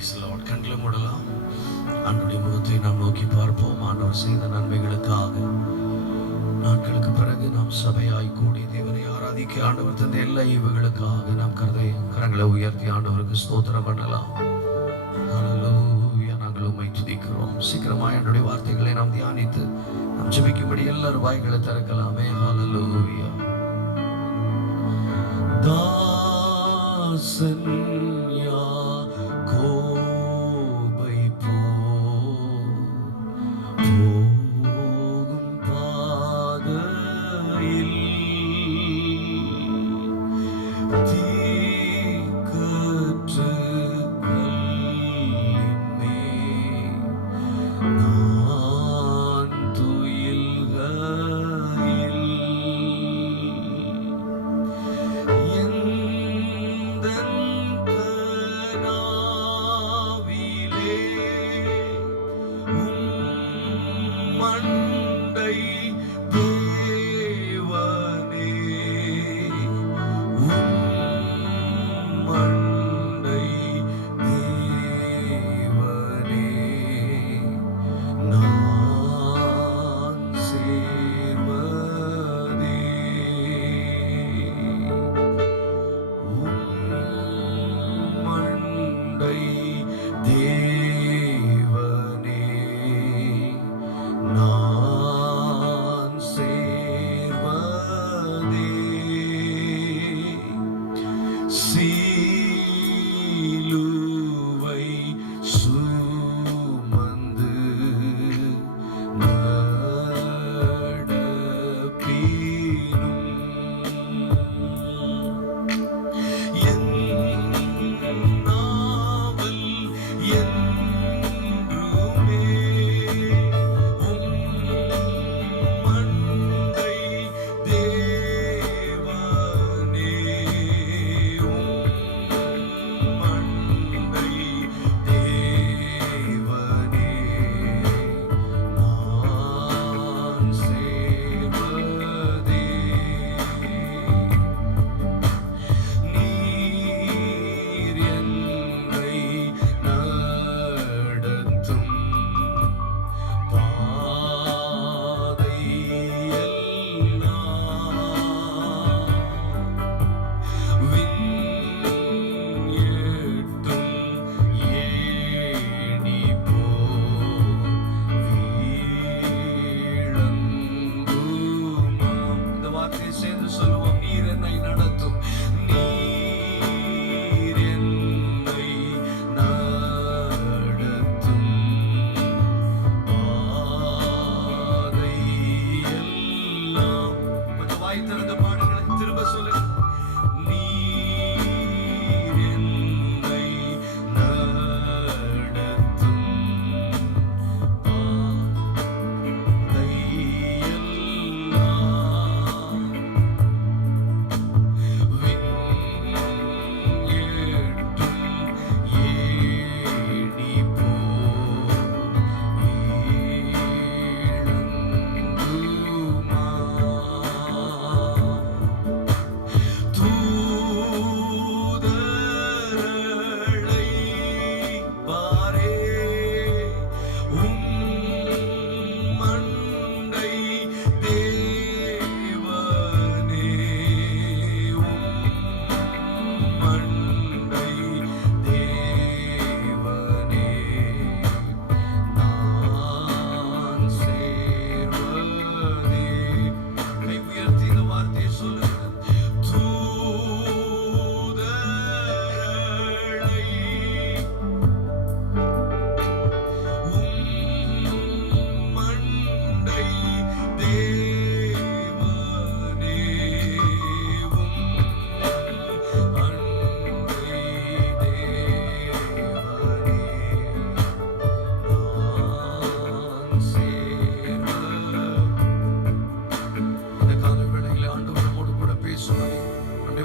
கண்களை மூடலாம். ஆண்டவருடைய முகத்தை நாம் நோக்கி பார்ப்போம். ஆண்டவர் செய்த நன்மைகளுக்காக நாட்களுக்கு பிறகு நாம் சபையாய் கூடி தேவனை ஆராதிக்க ஆண்டவர் தந்த எல்லா ஈவுகளுக்காக நாம் கரங்களை உயர்த்தி ஆண்டவருக்கு ஸ்தோத்திரம் பண்ணலாம். ஹல்லேலூயா. நாங்கள் உம்மை துதிக்கிறோம். சீக்கிரமாய் ஆண்டவருடைய வார்த்தைகளை நாம் தியானித்து நாம் ஜெபிக்கும்படி எல்லாரும் வாய்களை திறக்கலாமே. ஹல்லேலூயா. தாசன் யாக்கோபை போகும் பாதையில் தீக்கற்று கல்லின்மேல் நான் துயில்கையில்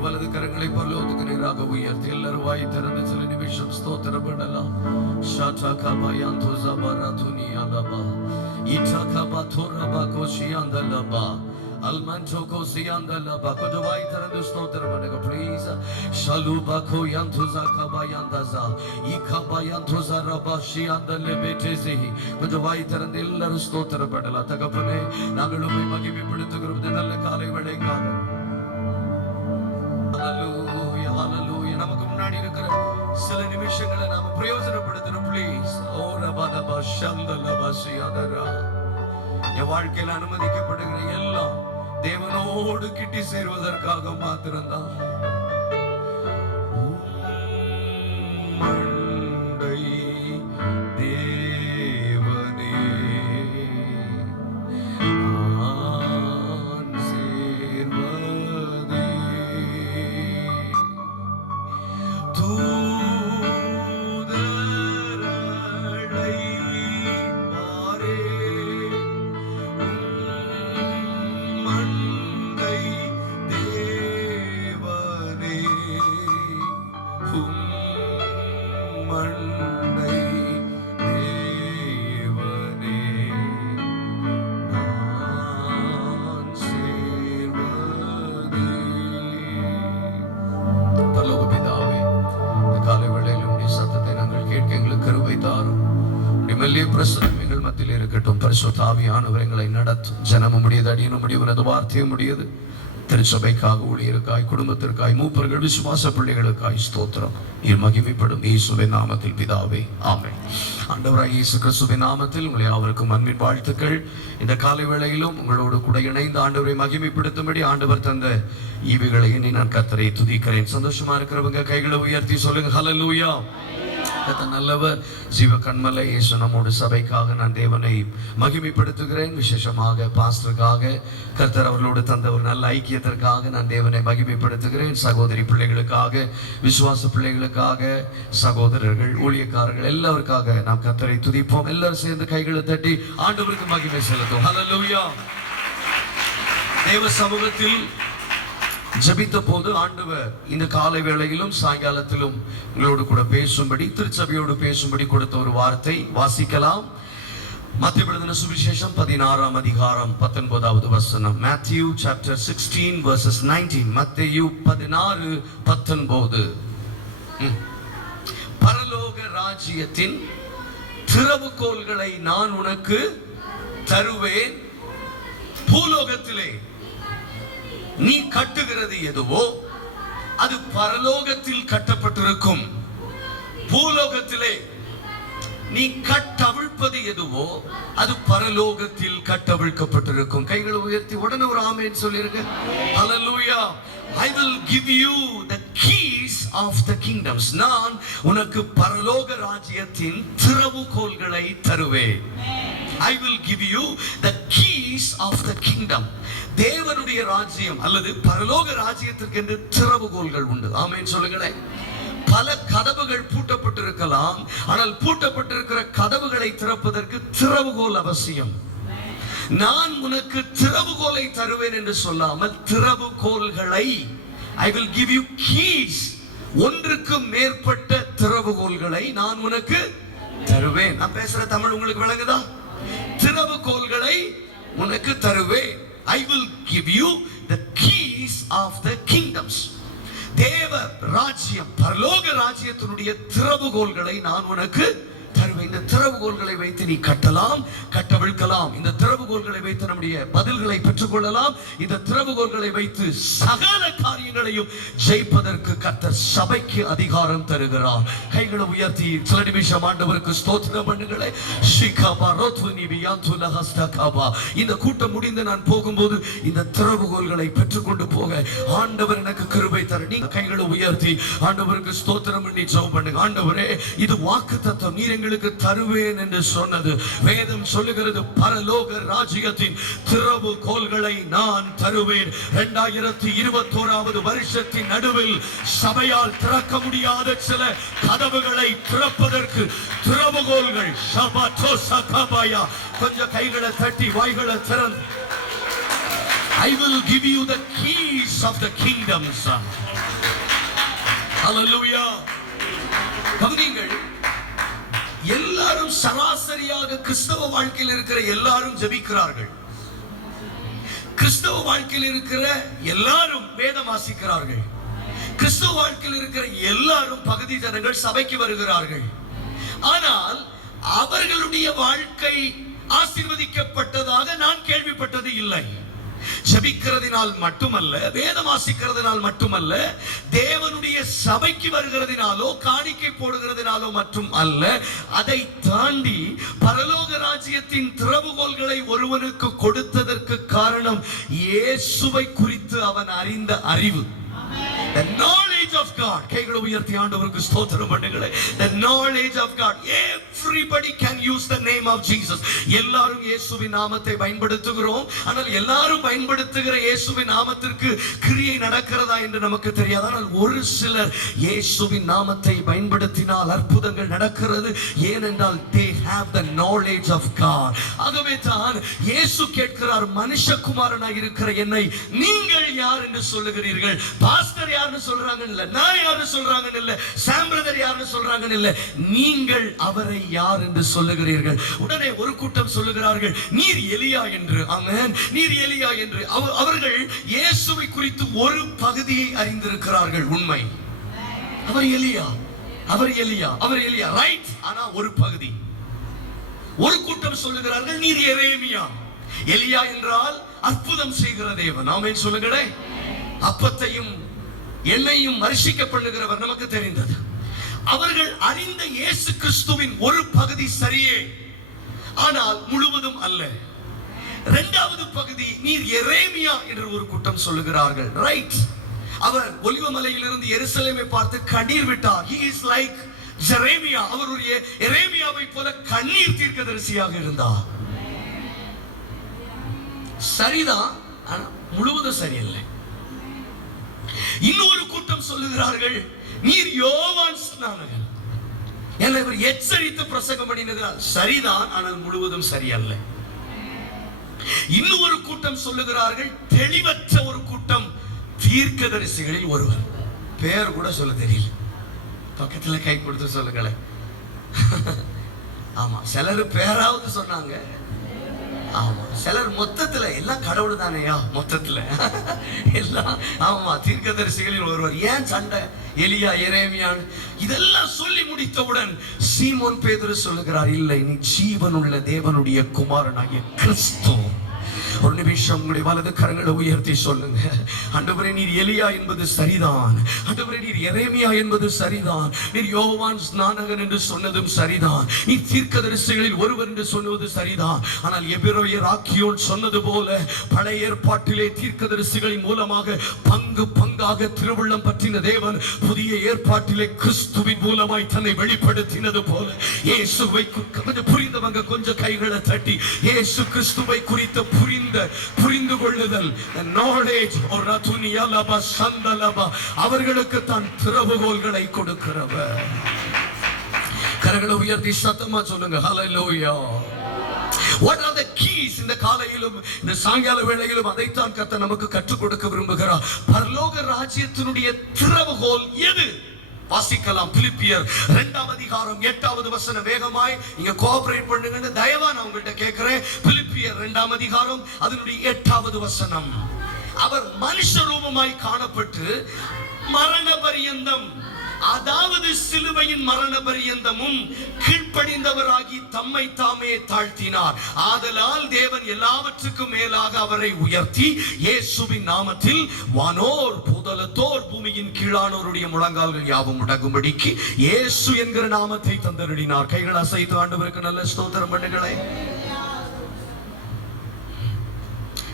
வலது கரங்களை பரலோகத்துக்கு நேராக உயர்த்தி எல்லாரும் வாய் திறந்து சில நிமிஷம் ஸ்தோத்திரம் பண்ணலாம். ஷாட்டா கபாயாந்தோ ஜபரா துனியா லபா இட்டா Kaba தோரபா கோஷியாந்த லபா Almantoko siandala bakodo vaitarandu stotram பண்ணுங்க please. Shalubako yantuza kabayandaza ikabayantuza rabashi andale betezi kodo vaitarandu ellarum stotram பண்ணல தகப்பனே நாங்கள் உம்மை மகிமைப்படுத்துகிறோம் இந்த நல்ல காலை வேளைக்காக. ஹalleluya ஹalleluya. நமக்கு முன்னாடி இருக்கிற சில நிமிஷங்களை நாம பிரயோஜனப்படுத்தணும் please. ஓ ரபா ஷந்தல பசியாதரா. என் வாழ்க்கையில் அனுமதிக்கப்படுகிற எல்லாம் தேவனோடு கிட்டி சேர்வதற்காக மாத்திரம்தான். பிரசனங்கள் மத்தியில் இருக்கட்டும். பரிசுத்த ஆவியானவர் எங்களை நடத்தும். ஜனமும் முடியாது, அடியனும் முடியாது, வார்த்தையும் முடியாது. திருச்சபைக்காக, ஊழியருக்காய், குடும்பத்திற்காய், மூப்பர்கள், விசுவாச பிள்ளைகளுக்காய் ஸ்தோத்திரம். இது மகிமைப்படும் இயேசுவின் நாமத்தில் பிதாவே, ஆமென். ஆண்டவராகிய இயேசு கிறிஸ்துவின் நாமத்தில் உங்களை யாவருக்கும் அன்பின் வாழ்த்துக்கள். இந்த காலை வேளையிலும் உங்களோடு கூட இணைந்து ஆண்டவரை மகிமைப்படுத்தும்படி ஆண்டவர் தந்த ஈவுகளை எண்ணி நான் கர்த்தரை துதிக்கிறேன். சந்தோஷமா இருக்கிறவங்க கைகளை உயர்த்தி சொல்லுங்க ஹல்லேலூயா. நல்லவர் ஜீவ கண்மலை இயேசு நம்மோடு சபைக்காக நான் தேவனை மகிமைப்படுத்துகிறேன். விசேஷமாக பாஸ்டருக்காக கர்த்தர் அவர்களோடு தந்த ஒரு நல்ல ஐக்கியத்திற்காக நான் தேவனை மகிமைப்படுத்துகிறேன். சகோதரி பிள்ளைகளுக்காக, விசுவாச பிள்ளைகளுக்காக, சகோதரர்கள், ஊழியக்காரர்கள் எல்லாருக்காக நாம் கர்த்தரை துதிப்போம். எல்லாரும் சேர்ந்து கைகளை தட்டி ஆண்டவருக்கு மகிமை செலுத்தும். ஹல்லேலூயா. தேவ சமூகத்தில் ஜெபித்த போது ஆண்டவர் இந்த காலை வேளையிலும் சாயங்காலத்திலும் உங்களோடு கூட பேசும்படி, திருச்சபையோடு பேசும்படி கொடுத்த ஒரு வார்த்தை வாசிக்கலாம். மத்தேயு எழுதின சுவிசேஷம் 16ஆம் அதிகாரம் 19வது வசனம். Matthew chapter 16 verses 19. மத்தேயு 16:19. பரலோக ராஜ்யத்தின் திறவுகோல்களை நான் உனக்கு தருவேன். பூலோகத்திலே நீ கட்டுகிறது எதுவோ அது பரலோகத்தில் கட்டப்பட்டிருக்கும். பூலோகத்திலே நீ கட்டவிழ்ப்பது எதுவோ அது பரலோகத்தில் கட்டவிழ்க்கப்பட்டிருக்கும். கைகளை உயர்த்தி உடனே ஒரு ஆமென் சொல்லிருங்க. ஹல்லேலூயா. I will give you the keys of the kingdoms. நான் உனக்கு பரலோக ராஜ்யத்தின் திறவுகோல்களை தருவேன். I will give you the keys of the kingdom. தேவனுடைய ராஜ்யம் அல்லது பரலோக ராஜ்யத்திற்கு என்று திறவுகோல்கள் உண்டு. ஆமென் சொல்லுங்களேன். பல கதவுகள் பூட்டப்பட்டிருக்கலாம், ஆனால் பூட்டப்பட்டிருக்கிற கதவுகளை திறப்பதற்கு திறவுகோல் அவசியம். நான் உனக்கு திறவுகோலை தருவேன் என்று சொல்லாமல் திறவுகோல்களை, I will give you keys, ஒன்றுக்கு மேற்பட்ட திறவுகோல்களை நான் உனக்கு தருவேன். நான் பேசுற தமிழ் உங்களுக்கு விளங்குதா? திறவுகோல்களை உனக்கு தருவேன். I will give you the keys of the kingdoms. தேவ ராஜ்யம், பரலோக ராஜ்யத்தினுடைய திறவுகோல்களை நான் உனக்கு தருவேன். இந்த திறவுகோல்களை வைத்து நீ கட்டலாம், கட்டவிழ்க்கலாம். இந்த திறவுகோல்களை வைத்து நம்முடைய பதில்களை பெற்றுக்கொள்ளலாம். இந்த திறவுகோல்களை வைத்து சகல காரியங்களையும் ஜெயிப்பதற்கு கர்த்தர் சபைக்கு அதிகாரம் தருகிறார். கைகளை உயர்த்தி சில நிமிஷம் ஆண்டவருக்கு ஸ்தோத்திரம் பண்ணுங்களே. இந்த கூட்டம் முடிந்து நான் போகும்போது இந்த திறவுகோல்களை பெற்றுக்கொண்டு போக ஆண்டவர் எனக்கு கிருபை தர. நீங்க கைகளை உயர்த்தி ஆண்டவருக்கு ஸ்தோத்திரம் பண்ணி ஜெபம் பண்ணுங்க. ஆண்டவரே, இது வாக்குத்தத்தம், நீர் எங்களுக்கு தருவேன் என்று சொன்னது. வேதம் சொல்லுகிறது பரலோக ராஜ்யத்தின் திறவுகோல்களை நான் தருவேன். 2021வது வருஷத்தின் நடுவில் சபையால் திறக்க முடியாத சில கதவுகளை திறப்பதற்கு திறவுகோல்கள். கொஞ்சம் கைகளை தட்டி வாய்களை திறந்து I will give you the keys of the kingdoms. Hallelujah. கவனிங்கள், எல்லாரும் சராசரியாக கிறிஸ்தவ வாழ்க்கையில் இருக்கிற எல்லாரும் ஜெபிக்கிறார்கள். கிறிஸ்தவ வாழ்க்கையில் இருக்கிற எல்லாரும் வேதம் வாசிக்கிறார்கள். கிறிஸ்தவ வாழ்க்கையில் இருக்கிற எல்லாரும் பகுதி ஜனங்கள் சபைக்கு வருகிறார்கள். ஆனால் அவர்களுடைய வாழ்க்கை ஆசீர்வதிக்கப்பட்டதாக நான் கேள்விப்பட்டது இல்லை. ஜெபிக்கிறதினால் மட்டுமல்ல, வேதம் வாசிக்கிறதினால் மட்டுமல்ல, தேவனுடைய சபைக்கு வருகிறதினாலோ காணிக்கை போடுகிறதினாலோ மட்டும் அல்ல, அதை தாண்டி பரலோக ராஜ்யத்தின் திறவுகோல்களை ஒருவனுக்கு கொடுத்ததற்கு காரணம் இயேசுவை குறித்து அவன் அறிந்த அறிவு. The knowledge of God. கைகளை உயர்த்தி ஆண்டவருக்கு ஸ்தோத்திரம் பண்ணுங்களே. The knowledge of God. Everybody can use the name of Jesus. எல்லாரும் இயேசுவின் நாமத்தை பயன்படுத்துகிறோம். ஆனால் எல்லாரும் பயன்படுத்துகிற இயேசுவின் நாமத்திற்கு கிரியை நடக்கிறதா என்று நமக்கு தெரியாது. ஆனால் ஒரு சிலர் இயேசுவின் நாமத்தை பயன்படுத்தினால் அற்புதங்கள் நடக்கிறது. ஏனென்றால் they have the knowledge of God. ஆகவே தான் இயேசு கேட்கிறார், மனுஷகுமாரனாய் இருக்கிற என்னை நீங்கள் யார் என்று சொல்லுகிறீர்கள்? பாஸ்டர் யாருன்னு சொல்றாங்க இல்ல, நான் யாருன்னு சொல்றாங்க இல்ல, சாம் பிரதர் யாருன்னு சொல்றாங்க இல்ல, நீங்கள் அவரை யார் என்று சொல்லுகிறீர்கள்? உடனே ஒரு கூட்டம் சொல்லுகிறார்கள், நீர் எலியா என்று. ஆமென், நீர் எலியா என்று. அவர்கள் இயேசுவை குறித்து ஒரு பகுதியை அறிந்திருக்கிறார்கள். உண்மை, அவர் எலியா, அவர் எலியா, அவர் எலியா, ரைட். ஆனா ஒரு பகுதி. ஒரு கூட்டம் சொல்லுகிறார்கள், நீர் எரேமியா. எலியா என்றால் அற்புதம் செய்கிற தேவன். ஆமென் சொல்லுங்களே. அப்பத்தையும் எண்ணெயும் வருஷிக்க பண்ணுகிறவர் நமக்கு தெரிந்தது. அவர்கள் அறிந்த இயேசு கிறிஸ்துவின் ஒரு பகுதி சரியே, ஆனால் முழுவதும் அல்ல. இரண்டாவது பகுதி, நீர் எரேமியா என்று ஒரு கூட்டம் சொல்லுகிறார்கள். ரைட். அவர் ஒலிவமலையிலிருந்து எருசலேமை பார்த்து கண்ணீர் விட்டார். he is like Jeremiah. அவர் ஒரு எரேமியாவை போல கண்ணீர் தீர்க்கதரிசியாக இருந்தார். சரிதான், ஆனா முழுவதும் சரியில்லை. இன்னொரு கூட்டம் சொல்லுகிறார்கள், நீர் யோவான் ஸ்நானகன். ஏன்னா இவர் எச்சரித்து பிரசங்கம் பண்ணினார். சரிதான், ஆனால் முழுவதும் சரியல்ல. இன்னொரு கூட்டம் சொல்லுகிறார்கள், தெளிவற்ற ஒரு கூட்டம், தீர்க்கதரிசிகளில் ஒருவர். பேர் கூட சொல்ல தெரியல. பக்கத்துல கை கொடுத்து சொல்லுங்களேன். ஆமா, சிலர் பேராவது சொன்னாங்க. ஆமா, சிலர் மொத்தத்துல எல்லாம் கடவுள் தானேயா, மொத்தத்துல எல்லாம். ஆமா, தீர்க்கதரிசிகளில் ஒருவர். ஏன் சண்டை? எலியா, எரேமியான் இதெல்லாம் சொல்லி முடித்தவுடன் சீமோன் பேதுரு சொல்லுகிறார், இல்லை, நீ ஜீவனுள்ள தேவனுடைய குமாரனாகிய கிறிஸ்து. ஒரு நிமிஷம் உங்களுடைய வலது கரங்களை உயர்த்தி சொல்லுங்க, ஆண்டவரே நீர் எலியா என்பது சரிதான், ஆண்டவரே நீர் எரேமியா என்பது சரிதான், நீர் யோவான் ஸ்நானகன் என்று சொன்னதும் சரிதான், நீ தீர்க்கதரிசிகளில் ஒருவர் என்று சொன்னது சரிதான். ஆனால் எபிரேயர் ஆக்கியோன் சொன்னது போல பழைய ஏற்பாட்டிலே தீர்க்கதரிசிகளின் மூலமாக பங்கு பங்காக திருவுள்ளம் பற்றின தேவன் புதிய ஏற்பாட்டிலே கிறிஸ்துவின் மூலமாய் தன்னை வெளிப்படுத்தினது போல இயேசுவை புரிந்தவங்க கொஞ்சம் கைகளை தட்டி இயேசு கிறிஸ்துவை குறித்த புரிந்து கொள்ளுதல், knowledge or துனியலபா சந்தலபா, அவர்களுக்கு தான் திறவுகோல்களை கொடுக்கிறவர். கரங்களை உயர்த்தி சத்தமா சொல்லுங்க, ஹல்லேலூயா. What are the keys? இந்த காலையிலும் இந்த சாயங்கால வேளையிலும் அதைத்தான் கர்த்தர் நமக்கு கற்றுக் கொடுக்க விரும்புகிறார். பரலோக ராஜ்யத்தினுடைய திறவுகோல் எது? வாசிக்கலாம். பிலிப்பியர் 2ஆம் அதிகாரம் 8வது வசனம். வேகமாய் நீங்க கோஆபரேட் பண்ணுங்கன்னு தயவா நான் உங்கள்கிட்ட கேட்கிறேன். பிலிப்பியர் 2ஆம் அதிகாரம் அதனுடைய 8வது வசனம். அவர் மனுஷ ரூபமாய் காணப்பட்டு மரண பரியந்தம், அதாவது சிலுவையின் மரண பரியந்தமும் கீழ்ப்படிந்தவராகி தம்மை தாமே தாழ்த்தினார். ஆதலால் தேவன் எல்லாவற்றுக்கும் மேலாக அவரை உயர்த்தி இயேசுவின் நாமத்தில் வானோர் பூதலத்தோர் பூமியின் கீழானோருடைய முழங்கால்கள் யாவும் முடங்கும்படிக்கு இயேசு என்கிற நாமத்தை தந்தருளினார். கைகள் அசைத்து ஆண்டவருக்கு நல்ல ஸ்தோத்திரம் பண்ணுங்களே.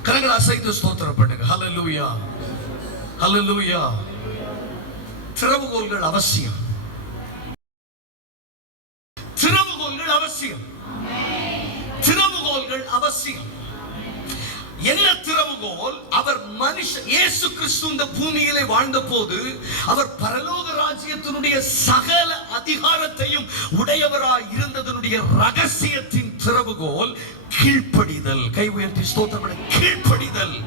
கரங்கள் அசைத்து ஸ்தோத்திரம் பண்ணுங்க. ஹல்லேலூயா, ஹல்லேலூயா. திறவுகோல்கள் அவசியம், திறவுகோல்கள் அவசியம், திறவுகோல்கள் அவசியம். என்ன திறவுகோல்? அவர் மனுஷன் இயேசு கிறிஸ்து இந்த பூமியிலே வாழ்ந்த போது அவர் பரலோக ராஜ்யத்தினுடைய சகல அதிகாரத்தையும் உடையவராய் இருந்ததனுடைய ரகசியத்தின் திறவுகோல் கீழ்ப்படிதல். கை உயர்த்தி ஸ்தோத்திரம். கீழ்ப்படிதல்.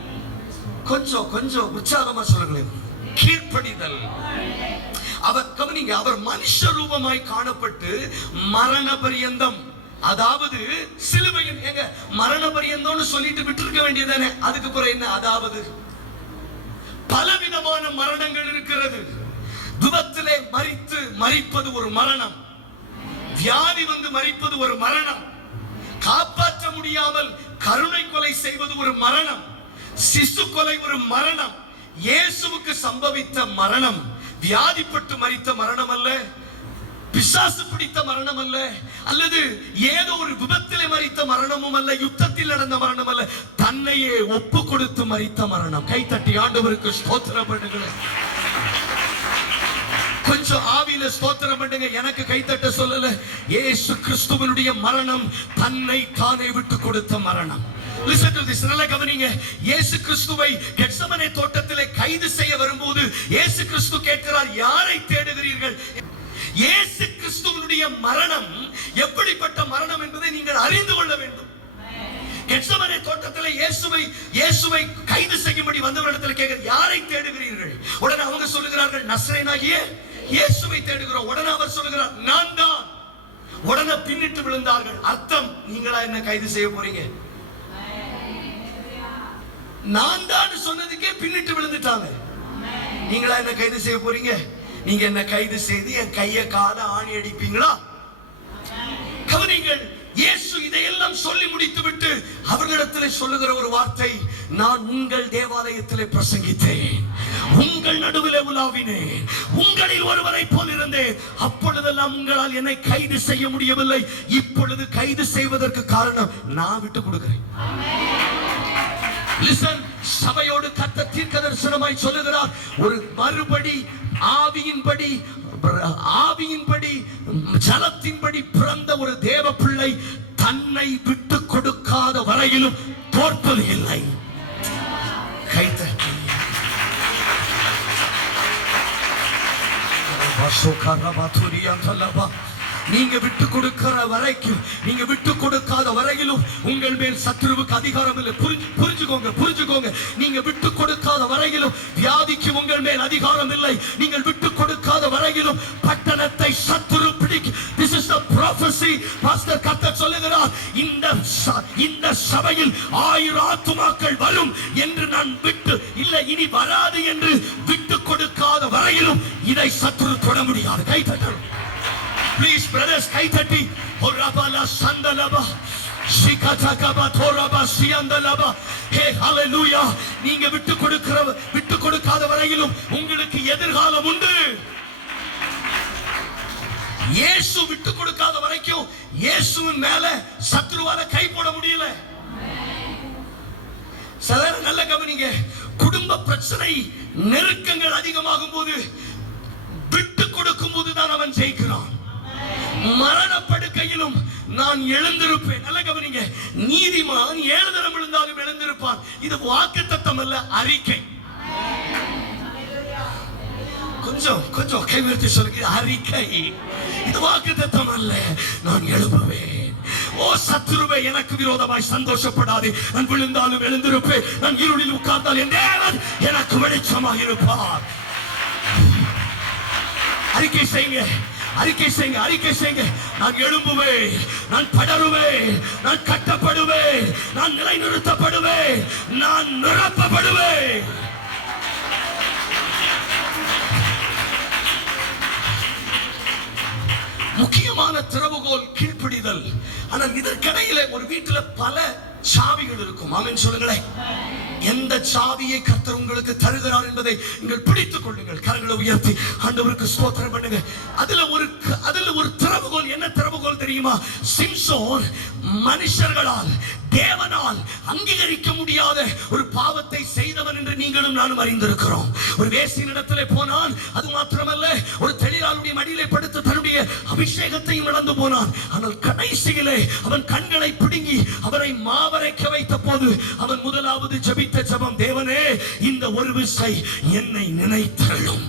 கொஞ்சம் கொஞ்சம் உற்சாகமா சொல்லுங்களேன். கீழ்ப்படிதல். அவர் கவனிங்க, அவர் மனுஷ ரூபமாய் காணப்பட்டு மரண பரியந்தம், அதாவது சிலுவையின் மரண பரியந்தம்னு சொல்லிட்டு விட்டுருக்க வேண்டியதானே. அதுக்கு பிறகு என்ன? அதாவது பலவிதமான மரணங்கள் இருக்கிறது. விபத்திலே மரிப்பது ஒரு மரணம், வியாதி வந்து மரிப்பது ஒரு மரணம், காப்பாற்ற முடியாமல் கருணை கொலை செய்வது ஒரு மரணம், சிசு கொலை ஒரு மரணம். இயேசுவுக்கு சம்பவித்த மரணம் வியாதிப்பட்டு மரித்த மரணம் அல்ல, பிசாசு பிடித்த மரணம் அல்ல, அல்லது ஏதோ ஒரு விபத்திலே மரித்த மரணமும் அல்ல, யுத்தத்தில் நடந்த மரணம் அல்ல, தன்னையே ஒப்பு கொடுத்து மரித்த மரணம். கைத்தட்டி ஆண்டவருக்கு ஸ்தோத்திரம் பண்ணுங்க. கொஞ்சம் ஆவியில ஸ்தோத்திரம் பண்ணுங்க. எனக்கு கைத்தட்ட சொல்லல. இயேசு கிறிஸ்துவினுடைய மரணம் தன்னை தானே விட்டு கொடுத்த மரணம். Listen to this. நல்ல கவனிங்க. இயேசு கிறிஸ்துவை கெத்செமனே தோட்டத்திலே கைது செய்ய வரும்போது இயேசு கிறிஸ்து கேட்கிறார், யாரை தேடுகிறீர்கள்? இயேசு கிறிஸ்துவினுடைய மரணம் எப்படிப்பட்ட மரணம் என்பதை நீங்கள் அறிந்து கொள்ள வேண்டும். கெத்செமனே தோட்டத்திலே இயேசுவை கைது செய்யும்படி வந்தவரிடத்தில் கேட்கிறார், யாரை தேடுகிறீர்கள்? உடனே அவங்க சொல்லுகிறார்கள், நசரேயனாகிய இயேசுவை தேடுகிறோம். உடனே அவர் சொல்லுகிறார், நான் தான். உடனே பின்னிட்டு விழுந்தார்கள். அர்த்தம், நீங்களா என்ன கைது செய்ய போறீங்க? நான் தான் சொன்னதுக்கே பின்னிட்டு விழுந்துட்டாங்க. நீங்களா என்ன கைது செய்ய போறீங்க? நீங்க என்ன கைது செய்து என் கைய கால ஆணி அடிப்பீங்களா? கவனிங்கள். இயேசு இதையெல்லாம் சொல்லி முடித்து விட்டு அவர்களிடத்தில் சொல்லுகிற ஒரு வார்த்தை, நான் உங்கள் தேவாலயத்திலே பிரசங்கித்தேன், உங்கள் நடுவிலே உலாவினேன், உங்களில் ஒருவரை போல் இருந்தேன். அப்பொழுதெல்லாம் உங்களால் என்னை கைது செய்ய முடியவில்லை. இப்பொழுது கைது செய்வதற்கு காரணம் நான் விட்டு கொடுக்கிறேன். Listen, சபையோடு கர்த்தர் தீர்க்கதரிசனமாய் சொல்லுகிறார், ஒரு மறுபடி ஆவியின்படி ஜலத்தின்படி பிறந்த ஒரு தேவ பிள்ளை தன்னை விட்டு கொடுக்காத வரையிலும் தோற்பது இல்லை. கைத்தட்டி நீங்க விட்டு கொடுக்கிற வரைக்கும், நீங்க விட்டு கொடுக்காத வரையிலும் உங்கள் மேல் சத்துருவுக்கு அதிகாரம் இல்லை. புரிஞ்சுக்கோங்க. நீங்க விட்டு கொடுக்காத வரையிலும் வியாதிக்கு உங்கள் மேல் அதிகாரம் இல்லை. நீங்கள் விட்டு கொடுக்காத வரையிலும் பட்டணத்தை சத்துரு பிடிக்கும். This is the prophecy. Pastor கர்த்தர் சொல்லுகிறார், இந்த சபையில் 1000 ஆத்துமாக்கள் வரும் என்று நான் விட்டு இல்லை, இனி வராது என்று விட்டு கொடுக்காத வரையிலும் இதை சத்துரு தொட முடியாது. கை தட்டணும் please brothers. கைத்தட்டி ஒரபல சந்தலப சிகதகப தோரப சியந்தலப. ஹே ஹalleluya. நீங்க விட்டு கொடுக்காத வரையிலும் உங்களுக்கு எதிர்காலம் உண்டு. இயேசு விட்டு கொடுக்காத வரைக்கும் இயேசுவின் மேல சத்துருவால கை போட முடியல. சிலர் நல்ல கவனிங்க. குடும்ப பிரச்சனை நெருக்கங்கள் அதிகமாகும் போது விட்டு கொடுக்கும் போதுதான் அவன் ஜெயிக்கிறான். மரணப்படுக்கையிலும் நான் எழுந்திருப்பேன். நல்ல கவனிங்க. நீதிமான் 7 தரம் விழுந்தாலும் எழுந்திருப்பான். இது வாக்குத்தத்தம் அல்ல, அறிக்கை. கொஞ்சம் கைவிரித்து சொல்லுங்க, அறிக்கை. இது வாக்குத்தத்தம் அல்ல, நான் எழுப்புவேன். ஓ சத்துருவே, எனக்கு விரோதமாய் சந்தோஷப்படாதே. நான் விழுந்தாலும் எழுந்திருப்பேன், நான் இருளில் உட்கார்ந்தால் என் தேவன் எனக்கு வெளிச்சமாக இருப்பார். அறிக்கை செய்யுங்க. நான் எழும்புவேன், நான் படருவேன், நான் கட்டப்படுவேன், நான் நிலைநிறுத்தப்படுவேன், நான் நிரப்பப்படுவேன். முக்கியமான திறவுகோல் கீழ்ப்படிதல். ஆனால் இதற்கிடையில ஒரு வீட்டுல பல சாவிகள் இருக்கும். ஆமென் சொல்லுங்களேன். எந்த சாவியை கர்த்தர் உங்களுக்கு தருகிறார் என்பதை நீங்கள் பிடித்துக் கொள்ளுங்கள். கரங்களை உயர்த்தி ஆண்டவருக்கு ஸ்தோத்திரம் பண்ணுங்க. அதுல ஒரு திறவுகோல். என்ன திறவுகோல் தெரியுமா? சிம்சோன் மனுஷர்களால் தேவனால் அங்கீகரிக்க முடியாத ஒரு பாவத்தை செய்தவன் என்று நீங்களும் நானும் அறிந்திருக்கிறோம். ஒரு வேசியினிடத்திலே போனான். அது மாத்திரமல்ல, ஒரு தெளிவாளுடைய மடியிலே படுத்து தன்னுடைய அபிஷேகத்தையும் இழந்து போனான். ஆனால் கடைசியிலே அவன் கண்களை பிடுங்கி அவரை மாவரைக்க வைத்த போது அவன் முதலாவது ஜெபித்த ஜெபம், தேவனே இந்த ஒரு விசை என்னை நினைத்தருளும்.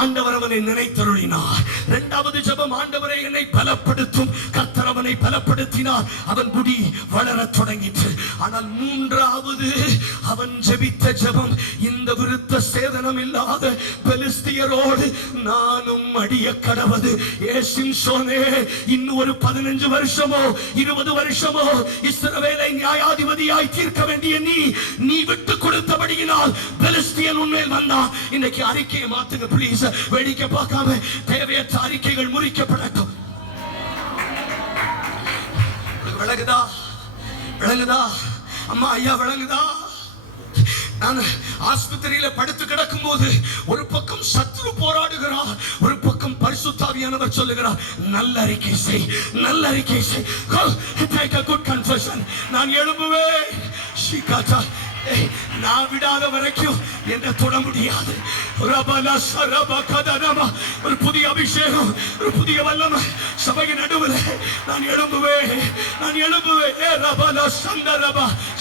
ஆண்டவர் அவனை நினைத்தருளினார். இரண்டாவது ஜெபம், ஆண்டவரே என்னை பலப்படுத்தும். கர்த்தர் அவனை பலப்படுத்தினார். அவன் முடி வளரத் தொடங்கிற்று. ஆனால் மூன்றாவது அவன் ஜெபித்த ஜெபம், இந்த விருத்த சேதனம் இல்லாத பெலிஸ்தியரோடு நானும் அடிய கடவது. சிம்சோனே, இன்னும் ஒரு 15 வருஷமோ 20 வருஷமோ இஸ்ரவேலை நியாயாதிபதியாய் தீர்க்க வேண்டிய நீ விட்டு கொடுத்தபடியினால் பெலிஸ்தியன் உன்மேல் வந்தான். இன்னைக்கு அறிக்கையை மாத்துங்க ப்ளீஸ். வேடிக்கை பார்க்காம தேவையற்ற அறிக்கைகள் முறிக்கப்படட்டும். விளங்குதா? விளங்குதா அம்மா? ஐயா விளங்குதா? நான் ஆஸ்பத்திரியில படுத்து கிடக்கும் போது ஒரு பக்கம் சத்ரு போராடுகிறார், ஒரு பக்கம் பரிசுத்தாவியானவர் சொல்லுகிறார், நல்ல அறிக்கை செய், நல்ல அறிக்கை செய். Take a good confession. நான் எழும்புவேன். நான் விடாத வரைக்கும் என்ன தொட முடியாது. ஒரு புதிய அபிஷேகம், ஒரு புதிய வல்லமை சபையின் நடுவில் நான் எழும்புவேன், நான் எழும்புவேன்.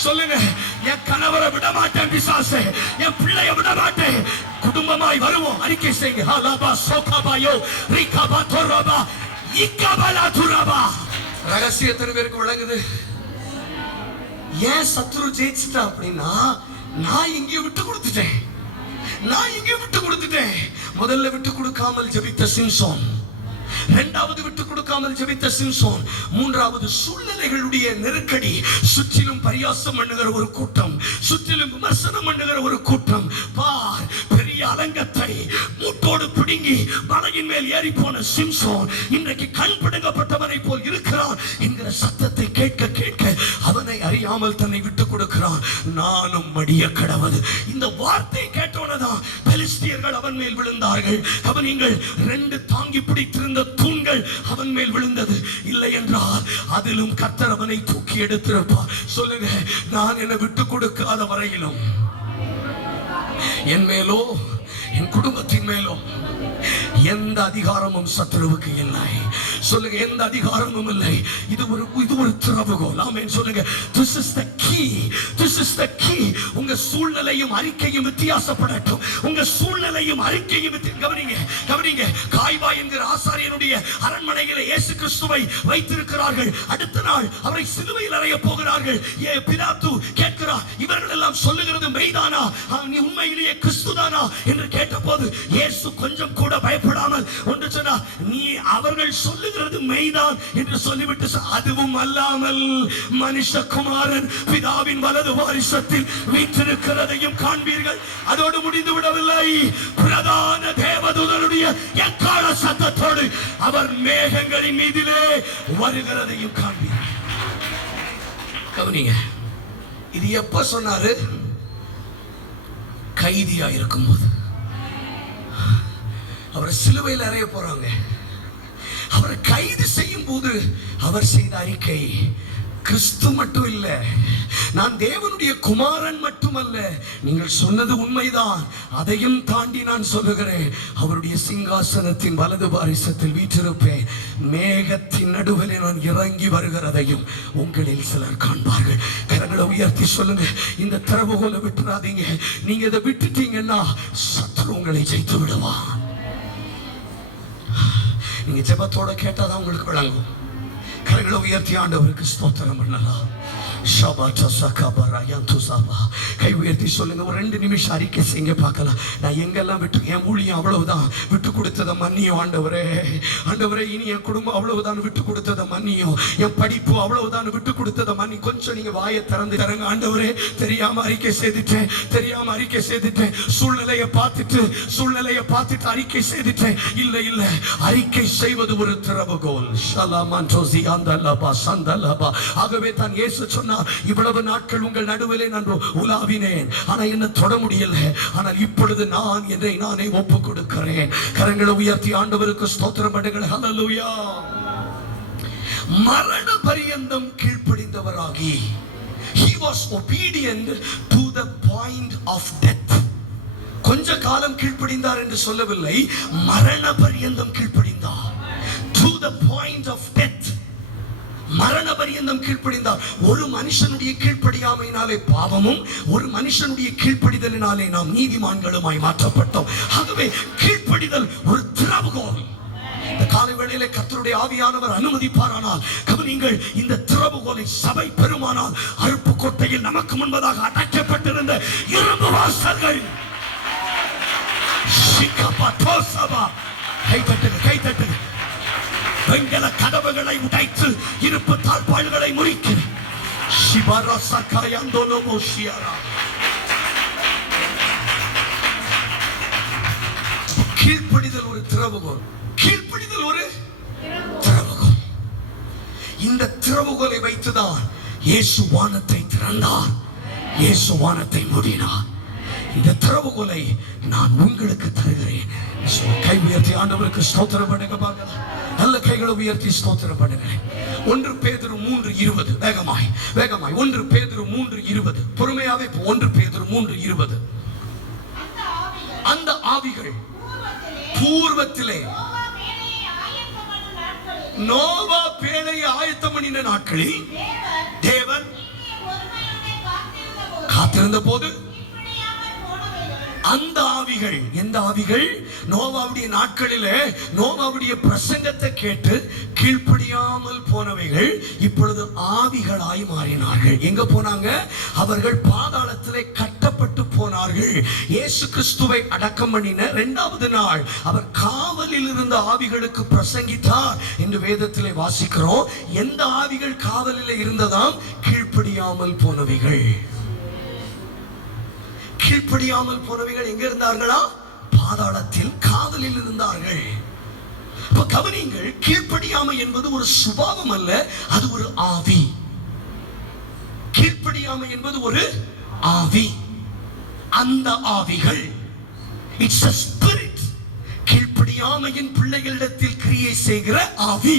சொல்லுங்க, என் கணவரை விட மாட்டேன் பிசாசே, என் பிள்ளைய விட மாட்டேன். குடும்பமாய் வருவோம். அறிக்கை செய்யுங்க. ரகசியத்தின் பேருக்கு விளங்குது. ஏன் சத்ரு ஜெயிச்சுட்டா அப்படின்னா, நான் இங்கே விட்டு கொடுத்துட்டேன். முதல்ல விட்டு கொடுக்காமல் ஜெபித்த சிம்சோன், இரண்டாவது விட்டு கொடுக்காமல் ஜெபித்த சிம்சோன், மூன்றாவது சூழ்நிலைகளுடைய நெருக்கடி. சுற்றிலும் பரியாசம் பண்ணுகிற ஒரு கூட்டம், சுற்றிலும் விமர்சனம் பண்ணுகிற ஒரு கூட்டம். பார், பெரிய அலங்கத்தை மூட்டோடு பிடுங்கி மலையின் மேல் ஏறி போன சிம்சோன் இன்றைக்கு கண் பிடுங்கப்பட்டவனை போல் இருக்கிறான் என்கிற சத்தத்தை கேட்க கேட்க அவனை அறியாமல் தன்னை விட்டு கொடுக்கிறான். நானும் மடிய கடவது. இந்த வார்த்தை கேட்டோனதான் பெலிஸ்தியர்கள் அவன் மேல் விழுந்தார்கள். கவனிங்கள், 2 தாங்கி பிடித்திருந்த தூண்கள் அவன் மேல் விழுந்தது. இல்லை என்றால் அதிலும் கர்த்தர் அவனை தூக்கி எடுத்திருப்பார். சொல்லுங்க, நான் என்னை விட்டு கொடுக்காத வரையிலும் என் மேலோ என் குடும்பத்தின் மேலோ எந்த அதிகாரமும் சத்துருவுக்கு இல்லை. சொல்லுங்க, எந்த அதிகாரமும் இல்லை. இது ஒரு திறவுகோல். ஆமென் சொல்லுங்க. This is the key. This is the key. உங்க சூழ்நிலையும் அறிக்கையும் வித்தியாசப்படட்டும். உங்க சூழ்நிலையும் அறிக்கையும் கவனிங்க. காய்வா என்கிற ஆசாரியனுடைய அரண்மனையிலே இயேசு கிறிஸ்துவை வைத்திருக்கிறார்கள். அடுத்த நாள் அவரை சிலுவையில் அறைய போகிறார்கள். பிலாத்து கேட்கிறார், இவர்கள் எல்லாம் சொல்லுகிறது மெய்தானா? நீ உண்மையிலேயே கிறிஸ்துதானா என்று கேட்டபோது இயேசு கொஞ்சம் கூட பயப்படாமல் ஒன்று சொன்னார், நீ அவர்கள் சொல்லுகிறது மெய்தான் என்று சொல்லிவிட்டு, அதுவும் அல்லாமல் மனுஷகுமாரன் பிதாவின் வலது வாரிசத்தில் வீற்றிருக்கிறதையும் காண்பீர்கள். அதோடு முடிந்து விடவில்லை. பிரதான தேவதூதனுடைய எக்காள சத்தத்தோடு அவர் மேகங்களின் மீதிலே வருகிறதையும் காண்பீர்கள். கவனிங்க, இது எப்ப சொன்னாரு? கைதியா இருக்கும் போது. அவரை சிலுவையில் அறைய போறாங்க. அவரை கைது செய்யும் போது அவர் செய்த அறிக்கை, கிறிஸ்து மட்டும் இல்ல, நான் தேவனுடைய குமாரன் மட்டுமல்ல, நீங்கள் சொன்னது உண்மைதான், அதையும் தாண்டி நான் சொல்லுகிறேன், அவருடைய சிங்காசனத்தின் வலது பாரிசத்தில் வீற்றிருப்பேன். மேகத்தின் நடுவில் நான் இறங்கி வருகிறதையும் உங்களில் சிலர் காண்பார்கள். கரங்களை உயர்த்தி சொல்லுங்க, இந்த திறவுகோலை விட்டுறாதீங்க. நீங்க இதை விட்டுட்டீங்கன்னா சத்ரு உங்களை ஜெயித்து விடுவான். நீங்க ஜெபத்தோட கேட்டாதான் உங்களுக்கு விளங்கும். கரங்களை உயர்த்தி ஆண்டவருக்கு ஸ்தோத்திரம் பண்ணலாம். கை உயர்த்தி சொல்லுங்க. ஒரு 2 நிமிஷம் அறிக்கை செய்ய பார்க்கலாம். நான் எங்கெல்லாம் விட்டு, என் ஊழியம் அவ்வளவுதான், விட்டு கொடுத்ததை மன்னியும் ஆண்டவரே. ஆண்டவரே, இனி என் குடும்பம் அவ்வளவுதான், விட்டு கொடுத்ததை மன்னியும். என் படிப்பு அவ்வளவுதான், விட்டு கொடுத்ததை மன்னி. கொஞ்சம் நீங்க வாயை திறந்து தரங்க. ஆண்டவரே, தெரியாம அறிக்கை செய்துட்டேன். சூழ்நிலையை பார்த்துட்டு அறிக்கை செய்துட்டேன். இல்ல, அறிக்கை செய்வது ஒரு திறவுகோல். ஆகவே தான் இயேசு சொன்னார், இவ்வளவு நாட்கள் உங்கள் நடுவிலே நான் உலாவினேன், ஆனா என்ன தொட முடியல. ஆனால் இப்பொழுது நான் என்னை நானே ஒப்பு கொடுக்கிறேன். கரங்களை உயர்த்தி ஆண்டவருக்கு ஸ்தோத்திரம் பண்ணுங்கள். ஹல்லேலூயா. மரண பரியந்தம் கீழ்ப்படிந்தவராகி, he was obedient to the point of death. கொஞ்ச காலம் கீழ்ப்படிந்தார் என்று சொல்லவில்லை, மரண பரியந்தம் கீழ்ப்படிந்தார். To the point of death. மரண பரியந்தம் கீழ்ப்படிந்தார். ஒரு மனுஷனுடைய கீழ்ப்படியாமையினாலே பாவமும், ஒரு மனுஷனுடைய கீழ்ப்படிதலினாலே நாம் நீதிமான்களுமாய் மாற்றப்பட்டோம். ஆகவே கீழ்ப்படிதல் ஒரு திறவுகோல். இந்த காலை வேளையிலே கர்த்தருடைய ஆவியானவர் அனுமதிப்பாரானால் கவனிங்கள், இந்த திறவுகோலை சபை பெருமானால் அருப்புக்கோட்டையில் நமக்கு முன்பதாக அடைக்கப்பட்டிருந்த இரும்பு வாசல்கள் கைத்தட்டு வெண்கல கதவுகளை உடைத்து இருப்பு தாழ்பாள்களை முறிக்கிறேன். கீழ்ப்படிதல் ஒரு திறவுகோல். கீழ்ப்படிதல் ஒரு திறவுகோல். இந்த திறவுகோலை வைத்துதான் இயேசு வானத்தை திறந்தார், இயேசு வானத்தை மூடினார். இந்த திறவுகோலை நான் உங்களுக்கு தருகிறேன். கை உயர்த்தி ஆண்டவருக்கு ஸ்தோத்திரம் பண்ணுங்க. பார்க்கலாம், நல்ல கைகளை உயர்த்தி ஸ்தோத்திரம் பண்ணுங்க. 1 பேதுரு 3:20. வேகமாய் வேகமாய் 1 பேதுரு 3:20. பொறுமையாவே 1 பேதுரு 3:20. அந்த ஆவிகள் பூர்வத்திலே நோவா பேழையை ஆயத்தம் பண்ணின நாட்களில் தேவன் காத்திருந்த போது அந்த ஆவிகள், எந்த ஆவிகள்? நோவாவுடைய நாட்களிலே நோவாவுடைய பிரசங்கத்தை கேட்டு கீழ்ப்படியாமல் போனவைகள் இப்பொழுது ஆவிகளாய் மாறினார்கள். எங்க போனாங்க? அவர்கள் பாதாளத்திலே கட்டப்பட்டு போனார்கள். இயேசு கிறிஸ்துவை அடக்கம் பண்ணின 2வது நாள் அவர் காவலில் இருந்த ஆவிகளுக்கு பிரசங்கித்தார் என்று வேதத்திலே வாசிக்கிறோம். எந்த ஆவிகள் காவலில் இருந்ததாம்? கீழ்ப்படியாமல் போனவைகள். கீழ்ப்படியாமல் போனவைகள் எங்க இருந்தார்களா? பாதாளத்தில் காவலில் இருந்தார்கள். கவனிங்கள், கீழ்ப்படியாமை என்பது ஒரு சுபாவம் அல்ல, அது ஒரு ஆவி. கீழ்ப்படியாமை என்பது ஒரு ஆவி. அந்த ஆவிகள், இட்ஸ் a spirit. கீழ்ப்படியாமையின் பிள்ளைகளிடத்தில் கிரியை செய்கிற ஆவி.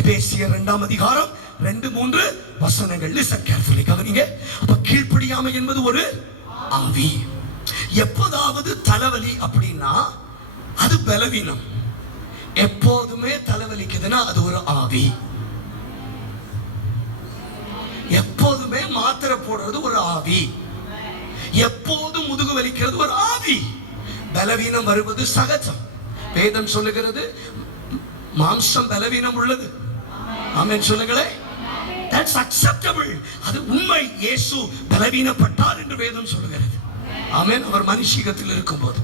எபேசியர் 2ஆம் அதிகாரம் 2-3 வசனங்கள். listen carefully, கவனிங்க. அப்ப கீழ்ப்படியாமை என்பது ஒரு ஆவி. எப்போதாவது தலைவலி அப்படின்னா அது பலவீனம். எப்போதுமே தலைவலிக்குதுன்னா அது ஒரு ஆவி. எப்போதுமே மாத்திரை போடுறது ஒரு ஆவி. எப்போதும் முதுகு வலிக்கிறது ஒரு ஆவி. பலவீனம் வருவது சகஜம். வேதம் சொல்லுகிறது மாம்சம் பலவீனம் உள்ளது. ஆமென் சொல்லுங்களே. That's acceptable. அது உண்மை. இயேசு பலவீனப்பட்டார் என்று வேதம் சொல்லுகிறது. ஆமென். அவர் மனுஷீகத்தில் இருக்கும்போது.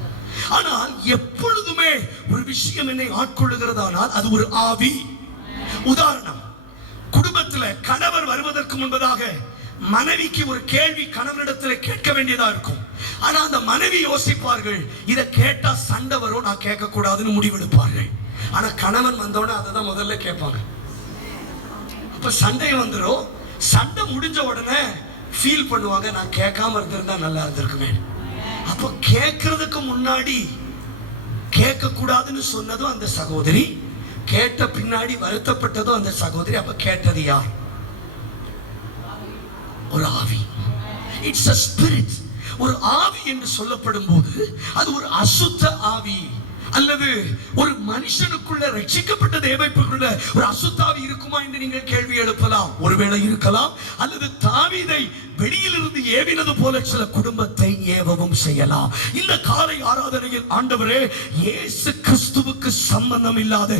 ஆனால் எப்பொழுதுமே ஒரு விஷயம் என்னை ஆட்கொள்ளுகிறதானால் அது ஒரு ஆவி. உதாரணம், குடும்பத்தில் கணவர் வருவதற்கு முன்பதாக மனைவிக்கு ஒரு கேள்வி கணவனிடத்தில் கேட்க வேண்டியதா இருக்கும். ஆனா அந்த மனைவி யோசிப்பார்கள், இதை கேட்டா சண்டை வரும், நான் கேட்க கூடாதுன்னு முடிவெடுப்பார்கள். ஆனா கணவன் வந்தோட அதை தான் முதல்ல கேட்பாங்க. அப்ப சண்டை வந்துடும். சண்டை முடிஞ்ச உடனே ஃபீல் பண்ணுவாங்க, நான் கேட்காம இருந்திருந்தா நல்லா இருந்திருக்குமே. அப்போ கேட்கறதுக்கு முன்னாடி கேட்க கூடாதுன்னு சொன்னதும் அந்த சகோதரி, கேட்ட பின்னாடி வருத்தப்பட்டதும் அந்த சகோதரி. அப்ப கேட்டது யார்? ஒரு ஆவி. It's a spirit. ஒரு ஆவி என்று சொல்லப்படும் போது அது ஒரு அசுத்த ஆவி அல்லது ஒரு மனுஷனுக்குள்ள ரட்சிக்கப்பட்ட தேவனுக்குள்ள ஒரு அசுத்தாவி இருக்குமா என்று நீங்கள் கேள்வி எழுப்பலாம். ஒருவேளை இருக்கலாம். அல்லது தாவீதை வெளியிலிருந்து ஏவினது போல சில குடும்பத்தை ஏவவும் செய்யலாம். இந்த காலை ஆராதனையில் ஆண்டவரே, இயேசு கிறிஸ்துவுக்கு சம்பந்தம் இல்லாத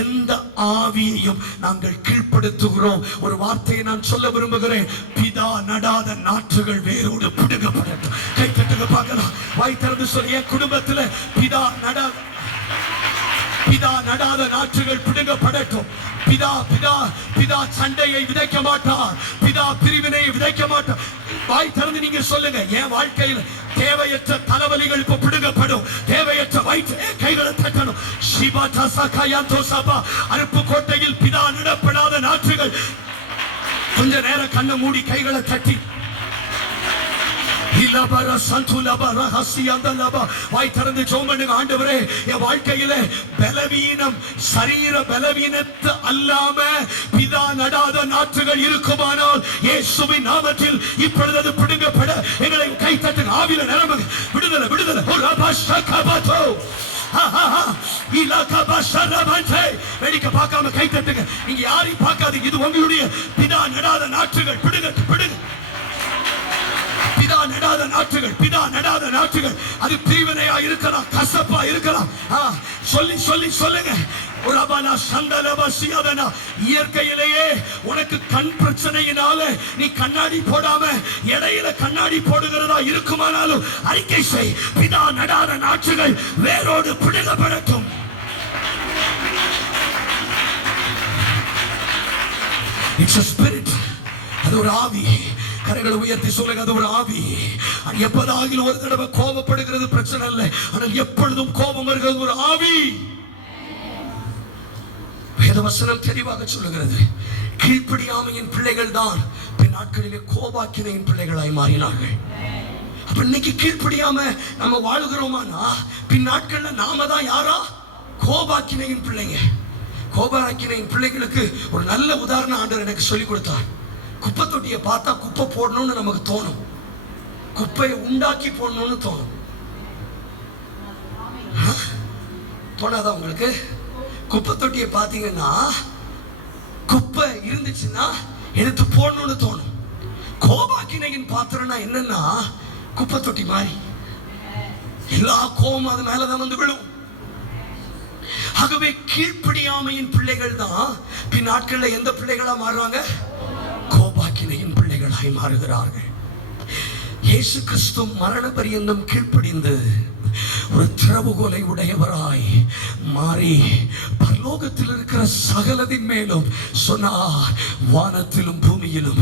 எந்த ஆவியையும் நாங்கள் கீழ்ப்படுத்துகிறோம். ஒரு வார்த்தையை நான் சொல்ல விரும்புகிறேன். பிதா நடாத நாற்றுகள் வேரோடு பிடுங்கப்படட்டும். கை தட்டுங்க பார்க்கலாம். வாய் திறந்து சொல்லி, என் குடும்பத்தில் பிதா நடாத நாற்றுகள் பிடுங்கப்படட்டும். பிதா பிதா பிதா சண்டையை விதைக்க மாட்டார். பிதா பிரிவினை விதைக்க மாட்டார். வாய் திறந்து நீங்க சொல்லுங்க, என் வாழ்க்கையில் தேவையற்ற தலைவலிகள் இப்ப பிடுங்கப்படும். தேவையற்ற வயிற்று கைகளை தட்டணும். சிபாதா சகாயாந்தோ சபா அருப்புக்கோட்டையில் பிதா நடப்படாத நாற்றுகள் கொஞ்ச நேரம் கண்ணை மூடி கைகளை தட்டி வாய் திறந்து ஜெபம் பண்ணுங்க. ஆண்டவரே, என் வாழ்க்கையில பலவீனம், சரீர பலவீனத்தை அல்லாம பிதா நடாத நாற்றுகள் இருக்குமானால் இயேசுவின் நாமத்தில் இப்பொழுது அது பிடுங்கப்பட எங்களை கை தட்டு. ஆவியில நிரம்புங்க. விடுதலை விடுதலை. வேடிக்கை பார்க்காம கை தட்டுங்க. நீங்க யாரையும் பார்க்காதீங்க. இது உங்களுடைய பிதா நடாத நாற்றுகள். பிடுங்க பிடுங்க. பிதா நடாத நாற்றுகள், பிதா நடாத நாற்றுகள். அது பிரிவினையா இருக்கலாம், கசப்பா இருக்கலாம். சொல்லி சொல்லி சொல்லுங்க. இயற்கையிலேயே உனக்கு கண் பிரச்சனையினால நீ கண்ணாடி போடாம இடையில கண்ணாடி போடுகிறதா இருக்குமானாலும் அறிக்கை செய். பிதா நடாத நாற்றுகள் வேரோடு பிடுங்கப்படட்டும். It's a spirit. அது ஒரு ஆவி. கரங்களை உயர்த்தி சொல்லுங்க. அது ஒரு ஆவி. எப்போதாகிலும் ஒரு தடவை கோபப்படுகிறது பிரச்சனை இல்லை. ஆனால் எப்பொழுதும் கோபம் வருகிறது ஒரு ஆவி. வேதவசனம் தெளிவாக சொல்லுகிறது, கீழ்ப்படியாமையின் பிள்ளைகள் தான் பின் நாட்களிலே கோபாக்கினையின் பிள்ளைகளாய் மாறினார்கள். அப்ப இன்னைக்கு கீழ்ப்படியாம நம்ம வாழுகிறோமானா பின் நாட்கள்ல நாம தான் யாரா? கோபாக்கினையின் பிள்ளைங்க. கோபாக்கினையின் பிள்ளைகளுக்கு ஒரு நல்ல உதாரணம் ஆண்டவர் எனக்கு சொல்லி கொடுத்தார். குப்பை தொட்டியை பார்த்தா குப்பை போடணும்னு நமக்கு தோணும், குப்பையை உண்டாக்கி போடணும்னு தோணும். தோணாதான் உங்களுக்கு? குப்பை தொட்டியை பார்த்தீங்கன்னா குப்பை இருந்துச்சுன்னா எடுத்து போடணும்னு தோணும். கோபாக்கினையின் பாத்திரம்னா என்னன்னா குப்பை தொட்டி மாதிரி எல்லா கோபம் அது மேலதான் வந்து விழும். ஆகவே கீழ்ப்படியாமையின் பிள்ளைகள் தான் பின் நாட்கள்ல எந்த பிள்ளைகளா மாறுவாங்க? கோபாக்கினையின் பிள்ளைகளாய் மாறுகிறார்கள். இயேசு கிறிஸ்து மரண பரியந்தம் கீழ்ப்படிந்து ஒரு திறவுகோலை உடையவராய் மாறி பரலோகத்தில் இருக்கிற சகலதின் மேலும் சொன்னார், வானத்திலும் பூமியிலும்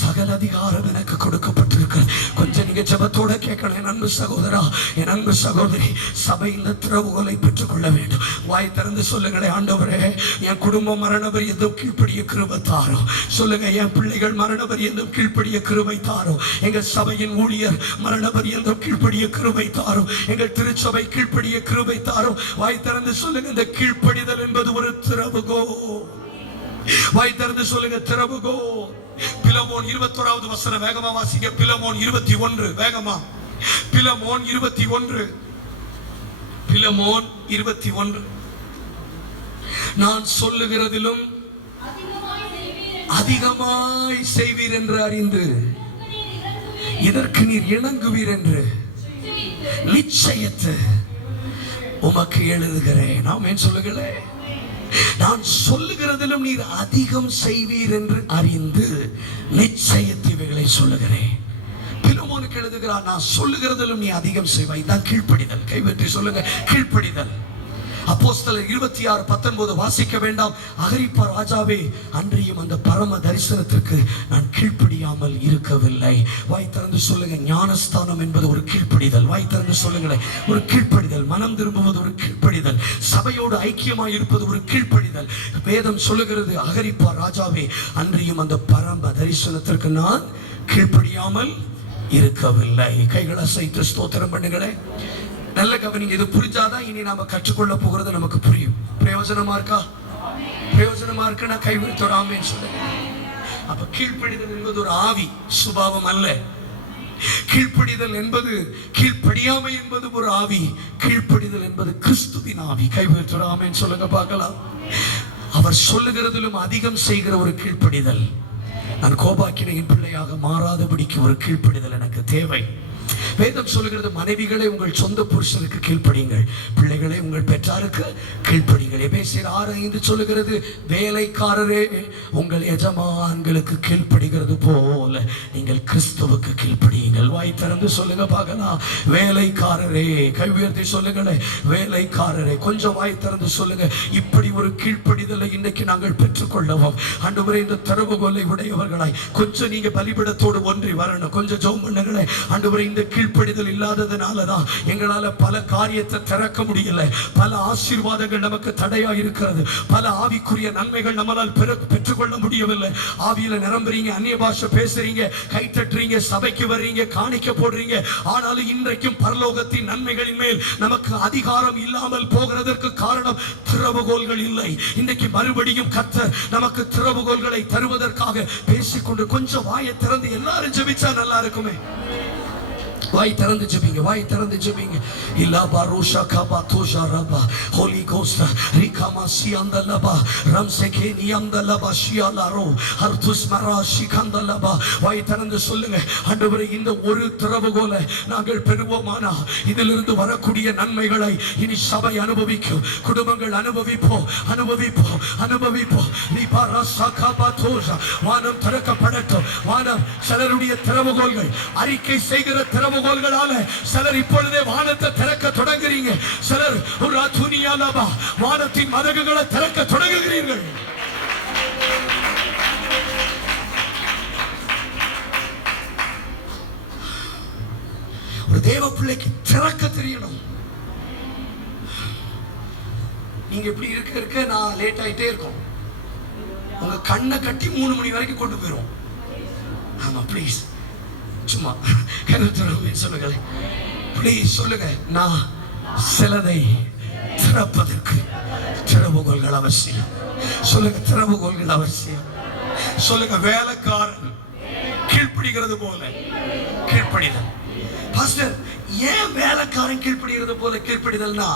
சகல அதிகாரம் எனக்கு கொடுக்கப்பட்டிருக்கிறது. கொஞ்சம் நீங்க ஜெபத்தோட கேட்கணும். என் அன்பு சகோதரா, என் அன்பு சகோதரி, சபை இந்த திறவுகோலை பெற்றுக் கொள்ள வேண்டும். வாய் திறந்து சொல்லுங்களேன், ஆண்டவரே என் குடும்பம் மரண பரியந்தம் கீழ்ப்படிய கிருபை தாரும். சொல்லுங்க, என் பிள்ளைகள் மரண பரியந்தம் கீழ்ப்படிய கிருபை தாரும். எங்க சபையின் ஊழியர் மரண பரியந்தம் கீழ்ப்படிய கிருபை தாரும். எங்கள் திருச்சபை கீழ்ப்படிய கிருபை தாரும். வாய் திறந்து சொல்லுங்க, இந்த கீழ்ப்படிதல் என்பது ஒரு திறவுகோ. வாய் திறந்து சொல்லுங்க, திறவுகோ. பிலமோன் 21வது வசனம் வேகமா வாசிங்க. பிலமோன் 21 வேகமா. பிலமோன் 21. பிலமோன் 21. நான் சொல்லுகிறதிலும் அதிகமாய் செய்வீர் என்று அறிந்து இதற்கு நீர் இணங்குவீர் என்று நிச்சயத்தை உமக்கு எழுதுகிறேன். ஆமென் சொல்லுங்களே. நான் சொல்லுகிறதிலும் நீர் அதிகம் செய்வீர் என்று அறிந்து நிச்சயத்தை இவைகளை சொல்லுகிறேன். பிலமோனுக்கு எழுதுகிறார், நான் சொல்லுகிறதிலும் நீ அதிகம் செய்வாய். தான் கீழ்ப்படிதல். கைவற்றி சொல்லுங்க, கீழ்ப்படிதல். அப்போஸ்தலர் 26:19 வாசிக்க வேண்டாம். அகிரிப்பா ராஜாவே, அன்றியும் அந்த பரம தரிசனத்திற்கு நான் கீழ்ப்படியாமல் இருக்கவில்லை. வாய் திறந்து சொல்லுங்க, ஞானஸ்தானம் என்பது ஒரு கீழ்ப்படிதல். வாய் திறந்து சொல்லுங்களேன், ஒரு கீழ்ப்படிதல். மனம் திரும்புவது ஒரு கீழ்ப்படிதல். சபையோடு ஐக்கியமாய் இருப்பது ஒரு கீழ்ப்படிதல். வேதம் சொல்லுகிறது, அகிரிப்பா ராஜாவே, அன்றியும் அந்த பரம தரிசனத்திற்கு நான் கீழ்ப்படியாமல் இருக்கவில்லை. கைகளை அசைத்து ஸ்தோத்திரம் பண்ணுங்களேன். நல்ல கவனிங்க. இது புரிஞ்சாதான் இனி நாம கற்றுக்கொள்ள போகிறது நமக்கு புரியும். பிரயோஜனமா இருக்கா? பிரயோஜனமா இருக்குன்னா கைவிடுத்தோர் ஆமென் சொல்லுங்க. அப்ப கீழ்ப்படிதல் என்பது ஒரு ஆவி, சுபாவம் அல்ல. கீழ்ப்படிதல் என்பது, கீழ்ப்படியாமை என்பது ஒரு ஆவி. கீழ்ப்படிதல் என்பது கிறிஸ்துவின் ஆவி. கைவிடுத்தோர் ஆமென் சொல்லுங்க பார்க்கலாம். அவர் சொல்லுகிறதிலும் அதிகம் செய்கிற ஒரு கீழ்ப்படிதல். நான் கோபாக்கினையின் பிள்ளையாக மாறாதபடிக்கு ஒரு கீழ்ப்படிதல் எனக்கு தேவை. வேதம் சொல்லுகிறது, மனைவிகளை உங்கள் சொந்த புருஷனுக்கு கீழ்ப்படியுங்கள், பிள்ளைகளை உங்கள் பெற்றாருக்கு கீழ்ப்படியுங்கள். எபேசியர் 6:5 சொல்லுகிறது, வேலைக்காரரே உங்கள் எஜமான்களுக்கு கீழ்ப்படிகிறது போல நீங்கள் கிறிஸ்துவுக்கு கீழ்ப்படியுங்கள். வாய் திறந்து சொல்லுங்க பார்க்கலாம், வேலைக்காரரே. கை உயர்த்தி சொல்லுங்களே, வேலைக்காரரே. கொஞ்சம் வாய் திறந்து சொல்லுங்க. இப்படி ஒரு கீழ்ப்படிதலை இன்னைக்கு நாங்கள் பெற்றுக்கொள்ளவும் ஆண்டவரே, இந்த திறவுகோலை உடையவர்களாய் கொஞ்சம் நீங்க பலிபீடத்தோடு ஒன்றி வரணும். கொஞ்சம் ஜெபம் பண்ணுங்களே. ஆண்டவரே, இந்த கீழ்ப்படிதல் இல்லாததுனாலதான் எங்களால பல காரியத்தை திறக்க முடியல. பல ஆசீர்வாதங்கள் நமக்கு தடையா இருக்கிறது. பல ஆவிக்குரிய நன்மைகள் நம்மளால் பெற்றுக்கொள்ள முடியவில்லை. ஆவியில நிரம்புறீங்க, அந்நிய பாஷை பேசுறீங்க, கை தட்டுறீங்க, சபைக்கு வர்றீங்க, காணிக்க போடுறீங்க. ஆனாலும் இன்றைக்கும் பரலோகத்தின் நன்மைகளின் மேல் நமக்கு அதிகாரம் இல்லாமல் போகிறதற்கு காரணம் திறவுகோல்கள் இல்லை. இன்றைக்கு மறுபடியும் கர்த்தர் நமக்கு திறவுகோல்களை தருவதற்காக பேசிக்கொண்டு கொஞ்சம் வாயை திறந்து எல்லாரும் ஜெபிச்சா நல்லா இருக்குமே. வாய் திறந்து ஜெபிங்க, வாய் திறந்து ஜெபிங்க. இல்லா பாரோஷா கபா தோஷா ரபா ஹோலி கோஸ்ட் ரிகாமா சியந்தலபா ரம்சகே நியந்தலபா ஷியாலாரோ ஹர்துஸ் மரா ஷிகந்தலபா. வாய் திறந்து சொல்லுங்க, ஆண்டவரே இந்த ஒரு திறவுகோலை நாங்கள் பெறுவோமானா இதிலிருந்து வரக்கூடிய நன்மைகளை இனி சபை அனுபவிக்கும், குடும்பங்கள் அனுபவிப்போம் அனுபவிப்போம் அனுபவிப்போம். நீ பாராசா கபா தோஷா. வானம் திறக்கப்படட்டும். வானம் சிலருடைய திறவுகோல்கள் அறிக்கை செய்கிற திறவுகோல்களால சிலர் இப்பொழுதே வானத்தை திறக்க தொடங்குறீங்க. சிலர் ஒரு துணியாலபா வானத்தின் மதகுகளை திறக்க தொடங்குகிறீர்கள். ஒரு தேவ பிள்ளைக்கு திறக்க தெரியணும். நீங்க இப்படி இருக்க இருக்க நான் லேட் ஆயிட்டே இருக்கும். உங்க கண்ணை கட்டி 3 மணி வரைக்கும் கொண்டு போயிரும். ஆமா ப்ளீஸ் சும்மா சொல்லுங்க, ப்ளீஸ் சொல்லுங்க. நான் சிலதை திறப்பதற்கு திறவுகோல்கள் அவசியம். சொல்லுங்க, திறவுகோல்கள் அவசியம். சொல்லுங்க, வேலைக்காரன் கீழ்ப்படிகிறது போல கீழ்ப்படிதல். பாஸ்டர், ஏன் வேலைக்காரன் கீழ்ப்படிகிறது போல கீழ்ப்படிதல்னா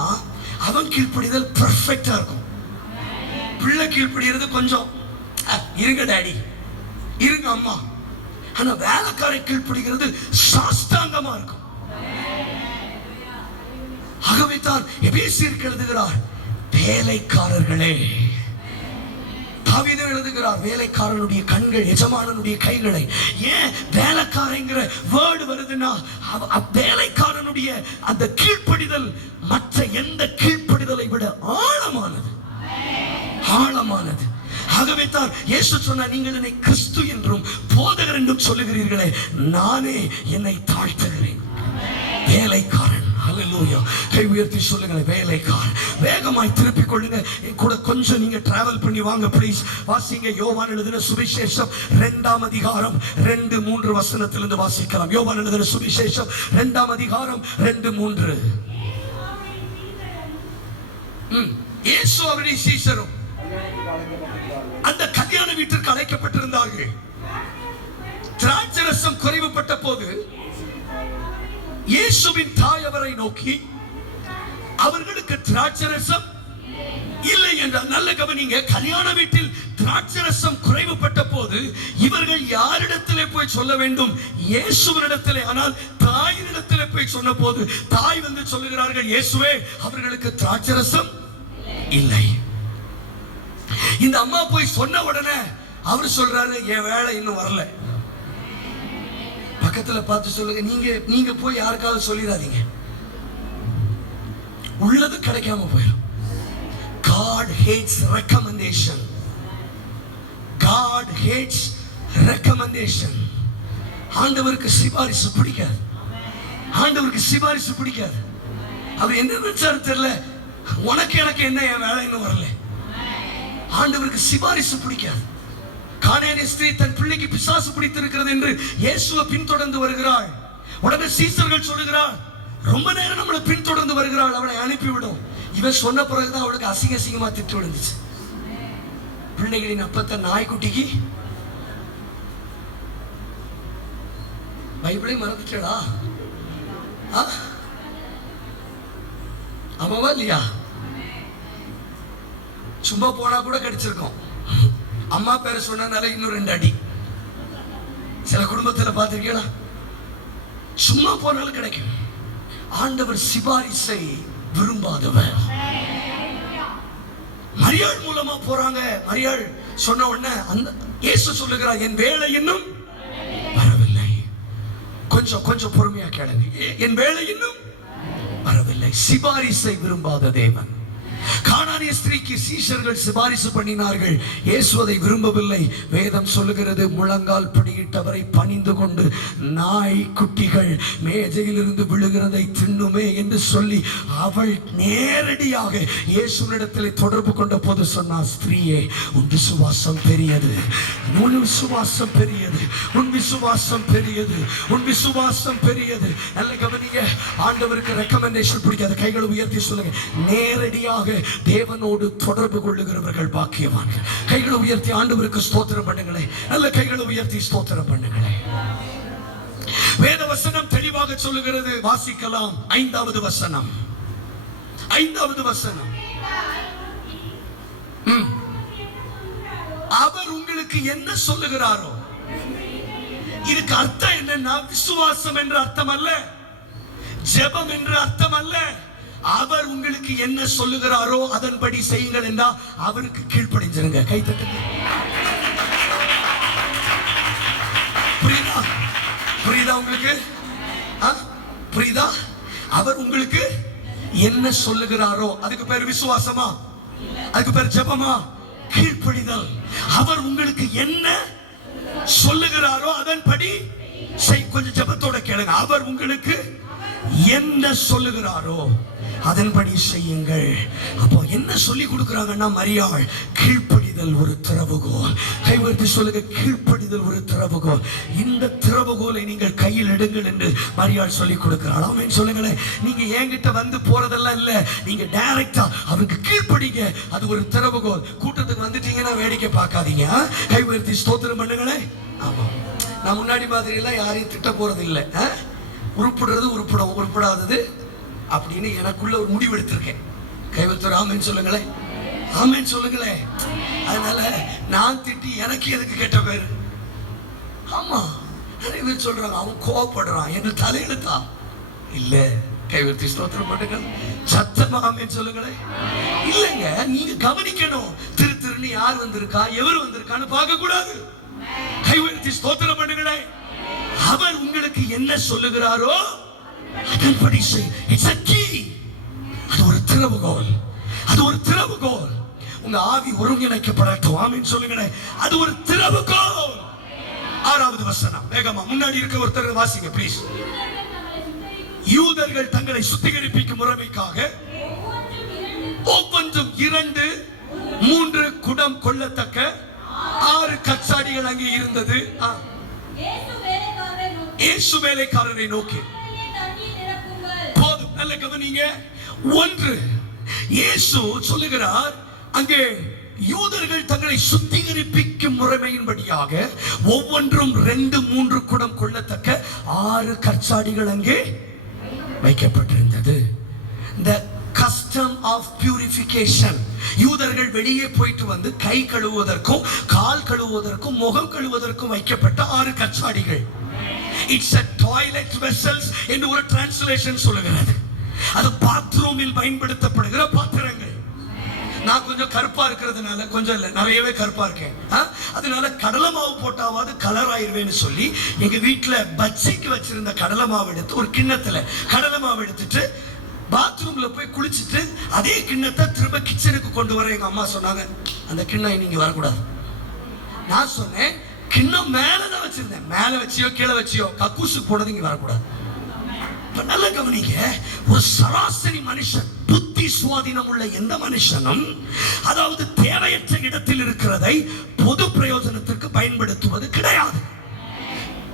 அவன் கீழ்ப்படிதல் பெர்ஃபெக்ட்டா இருக்கும். பிள்ளை கீழ்ப்படிகிறது கொஞ்சம் இருங்க டாடி இருங்க அம்மா. ஆனா வேலைக்காரை கீழ்ப்படிகிறது சாஷ்டாங்கமா இருக்கும். ஆகவே தான் எபேசியருக்கு எழுதுகிறார், வேலைக்காரர்களே. தாவீது எழுதுகிறார், வேலைக்காரனுடைய கண்கள் எஜமானனுடைய கைகளை. ஏன் வேலைக்காரங்கிற வேர்டு வருதுன்னா வேலைக்காரனுடைய அந்த கீழ்ப்படிதல் மற்ற எந்த கீழ்ப்படிதலை விட ஆழமானது ஆழமானது. ஆகவே தான் இயேசு சொன்னார், நீங்கள் என்னை கிறிஸ்து என்றும் போதகர் என்றும் சொல்லுகிறீர்களே, நானே என்னை தாழ்த்துகிறேன். வேலைக்காரன். ஹல்லேலூயா. கை உயர்த்தி சொல்லுங்களேன், வேலைக்காரன். வேகமாய் திருப்பிக் கொள்ளுங்க. கூட கொஞ்சம் நீங்க டிராவல் பண்ணி வாங்க ப்ளீஸ். வாசிங்க யோவான் எழுதின சுவிசேஷம் 2ஆம் அதிகாரம் 2-3 வசனத்திலிருந்து வாசிக்கலாம். யோவான் எழுதின சுவிசேஷம் 2ஆம் அதிகாரம் 2-3. இயேசு அவருடைய சீஷரும் அந்த கல்யாண வீட்டிற்கு அழைக்கப்பட்டிருந்தார்கள். திராட்சரசம் குறைவுபட்ட போது இயேசுவின் தாய் அவரை நோக்கி, அவர்களுக்கு திராட்சரசம் இல்லை என்றால். நல்ல கவனிங்க, கல்யாண வீட்டில் திராட்சரசம் குறைவுபட்ட போது இவர்கள் யாரிடத்திலே போய் சொல்ல வேண்டும்? இயேசுவினிடத்திலே. ஆனால் தாயினிடத்திலே போய் சொன்ன போது தாய் வந்து சொல்லுகிறார்கள், இயேசுவே அவர்களுக்கு திராட்சரசம் இல்லை. இந்த அம்மா போய் சொன்ன உடனே அவர் சொல்றாரு, என் வேலை இன்னும் வரல. பக்கத்துல பார்த்து சொல்லுங்க, நீங்க போய் யாருக்காவது சொல்லிடாதீங்க, உள்ளது கிடைக்காம போயிடும். God hates recommendation. God hates recommendation. ஆண்டவருக்கு சிபாரிசு பிடிக்காது. ஆண்டவருக்கு சிபாரிசு பிடிக்காது. அவர் என்ன நினைச்சாரு தெரியல, உனக்கு எனக்கு என்ன, என் வேலை இன்னும் வரல. ஆண்டவருக்கு சிபாரிசு பிடிக்காது. கானானிய ஸ்திரீ தன் பிள்ளைக்கு பிசாசு பிடித்திருக்கிறது என்று இயேசுவை பின்தொடர்ந்து வருகிறாள். உடனே சீசர்கள் சொல்லுகிறார், ரொம்ப நேரம் நம்மளை பின்தொடர்ந்து வருகிறாள், அவளை அனுப்பிவிடும். இவன் சொன்ன பிறகுதான் அவளுக்கு அசிங்க அசிங்கமா திட்டு விழுந்துச்சு. பிள்ளைகளின் அப்பத்த நாய்க்குட்டிக்கு பைபிளை மறந்துட்டா? ஆமாவா இல்லையா? சும்மா போனா கூட கிடைச்சிருக்கும். அம்மா பேரை சொன்னனால இன்னும் 2 அடி. சில குடும்பத்துல பார்த்திருக்கீங்களா? சும்மா போனாலும் கிடைக்கும். ஆண்டவர் சிபாரிசை விரும்பாதவர். மரியாள் மூலமா போறாங்க. மரியாள் சொன்ன உடனே அந்த இயேசு சொல்லுகிறார், என் வேலை இன்னும் வரவில்லை. கொஞ்சம் பொறுமையா கேளுங்க. என் வேலை இன்னும் வரவில்லை. சிபாரிசை விரும்பாத தேவன். கானானிய ஸ்திரீக்கு சீஷர்கள் சிபாரிசு பண்ணினார்கள், இயேசு அதை விரும்பவில்லை. வேதம் சொல்லுகிறது, முழங்கால் படியிட்டவரை பணிந்து கொண்டு நாய் குட்டிகள் மேஜையில் இருந்து விழுகிறதை தின்னுமே என்று சொல்லி அவள் நேரடியாக இயேசுவினிடத்தில் தொடர்பு கொண்ட போது சொன்னார், ஸ்திரீயே உன் விசுவாசம் பெரியது, உன் விசுவாசம் பெரியது, உன் விசுவாசம் பெரியது, உன் விசுவாசம் பெரியது. நல்ல கவனிங்க, ஆண்டவருக்கு ரெக்கமெண்டேஷன் பிடிக்காது. கைகளை உயர்த்தி சொல்லுங்க, நேரடியாக தேவனோடு தொடர்பு கொள்ளுகிறவர்கள் பாக்கியவான்கள். கைகளை உயர்த்தி ஆண்டவருக்கு ஸ்தோத்திரம் பண்ணுங்களேன். நல்ல கைகளை உயர்த்தி ஸ்தோத்திரம் பண்ணுங்களேன். வேத வசனம் தெளிவாக சொல்லுகிறது. வாசிக்கலாம். 5வது வசனம். 5வது வசனம். அவர் உங்களுக்கு என்ன சொல்லுகிறாரோ, இதுக்கு அர்த்தம் என்னன்னா, விசுவாசம் என்ற அர்த்தம் அல்ல, ஜெபம் என்ற அர்த்தம் அல்ல. அவர் உங்களுக்கு என்ன சொல்லுகிறாரோ அதன்படி செய்யுங்கள் என்றா அவருக்கு கீழ்ப்படிஞ்சிருங்க. கை தட்டுங்க. புரியுதா? புரியுதா உங்களுக்கு? புரியுதா? அவர் உங்களுக்கு என்ன சொல்லுகிறாரோ அதுக்கு பேர் விசுவாசமா? அதுக்கு பேர் ஜெபமா? கீழ்ப்படிதல். அவர் உங்களுக்கு என்ன சொல்லுகிறாரோ அதன்படி செய். கொஞ்சம் ஜெபத்தோட கேளுங்க. அவர் உங்களுக்கு என்ன சொல்லுகிறாரோ அதன்படி செய்யுங்கள். அப்போ என்ன சொல்லி கொடுக்கிறாங்கன்னா, மரியாள் கீழ்ப்படிதல் ஒரு திறவுகோல். கைவர்த்தி சொல்லுங்க, கீழ்ப்படிதல் ஒரு திறவுகோல். இந்த திறவுகோலை நீங்கள் கையில் எடுங்கள் என்று மரியாள் சொல்லி கொடுக்கிறாள். ஆமென் சொல்லுங்களேன். நீங்க என்கிட்ட வந்து போறதெல்லாம் இல்ல, நீங்க டைரக்டா அவருக்கு கீழ்ப்படிங்க. அது ஒரு திறவுகோல். கூட்டத்துக்கு வந்துட்டீங்கன்னா வேடிக்கை பார்க்காதீங்க. கைவர்த்தி ஸ்தோத்திரம் பண்ணுங்களேன். ஆமா, நான் முன்னாடி மாதிரி எல்லாம் யாரையும் திட்ட போறது இல்லை. உருப்படுறது உருப்படாதது அப்படின்னு எனக்குள்ள ஒரு முடிவு எடுத்திருக்கேன். கைவத்தர் ஆமென் சொல்லுங்களேன். ஆமென் சொல்லுங்களேன். அதனால நான் திட்டி எனக்கு எதுக்கு கெட்ட பேரு? ஆமா, நிறைய பேர் சொல்றாங்க அவன் கோவப்படுறான் என்று தலையெழுத்தா இல்ல. கைவர்த்தி ஸ்தோத்திரம் பண்ணுங்க. சத்தமா ஆமென் சொல்லுங்களேன். இல்லைங்க, நீங்க கவனிக்கணும். திருன்னு யார் வந்திருக்கா, எவர் வந்திருக்கான்னு பார்க்க கூடாது. கைவர்த்தி ஸ்தோத்திரம் பண்ணுங்களேன். அவர் உங்களுக்கு என்ன சொல்லுகிறாரோ அதன்படி செய். It's a key. அது ஒரு திறவுகோல். அது ஒரு திறவுகோல். உங்க ஆவி ஒருங்கிணைக்கப்படட்டும். ஆமென் சொல்லுங்களேன். அது ஒரு திறவுகோல். 6வது வசனம். வேகமா முன்னாடி இருக்க ஒருத்தர் வாசிங்க ப்ளீஸ். யூதர்கள் தங்களை சுத்திகரிப்பிக்கும் முறைமைக்காக ஒவ்வொன்றும் 2, 3 குடம் கொள்ளத்தக்க 6 கச்சாடிகள் அங்கே இருந்தது. இயேசு வேலைக்காரரை நோக்கி, போதும், நல்ல கவனிங்க. 1, இயேசு சொல்லுகிறார், அங்கே யூதர்கள் தங்களை சுத்திகரிப்பிக்கும் முறைமையின்படியாக ஒவ்வொன்றும் 2, 3 குடம் கொள்ளத்தக்க 6 கற்சாடிகள் அங்கே வைக்கப்பட்டிருந்தது. The custom of purification. யூதர்கள் வெளியே போயிட்டு வந்து கை கழுவுவதற்கும் கால் கழுவுவதற்கும் முகம் கழுவுவதற்கும் வைக்கப்பட்ட 6 கச்சாடிகள். It's a toilet vessels என்று ஒரு டிரான்ஸ்லேஷன் சொல்லுகிறது. அது பாத்ரூமில் பயன்படுத்தப்படுகிற பாத்திரங்கள். நான் கொஞ்சம் கருப்பா இருக்கிறதுனால, கொஞ்சம் இல்ல நிறையவே கருப்பா இருக்கேன், அதனால கடலை மாவு போட்டாவது கலர் ஆயிருவேன்னு சொல்லி எங்க வீட்டுல பஜ்ஜிக்கு வச்சிருந்த கடலை மாவு எடுத்து ஒரு கிண்ணத்துல கடலை மாவு எடுத்துட்டு பாத்ரூம்ல போய் குளிச்சுட்டு அதே கிண்ணத்தை திரும்ப கிச்சனுக்கு கொண்டு வர எங்க அம்மா சொன்னாங்க, அந்த கிண்ணம் நீங்க வரக்கூடாது. நான் சொன்னேன், கிண்ணம் மேலதான் வச்சிருந்தேன், மேல வச்சியோ கீழே வச்சியோ கக்கூசுக்கு போனது இங்க வரக்கூடாது. நல்ல கவனிங்க. ஒரு சராசரி மனுஷன், புத்தி சுவாதீனம் உள்ள எந்த மனுஷனும், அதாவது தேவையற்ற இடத்தில் இருக்கிறதை பொது பிரயோஜனத்திற்கு பயன்படுத்துவது கிடையாது.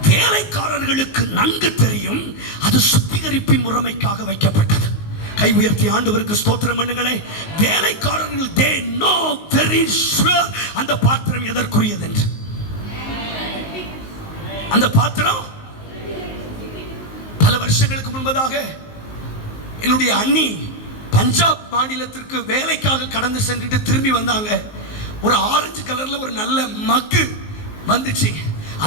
வேலைக்காரர்களுக்கு நன்கு தெரியும் அது சுத்திகரிப்பின் முறைமைக்காக வைக்கப்பட்டது. கை உயர்த்தி ஆண்டவருக்கு ஸ்தோத்திரம் பண்ணுங்களே. வேலைக்காரர்கள் they know very sure அந்த பாத்திரம் எதற்குரியது என்று. அந்த பாத்திரம் பல வருஷங்களுக்கு முன்பதாக என்னுடைய அண்ணி பஞ்சாப் மாநிலத்திற்கு வேலைக்காக கடந்து சென்றுட்டு திரும்பி வந்தாங்க. ஒரு ஆரஞ்சு கலர்ல ஒரு நல்ல மக்கு வந்துச்சு.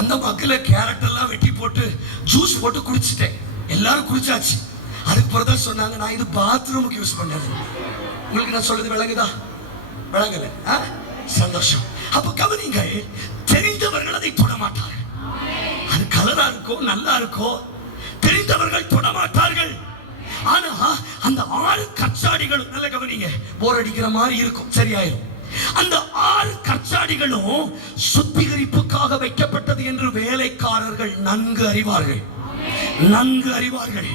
அந்த மக்குல கேரட் எல்லாம் வெட்டி போட்டு ஜூஸ் போட்டு குடிச்சிட்டேன். எல்லாரும் குடிச்சாச்சு. அதுக்கு பிறகு சொன்னாங்க, நான் இது பாத்ரூமுக்கு யூஸ் பண்ணது. உங்களுக்கு நான் சொல்றது விளங்குதா? விளங்கல? சந்தோஷம். அப்ப கவனிங்க, தெரிந்தவர்கள் அதை தொட மாட்டார்கள். அது கலரா இருக்கோ நல்லா இருக்கோ தெரிந்தவர்கள் தொட மாட்டார்கள். ஆனா அந்த 6 கச்சாடிகளும், நல்ல கவனிங்க, போர் அடிக்கிற மாதிரி இருக்கும், சரியாயிரும். அந்த 6 கச்சாடிகளும் சுத்திகரிப்புக்காக வைக்கப்பட்டது என்று வேலைக்காரர்கள் நன்கு அறிவார்கள். நன்கு அறிவார்கள்,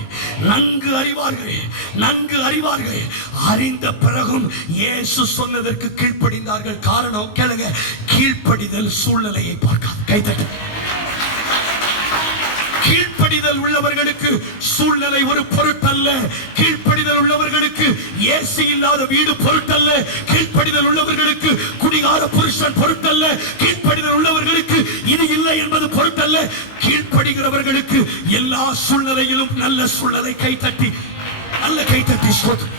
நன்கு அறிவார்கள், நன்கு அறிவார்கள். அறிந்த பிறகும் இயேசு சொன்னதற்கு கீழ்ப்படிந்தார்கள். காரணம் கேளுங்க, கீழ்ப்படிதல் சூழ்நிலையை பார்க்காது. கைதட்டு. கீழ்ப்படிதல் உள்ளவர்களுக்கு சூழ்நிலை ஒரு பொருட்டல்ல. கீழ்ப்படிதல் உள்ளவர்களுக்கு ஏசி இல்லாத வீடு பொருட்டல்ல. கீழ்ப்படிதல் உள்ளவர்களுக்கு குடிகார புருஷன் பொருட்டல்ல. கீழ்ப்படிதல் உள்ளவர்களுக்கு இது இல்லை என்பது பொருட்டல்ல. கீழ்ப்படுகிறவர்களுக்கு எல்லா சூழ்நிலையிலும் நல்ல சூழ்நிலை. கைத்தட்டி நல்ல கைத்தட்டி ஸ்தோத்திரம்.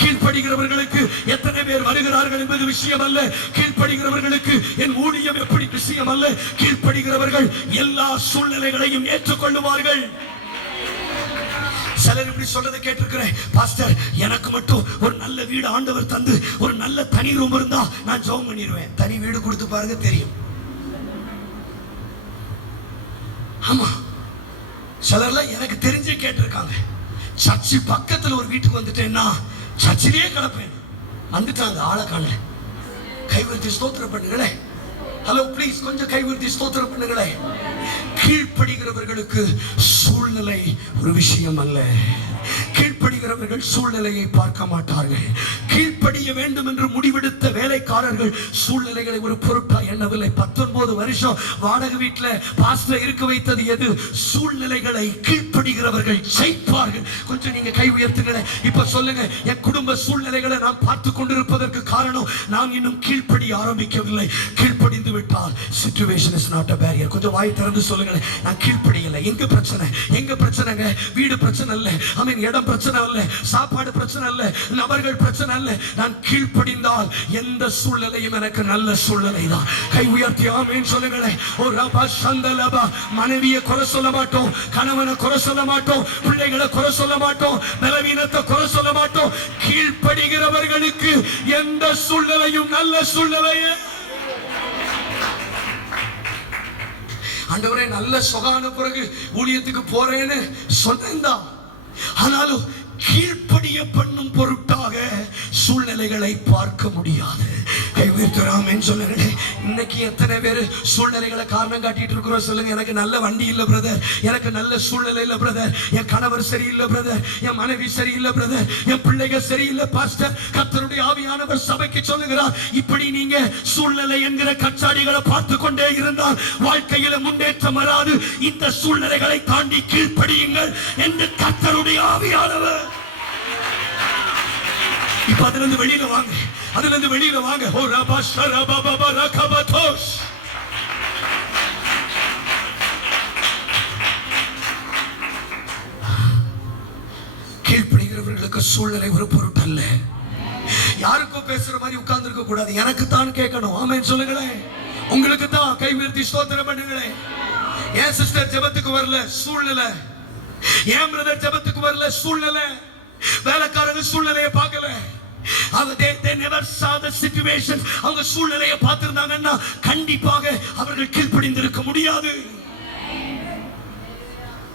கீழ்ப்படுகிறவர்களுக்கு எத்தனை பேர் வருகிறார்கள் என்பது விஷயம் அல்ல. கீழ்ப்படுகிறவர்களுக்கு என் ஊழியம் எப்படி விஷயம் அல்ல. கீழ்ப்படுகிறவர்கள் எல்லா சூழ்நிலைகளையும் ஏற்றுக்கொள்ளுவார்கள். சிலர் இப்படி சொல்றதை கேட்டிருக்கிறேன், பாஸ்டர் எனக்கு மட்டும் ஒரு நல்ல வீடு ஆண்டவர் தந்து ஒரு நல்ல தனி ரூம் இருந்தா நான் ஜெபம் பண்ணிடுவேன். தனி வீடு கொடுத்து பாருங்க தெரியும். ஆமா, சிலர்லாம் எனக்கு தெரிஞ்சே கேட்டிருக்காங்க, சர்ச்சு பக்கத்துல ஒரு வீட்டுக்கு வந்துட்டேன்னா சர்ச்சிலேயே கிடப்பேன். வந்துட்டாங்க, ஆளை காணல. கைவர்த்தி ஸ்தோத்திரம் பண்ணுங்களே. ஹலோ ப்ளீஸ் கொஞ்சம் கைவர்த்தி ஸ்தோத்திரம் பண்ணுங்களே. கீழ்ப்படுகிறவர்களுக்கு சூழ்நிலை ஒரு விஷயம் அல்ல. கீழ்ப்படுகிறவர்கள் சூழ்நிலையை பார்க்க மாட்டார்கள். கீழ்ப்படிய வேண்டும் என்று முடிவெடுத்த வேலைக்காரர்கள் சூழ்நிலைகளை ஒரு பொருட்டா எண்ணவில்லை. 19 வருஷம் வாடகை வீட்டில் பாஸ்டர் இருக்க வைத்தது எது? சூழ்நிலைகளை கீழ்ப்படுகிறவர்கள் ஜெயிப்பார்கள். கொஞ்சம் நீங்க கை உயர்த்துங்களேன். இப்ப சொல்லுங்க, என் குடும்ப சூழ்நிலைகளை நான் பார்த்து கொண்டிருப்பதற்கு காரணம் நான் இன்னும் கீழ்ப்படி ஆரம்பிக்கவில்லை. கீழ்ப்படிந்து விட்டால் situation is not a barrier. கொஞ்சம் வாய் திறந்து சொல்லுங்களேன், நான் கீழ்ப்படியலை. எங்க பிரச்சனை? எங்க பிரச்சனைங்க? வீடு பிரச்சனை இல்ல, இடம் பிரச்சனை இல்ல, சாப்பாடு பிரச்சனை இல்ல, நபர்கள் பிரச்சனை இல்ல. நான் கீழ்ப்படிந்தால் எந்த சூழ்நிலையும் எனக்கு நல்ல சூழ்நிலை தான். கை உயர்த்தி ஆமென் சொல்லுங்களேன். ஓ ரபா சந்தலபா. மனைவியை குறை சொல்ல மாட்டோம், கணவனை குறை சொல்ல மாட்டோம், பிள்ளைகளை குறை சொல்ல மாட்டோம், பலவீனத்தை குறை சொல்ல மாட்டோம். கீழ்ப்படுகிறவர்களுக்கு எந்த சூழ்நிலையும் நல்ல சூழ்நிலையே. ஆண்டவரே நல்ல சுகான பிறகு ஊழியத்துக்கு போறேன்னு சொன்னேன், ஆனாலும் கீழ்ப்படிய பண்ணும் பொருட்டாக சூழ்நிலைகளை பார்க்க முடியாது. இன்னைக்கு எத்தனை பேர் சூழ்நிலைகளை காரணம் காட்டிட்டு இருக்கிறோம் சொல்லுங்க. எனக்கு நல்ல வண்டி இல்ல பிரதர், எனக்கு நல்ல சூழ்நிலை இல்ல பிரதர், என் கணவர் சரியில்லை பிரதர், என் மனைவி சரியில்லை பிரதர், என் பிள்ளைகள் சரியில்லை பாஸ்டர். கர்த்தருடைய ஆவியானவர் சபைக்கு சொல்லுகிறார், இப்படி நீங்க சூழ்நிலை என்கிற கச்சாடிகளை பார்த்து கொண்டே இருந்தால் வாழ்க்கையில முன்னேற்றம் வராது. இந்த சூழ்நிலைகளை தாண்டி கீழ்ப்படியுங்கள் என்று கர்த்தருடைய ஆவியானவர். இப்ப அதுல இருந்து வெளியில வாங்க, அதுல இருந்து வெளியில வாங்க. ஓ ரபா ஷரபா பபா ரகபதோஷ். கீழ்ப்படுகிறவர்களுக்கு சூழ்நிலை ஒரு பொருட்டல்ல. யாருக்கோ பேசுற மாதிரி உட்கார்ந்து இருக்க கூடாது, எனக்கு தான் கேட்கணும். ஆமென் சொல்லுங்களேன். உங்களுக்கு தான். கை உயர்த்தி ஸ்தோத்திரம் பண்ணுங்களேன். ஏன் சிஸ்டர் ஜெபத்துக்கு வரல? சூழ்நிலை. ஏன் பிரதர் ஜெபத்துக்கு வரல? சூழ்நிலை. வேலைக்காரங்க சூழ்நிலையை பார்க்கல. அவங்க சூழ்நிலையை பார்த்திருந்தாங்கன்னா கண்டிப்பாக அவர்கள் கீழ்ப்படிந்திருக்க முடியாது.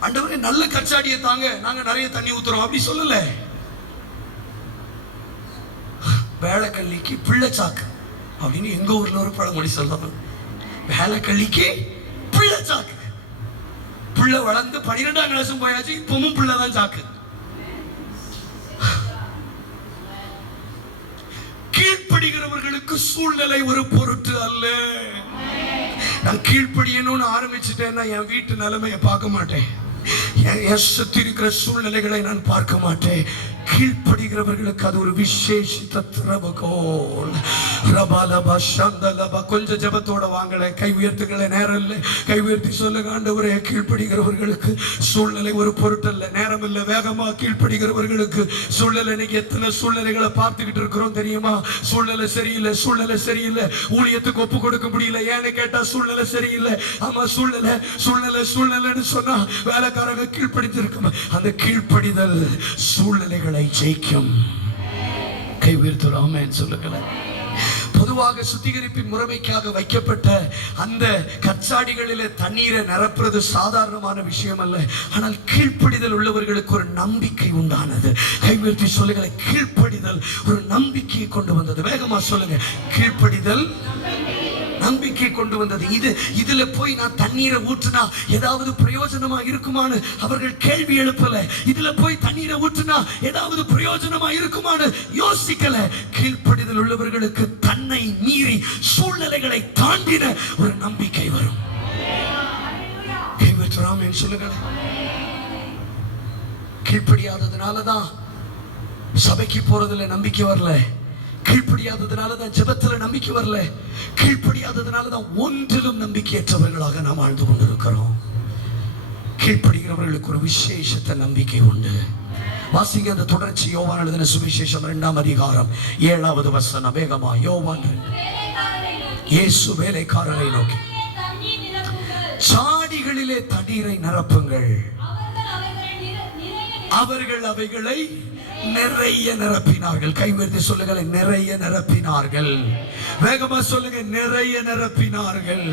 ஆண்டவரே நல்ல கச்சாடியை தாங்க, நாங்க நிறைய தண்ணி ஊத்துறோம் அப்படி சொல்லல. வேலைக்கல்லிக்கு பிள்ளைச்சாக்கு அப்படின்னு எங்க ஊர்ல ஒரு பழமொழி சொல்லணும். வேலைக்கல்லிக்கு பிள்ளைச்சாக்கு. பிள்ளை வளர்ந்து 12ஆம் கிளாஸும் போயாச்சு, இப்பவும் பிள்ளைதான் சாக்கு. கீழ்ப்படுகிறவர்களுக்கு சூழ்நிலை ஒரு பொருட்டு அல்ல. நான் கீழ்ப்படியணும்னு ஆரம்பிச்சுட்டேன்னா என் வீட்டு நிலைமையை பார்க்க மாட்டேன், என் சுத்தி இருக்கிற சூழ்நிலைகளை நான் பார்க்க மாட்டேன். கீழ்ப்படுகிறவர்களுக்கு அது ஒரு விசேஷித்த திறவுகோல். ரபாலபா சந்தலபா. கொஞ்சம் ஜெபத்தோட வாங்கல, கை உயர்த்துங்களே. நேரம் இல்லை, கை உயர்த்தி சொல்லுங்க, ஆண்டவரே கீழ்ப்படுகிறவர்களுக்கு சூழ்நிலை ஒரு பொருட்டல்ல. நேரம் இல்லை, வேகமா. கீழ்ப்படுகிறவர்களுக்கு சூழ்நிலை. இன்னைக்கு எத்தனை சூழ்நிலைகளை பார்த்துக்கிட்டு இருக்கிறோம் தெரியுமா? சூழ்நிலை சரியில்லை, சூழ்நிலை சரியில்லை, ஊழியத்துக்கு ஒப்பு கொடுக்க முடியல. ஏன்னு கேட்டா சூழ்நிலை சரியில்லை. ஆமா, சூழ்நிலை சூழ்நிலை சூழ்நிலைன்னு சொன்னா வேலைக்காரங்க கீழ்ப்படித்திருக்கும். அந்த கீழ்ப்படிதல் சூழ்நிலைகளை ஜெயிக்கும். கை உயர்த்துறாம சொல்லுங்களேன். பொதுவாக சுத்திகரிப்பின் முறைமைக்காக வைக்கப்பட்ட அந்த கச்சாடிகளிலே தண்ணீரை நிரப்புறது சாதாரணமான விஷயம் அல்ல. ஆனால் கீழ்ப்படிதல் உள்ளவர்களுக்கு ஒரு நம்பிக்கை உண்டானது. கைவிர்த்தி சொல்லுங்களேன். கீழ்ப்படிதல் ஒரு நம்பிக்கையை கொண்டு வந்தது. வேகமா சொல்லுங்க. கீழ்ப்படிதல் நம்பிக்கை கொண்டு வந்தது. இதுல போய் நான் தண்ணீரை ஊற்றினா ஏதாவது பிரயோஜனமா இருக்குமான்னு அவர்கள் கேள்வி எழுப்பல. இதுல போய் தண்ணீரை ஊற்றினா ஏதாவது பிரயோஜனமா இருக்குமான்னு யோசிக்கல. கீழ்ப்படிதல் உள்ளவர்களுக்கு தன்னை மீறி சூழ்நிலைகளை தாண்டின ஒரு நம்பிக்கை வரும். சொல்லுங்க. கீழ்ப்படியாததுனாலதான் சபைக்கு போறதுல நம்பிக்கை வரல. கீழ்ப்படியாததுனால தான் ஜெபத்துல நம்பிக்கை வரல. கீழ்ப்படியாததுனால தான் ஒன்றிலும் நம்பிக்கையற்றவர்களாக நாம் வாழ்ந்து கொண்டிருக்கிறோம். கீழ்ப்படுகிறவர்களுக்கு ஒரு விசேஷத்த நம்பிக்கை உண்டு. வாசிங்க அந்த தொடர்ச்சி. யோவான் எழுதின சுவிசேஷம் 2ஆம் அதிகாரம் 7வது வசனம். வேகமா யோவான். இயேசு வேலைக்காரரை நோக்கி, சாடிகளிலே தண்ணீரை நிரப்புங்கள். அவர்கள் அவைகளை நிறைய நிரப்பினார்கள். கைவிடுத்து சொல்லுங்க, நிறைய நிரப்பினார்கள். வேகமா சொல்லுங்க, நிறைய நிரப்பினார்கள்.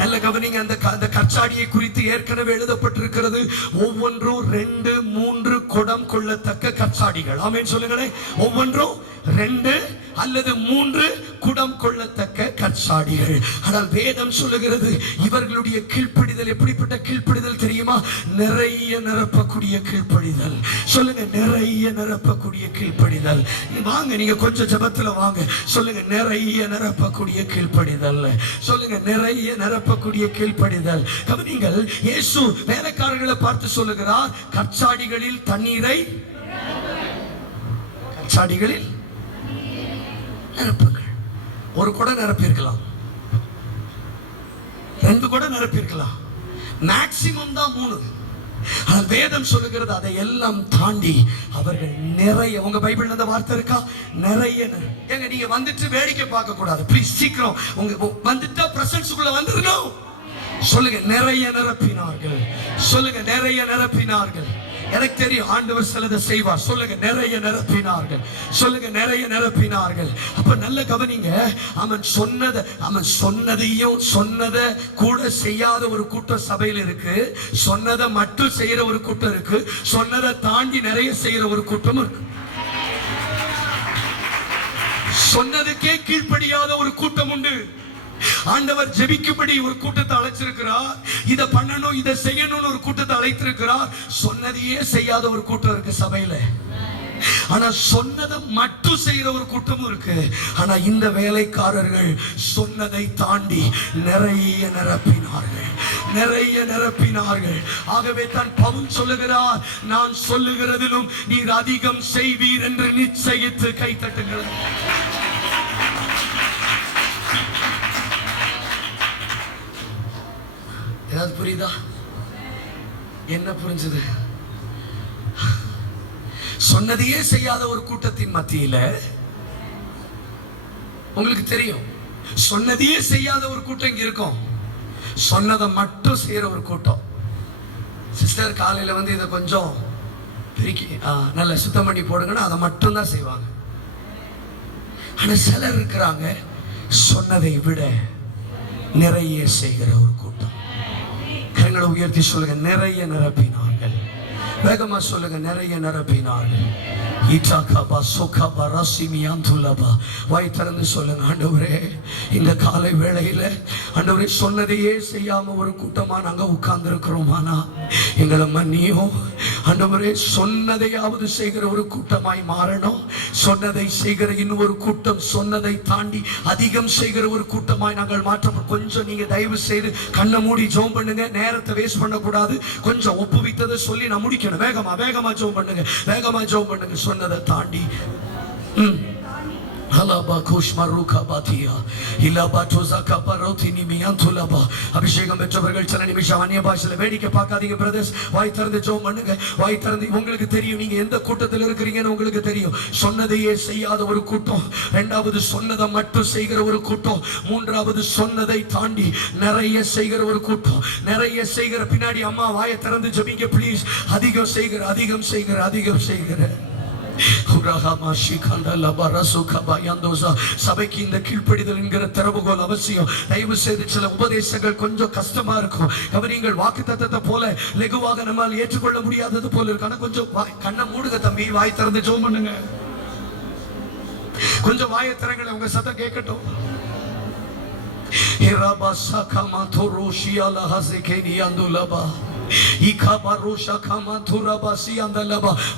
நல்ல கவனிங்க. அந்த கற்சாடியை குறித்து ஏற்கனவே எழுதப்பட்டிருக்கிறது. ஒவ்வொன்றும் 2, 3 குடம் கொள்ளத்தக்க கற்சாடிகள். ஆமென் சொல்லுங்களேன். ஒவ்வொன்றும் 2 அல்லது 3 குடம் கொள்ளத்தக்க கற்சாடிகள். ஆனால் வேதம் சொல்லுகிறது, இவர்களுடைய கீழ்ப்படிதல் எப்படிப்பட்ட கீழ்ப்படிதல் தெரியுமா? நிறைய நிரப்பக்கூடிய கீழ்ப்படிதல். சொல்லுங்க, நிறைய நிரப்பக்கூடிய கீழ்ப்படிதல். வாங்க, நீங்க கொஞ்சம் ஜெபத்துல வாங்க. சொல்லுங்க, நிறைய நிரப்பக்கூடிய கீழ்ப்படிதல். சொல்லுங்க, நிறைய நிரப்பக்கூடிய கீழ்ப்படிதல். கவனிங்கள், இயேசு வேலைக்காரர்களை பார்த்து சொல்லுகிறார், கற்சாடிகளில் தண்ணீரை கற்சாடிகளில் நிரப்புங்கள். ஒரு குடம் நிரப்பியிருக்கலாம், 2 குடம் நிரப்பியிருக்கலாம், மேக்சிமம் தான் 3. ஆனால் வேதம் சொல்லுகிறது, அதை எல்லாம் தாண்டி அவர்கள் நிறைய. உங்க பைபிள்ல அந்த வார்த்தை இருக்கா? நிறைய. எங்க நீங்க வந்துட்டு வேடிக்கை பார்க்க கூடாது ப்ளீஸ். சீக்கிரம் உங்க வந்துட்டா பிரசன்ஸ்க்குள்ள வந்துடணும். சொல்லுங்க, நிறைய நிரப்பினார்கள். சொல்லுங்க, நிறைய நிரப்பினார்கள். எனக்கு தெரியும் ஆண்டவர் சிலதை செய்வார். சொல்லுங்க, நிறைய நிரப்பினார்கள். சொல்லுங்க, நிறைய நிரப்பினார்கள். அப்ப நல்ல கவனிங்க. அவன் சொன்னதையும் சொன்னதை கூட செய்யாத ஒரு கூட்டம் சபையில் இருக்கு. சொன்னதை மட்டும் செய்யற ஒரு கூட்டம் இருக்கு. சொன்னதை தாண்டி நிறைய செய்யற ஒரு கூட்டம் இருக்கு. சொன்னதுக்கே கீழ்ப்படியாத ஒரு கூட்டம் உண்டு. ஆண்டவர் ஜெபிக்கும்படி ஒரு கூட்டத்தை அழைச்சிருக்கிறார். இதை பண்ணணும், இதை செய்யணும்னு ஒரு கூட்டத்தை அழைத்திருக்கிறார். சொன்னதையே செய்யாத ஒரு கூட்டம் இருக்கு சபையில. ஆனா சொன்னதை மட்டும் செய்யற ஒரு கூட்டமும் இருக்கு. ஆனா இந்த வேலைக்காரர்கள் சொன்னதை தாண்டி நிறைய நிரப்பினார்கள். நிறைய நிரப்பினார்கள். ஆகவே தான் பவுல் சொல்லுகிறார், நான் சொல்லுகிறதிலும் நீர் அதிகம் செய்வீர் என்று நிச்சயித்து கை தட்டுங்கள். ஏதாவது புரியுதா? என்ன புரிஞ்சது? சொன்னதையே செய்யாத ஒரு கூட்டத்தின் மத்தியில உங்களுக்கு தெரியும், சொன்னதையே செய்யாத ஒரு கூட்டம் இங்க இருக்கும். சொன்னதை மட்டும் செய்யற ஒரு கூட்டம். சிஸ்டர் காலையில வந்து இதை கொஞ்சம் பிரிக்கி நல்ல சுத்தம் பண்ணி போடுங்கன்னா அதை மட்டும் தான் செய்வாங்க. ஆனா சிலர் இருக்கிறாங்க, சொன்னதை விட நிறைய செய்கிற ஒரு கூட்டம். கரங்களை உயர்த்தி சொல்லுங்க, நிறைய நிரப்பினார்கள். வேகமா சொல்லுங்க, நிறைய நிரப்பினார்கள். வாய் திறந்து சொல்லுங்க, ஆண்டவரே இந்த காலை வேளையில ஆண்டவரே சொன்னதையே செய்யாம ஒரு கூட்டமா நாங்க உட்கார்ந்து இருக்கிறோமானா எங்களை மன்னியும். ஆண்டவரே சொன்னதையாவது செய்கிற ஒரு கூட்டமாய் மாறணும். சொன்னதை செய்கிற இன்னொரு கூட்டம் சொன்னதை தாண்டி அதிகம் செய்கிற ஒரு கூட்டமாய் நாங்கள் மாற்றப்படும். கொஞ்சம் நீங்க தயவு செய்து கண்ணை மூடி ஜெபம் பண்ணுங்க. நேரத்தை வேஸ்ட் பண்ணக்கூடாது. கொஞ்சம் ஒப்புவித்ததை சொல்லி நான் முடிக்கணும். வேகமா வேகமா ஜெபம் பண்ணுங்க. வேகமா ஜெபம் பண்ணுங்க. சொன்னதை தாண்டி அபிஷேகம் பெற்றவர்கள் சில நிமிஷம் அந்நிய பாஷையில வேடிக்கை பார்க்காதீங்க பிரதர்ஸ். வாய் திறந்து ஜெபம் பண்ணுங்க. வாய் திறந்து. உங்களுக்கு தெரியும் நீங்க எந்த கூட்டத்தில் இருக்கிறீங்கன்னு உங்களுக்கு தெரியும். சொன்னதையே செய்யாத ஒரு கூட்டம், 2வது சொன்னதை மட்டும் செய்கிற ஒரு கூட்டம், 3வது சொன்னதை தாண்டி நிறைய செய்கிற ஒரு கூட்டம். நிறைய செய்கிற பின்னாடி அம்மா வாயை திறந்து ஜெபிங்க ப்ளீஸ். அதிகம் செய்கிற, அதிகம் செய்கிற, அதிகம் செய்கிற. சபைக்கு இந்த கீழ்ப்படிதல் என்கிற திறவுகோல் அவசியம். தயவு செய்து சில உபதேசங்கள் கொஞ்சம் கஷ்டமா இருக்கும். கவனிங்கள், வாக்குத்தத்தத்தை போல லெகுவாக நம்மால் ஏற்றுக்கொள்ள முடியாதது போல இருக்கு. ஆனா கொஞ்சம் கண்ணை மூடுங்க தம்பி. வாய் திறந்து ஜெபம் பண்ணுங்க. கொஞ்சம் வாயை திறங்களே, உங்க சத்தம் கேட்கட்டும்.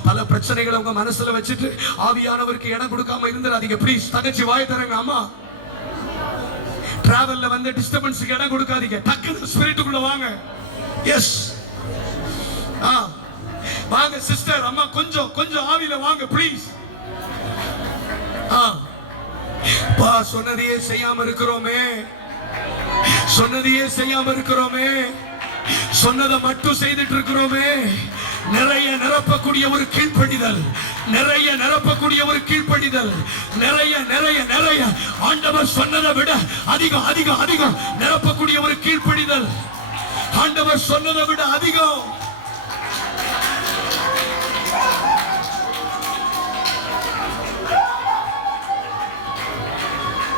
பல பிரச்சனைகளை உங்க மனசுல வச்சுட்டு ஆவியானவருக்கு இடம் கொடுக்காம இருந்துடாதீங்க ப்ளீஸ். தங்கச்சி வாய் தரங்க. அம்மா டிராவல்ல வந்து டிஸ்டர்பன்ஸ்க்கு இடம் கொடுக்காதீங்க. டக்குனு ஸ்பிரிட்டுக்குள்ள வாங்க. எஸ் வாங்க சிஸ்டர். அம்மா கொஞ்சம் கொஞ்சம் ஆவியில வாங்க ப்ளீஸ். பா சொன்னதையே செய்யாம இருக்கிறோமே, சொன்னதையே செய்யாம இருக்கிறோமே, சொன்னதை மட்டும் செய்துட்டு இருக்கிறோமே. நிறைய நிரப்பக்கூடிய ஒரு கீழ்ப்படிதல், நிறைய நிரப்பக்கூடிய ஒரு கீழ்ப்படிதல், நிறைய நிறைய நிறைய ஆண்டவர் சொன்னதை விட அதிகம் அதிகம் அதிகம் நிரப்பக்கூடிய ஒரு கீழ்ப்படிதல், ஆண்டவர் சொன்னதை விட அதிகம்.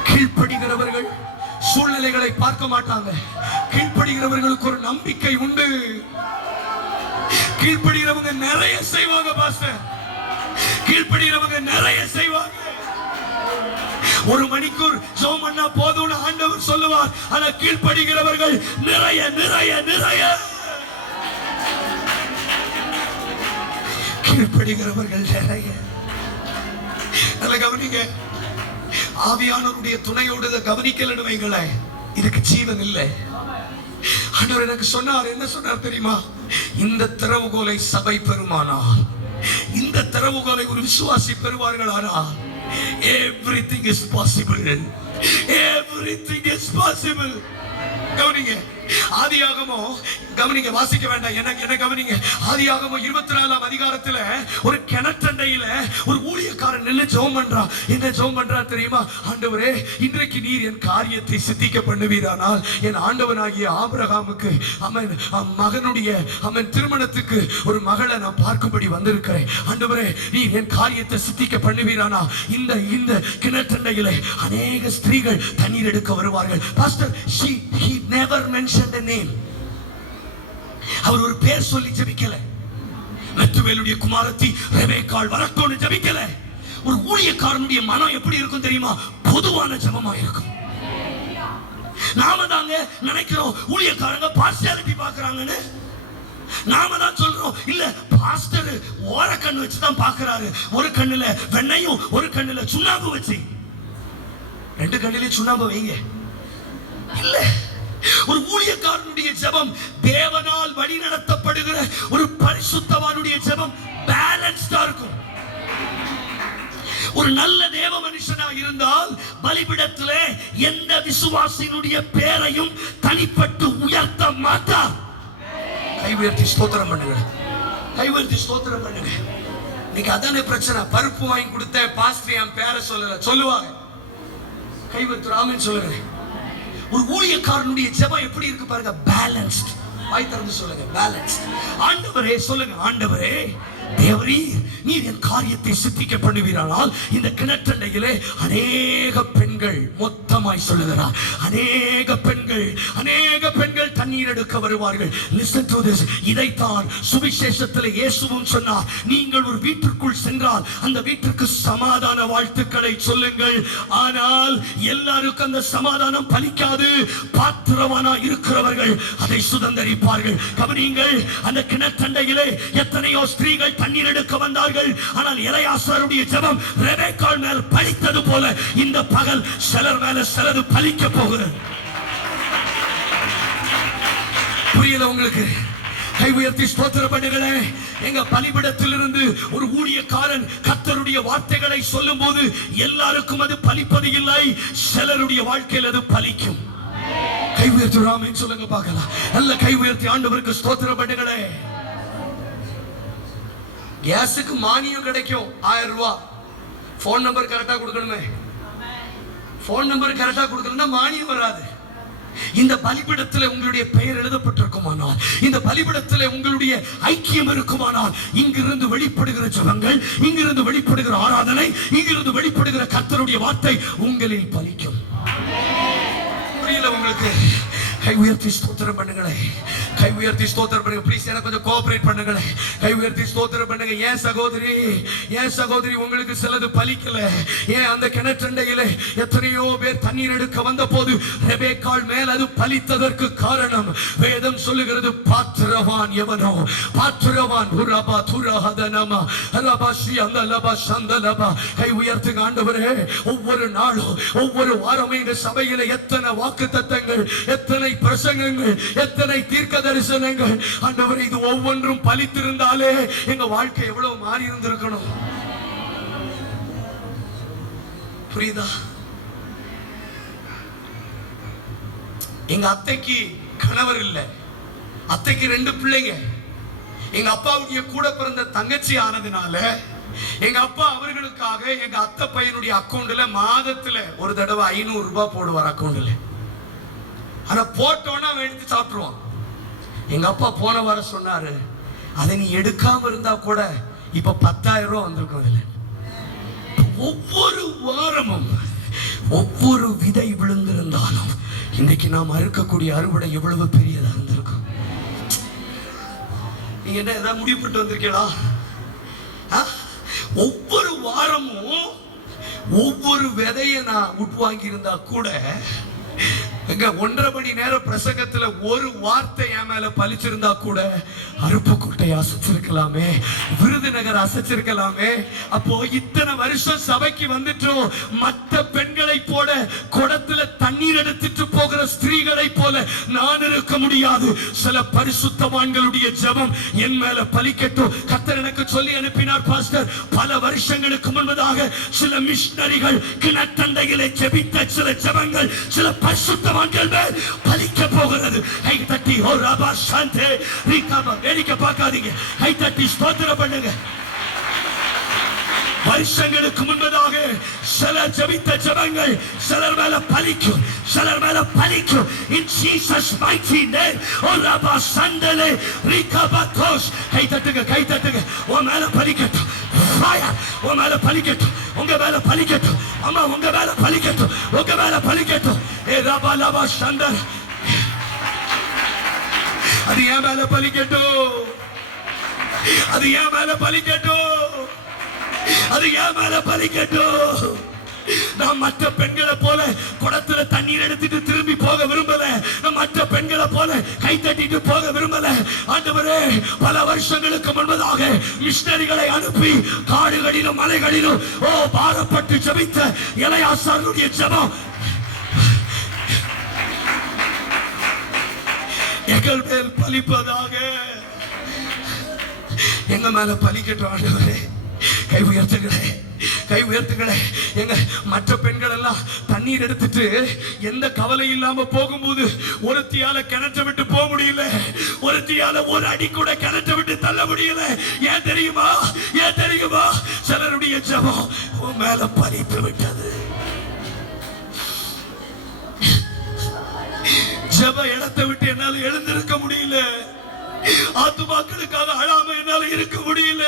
கீழ்ப்படுகிறவர்கள் சூழ்நிலைகளை பார்க்க மாட்டாங்க. கீழ்ப்படுகிறவர்களுக்கு ஒரு நம்பிக்கை உண்டு. கீழ்ப்படுகிறவங்க நிறைய செய்வாங்க பாஸ்டர், கீழ்ப்படுகிறவங்க நிறைய செய்வாங்க. ஒரு மணிக்கூர் ஜெபம் பண்ணா போதும்னு ஆண்டவர் சொல்லுவார். ஆனா கீழ்ப்படுகிறவர்கள் நிறைய நிறைய நிறைய. கீழ்ப்படுகிறவர்கள் நிறைய. நல்ல கவனிங்க, ஆவியானவருடைய துணையோடு இதை கவனிக்கலன்னு வைங்களேன், இதுக்கு ஜீவன் இல்லை. ஆண்டவர் எனக்கு சொன்னார், என்ன சொன்னார் தெரியுமா? இந்த திறவுகோலை சபை பெறுமானால், இந்த திறவுகோலை ஒரு விசுவாசி பெறுவார்களானால், everything is possible, everything is possible. கவனிங்க, ஆதியாகமம் கவனிங்க, வாசிக்க வேண்டாம், என்ன கவனிங்க. ஆதியாகமம் 24ஆம் அதிகாரத்துல ஒரு கிணற்றண்டையில ஒரு ஊழியக்காரன் நின்று ஜெபம் பண்றான். என்ன ஜெபம் பண்றான் தெரியுமா? ஆண்டவரே, இன்றைக்கு நீர் என் காரியத்தை சித்திக்க பண்ணுவீரானால் என் ஆண்டவனாகிய ஆபிரகாமுக்கு மகனுடைய திருமணத்துக்கு ஒரு மகளை நான் பார்க்கும்படி வந்திருக்கிறேன். ஆண்டவரே, நீர் என் காரியத்தை சித்திக்க பண்ணுவீரானா இந்த இந்த கிணற்றண்டையில அநேக ஸ்திரீகள் தண்ணீர் எடுக்க வருவார்கள். Pastor, he never mentioned a name. அவர் ஒரு பேர் சொல்லி ஜெபிக்கல. மெத்துவேலுடைய குமாரத்தி ரெபெக்காள் வரட்டும்னு ஜெபிக்கல. ஒரு ஊழியக்காரனுடைய மனம் எப்படி இருக்கும் தெரியுமா? பொதுவான ஜெபமா இருக்கும். நாம தாங்க நினைக்கிறோம் ஊழியக்காரங்க பார்சியாலிட்டி பார்க்கறாங்கன்னு. நாம தான் சொல்றோம், இல்ல பாஸ்டர் ஓர கண்ணு வச்சு தான் பார்க்கறாரு. ஒரு கண்ணுல வெண்ணையும் ஒரு கண்ணுல சுண்ணாம்பு வச்சு. ரெண்டு கண்ணிலே சுண்ணாம்பு வைங்க. இல்ல, ஒரு ஊழியக்காரனுடைய ஜெபம் தேவனால் வழி நடத்தப்படுகிற ஒரு பரிசுத்தவானுடைய ஜெபம் பேலன்ஸ்டா இருக்கும். ஒரு நல்ல தேவ மனுஷனா இருந்தால் பலிபீடத்திலே எந்த விசுவாசியினுடைய பேரையும் தனிப்பட்டு உயர்த்த மாட்டார். கை உயர்த்தி ஸ்தோத்திரம் பண்ணுங்க, கை உயர்த்தி ஸ்தோத்திரம் பண்ணுங்க. இன்னைக்கு அதானே பிரச்சனை. பருப்பு வாங்கி கொடுத்த பாஸ்டர் என் பேரை சொல்லல சொல்லுவாங்க. கை உயர்த்தி ஆமென் சொல்லுங்க. ஒரு ஊழியக்காரனுடைய ஜெபம் எப்படி இருக்கு பாருங்க, பேலன்ஸ்ட். வாய் திறந்து சொல்லுங்க, பேலன்ஸ்ட். ஆண்டவரே சொல்லுங்க, ஆண்டவரே தேவரீர் நீர் என் காரியத்தை சித்திக்க பண்ணுவீரானால் இந்த கிணற்றண்டையிலே அநேக பெண்கள், மொத்தமாய் சொல்லுகிறார், அநேக பெண்கள் தண்ணீர் எடுக்க வருவார்கள். Listen to this. இதைத்தான் சுவிசேஷத்தில் இயேசுவும் சொன்னார். நீங்கள் ஒரு வீட்டிற்குள் சென்றால் அந்த வீட்டிற்கு சமாதான வாழ்த்துக்களை சொல்லுங்கள். ஆனால் எல்லாருக்கும் அந்த சமாதானம் பலிக்காது. பாத்திரவானா இருக்கிறவர்கள் அதை சுதந்தரிப்பார்கள். கவனியுங்கள், அந்த கிணற்றண்டையிலே எத்தனையோ ஸ்திரீகள் தண்ணீர் எடுக்க வந்தார்கள். ஆனால் எலியாசாருடைய ஜெபம் ரெபெக்காள் மேல் பலித்தது போல இந்த பகல் சிலர் மேல சிலது பலிக்க போகிறது. புரியல உங்களுக்கு? கை உயர்த்தி ஸ்தோத்திரம் பண்ணுங்களே. எங்க பலிபீடத்திலிருந்து ஒரு ஊழியக்காரன் கர்த்தருடைய வார்த்தைகளை சொல்லும் போது எல்லாருக்கும் அது பலிப்பது இல்லை, சிலருடைய வாழ்க்கையில் அது பலிக்கும். கை உயர்த்தி ஆமென் சொல்லுங்க பார்க்கலாம். நல்ல கை உயர்த்தி ஆண்டவருக்கு ஸ்தோத்திரம் பண்ணுங்களே. கேஸுக்கு மானியம் கிடைக்கும் 1000 ரூபாய். போன் நம்பர் கரெக்டா கொடுக்கணுமே. போன் நம்பர் கரெக்டா கொடுக்கணும்னா மானியம் வராது. இந்த பலிபீடத்தில் உங்களுடைய பெயர் எழுதப்பட்டிருக்குமானால், இந்த பலிபீடத்தில் உங்களுடைய ஐக்கியம் இருக்குமானால், இங்கிருந்து வெளிப்படுகிற ஜெபங்கள், இங்கிருந்து வெளிப்படுகிற ஆராதனை, இங்கிருந்து வெளிப்படுகிற கர்த்தருடைய வார்த்தை உங்களில் பலிக்கும். புரியல உங்களுக்கு? கை உயர்த்தி ஸ்தோத்திரம் பண்ணுங்களே. கை உயர்த்தி ஸ்தோத்திரம் பண்ணுங்க. ப்ளீஸ் எனக்கு கொஞ்சம் கோஆபரேட் பண்ணுங்களே. கை உயர்த்தி ஸ்தோத்திரம் பண்ணுங்க. ஏன் சகோதரி உங்களுக்கு சிலது பலிக்கல? ஏன் அந்த கிணற்றண்டையிலே எத்தனையோ பேர் தண்ணீர் எடுக்க வந்த போது ரெபெக்காள் மேல் அது பலித்ததற்கு காரணம் வேதம் சொல்லுகிறது, பாத்திரவான் எவனோ, பாத்திரவான் உரபா துரஹதனமா ரபாஷி அந்தலபா சந்தலபா. கை உயர்த்துங்க ஆண்டவரே. ஒவ்வொரு நாளும் ஒவ்வொரு வாரமும் இந்த சபையில எத்தனை வாக்குத்தத்தங்கள், எத்தனை பிரசங்கங்கள், எத்தனை தீர்க்க தரிசனங்கள். ஆண்டவரே, இது ஒவ்வொன்றும் பலித்திருந்தாலே எங்க வாழ்க்கை எவ்வளவு மாறி இருந்திருக்கணும். புரியுதா? எங்க அத்தைக்கு கணவர் இல்லை, அத்தைக்கு 2 பிள்ளைங்க. எங்க அப்பாவுடைய கூட பிறந்த தங்கச்சி ஆனதுனால எங்க அப்பா அவர்களுக்காக எங்க அத்தை பையனுடைய அக்கௌண்ட்ல மாதத்துல ஒரு தடவை 500 ரூபாய் போடுவார் அக்கௌண்ட்ல. ஆனா போட்டோன்னா அவன் எடுத்து சாப்பிட்டுருவான். எங்க அப்பா போன வாரம் சொன்னாரு, அதை நீ எடுக்காம இருந்தா கூட இப்ப 10,000 ரூபாய் வந்திருக்கும் அதுல. ஒவ்வொரு வாரமும் ஒவ்வொரு விதை விழுந்திருந்தாலும் இன்னைக்கு நாம் அறுக்கக்கூடிய அறுவடை எவ்வளவு பெரியதா இருந்திருக்கும். நீங்க என்ன ஏதாவது முடிவு பண்ணிட்டு வந்திருக்கீங்களா? ஒவ்வொரு வாரமும் ஒவ்வொரு விதையை நான் உட்வாங்கி இருந்தா கூட 1.5 மணி நேர பிரசங்கத்துல ஒரு வார்த்தை என் மேல பலிச்சிருந்தா கூட அருப்புக்கோட்டை அசைச்சிருக்கலாமே, விருதுநகர் அசைச்சிருக்கலாமே. அப்போ இத்தனை வருஷம் சபைக்கு வந்துட்டோம். மற்ற பெண்களை போல குடத்துல தண்ணீர் எடுத்துட்டு போகிற ஸ்திரீகளை போல நான் இருக்க முடியாது. சில பரிசுத்தவான்களுடைய ஜெபம் என் மேல பலிக்கட்டும். கர்த்தர் எனக்கு சொல்லி அனுப்பினார் பாஸ்டர், பல வருஷங்களுக்கு முன்பதாக சில மிஷனரிகள் கிணற்றண்டையிலே ஜெபித்த சில ஜெபங்கள் சில பரிசுத்தவான்கள் மேல் பலிக்க போகிறது. கை தட்டி ஓ ரபா சாந்தே ரிகாபா வேடிக்கை பார்க்காதீங்க, கை தட்டி ஸ்தோத்திரம் பண்ணுங்க. வருஷங்களுக்கு முன்பதாக சிலர் ஜெபித்த ஜெபங்கள் சிலர் மேல பலிக்கும், சிலர் மேல பலிக்கும். In Jesus mighty name. ஓ ரபா சாந்தலே ரிகாபா கோஷ். கை தட்டுங்க, கை தட்டுங்க. உன் மேல பலிக்கட்டும். ஃபயர் உன் மேல பலிக்கட்டும், உங்க மேல பலிக்கட்டும். அம்மா உங்க மேல பலிக்கட்டும், உங்க மேல பலிக்கட்டும். ஏ ரபா லபா சாந்தர், அது என் மேல பலிக்கட்டும், அது என் மேல பலிக்கட்டும், அது என் மேல பலிக்கட்டும். நான் மற்ற பெண்களை போல குடத்துல தண்ணீர் எடுத்துட்டு திரும்பி போக விரும்பல. நான் மற்ற பெண்களை போல கை தட்டிட்டு போக விரும்பல. ஆண்டவரே, பல வருஷங்களுக்கு முன்பதாக மிஷனரிகளை அனுப்பி காடுகளிலும் மலைகளிலும் பாரப்பட்டு ஜெபித்த எலையாசாருடைய ஜெபம் எங்கள் மேல் பலிப்பதாக. எங்க மேல பலிக்கட்டும் ஆண்டவரே. கை உயர்த்துங்களே, கை உயர்த்துங்களே. எங்க மற்ற பெண்கள் எல்லாம் தண்ணீர் எடுத்துட்டு எந்த கவலை இல்லாம போகும்போது ஒருத்தியால கிணற்ற விட்டு போக முடியல, ஒருத்தியால ஒரு அடி கூட கிணற்ற விட்டு தள்ள முடியல. ஏன் தெரியுமா? ஏன் தெரியுமா? சிலருடைய ஜெபம் உன் மேல பறித்து விட்டது. ஜெப இடத்தை விட்டு என்னால எழுந்திருக்க முடியல. ஆத்துமாக்களுக்காக அழாம என்னால இருக்க முடியல.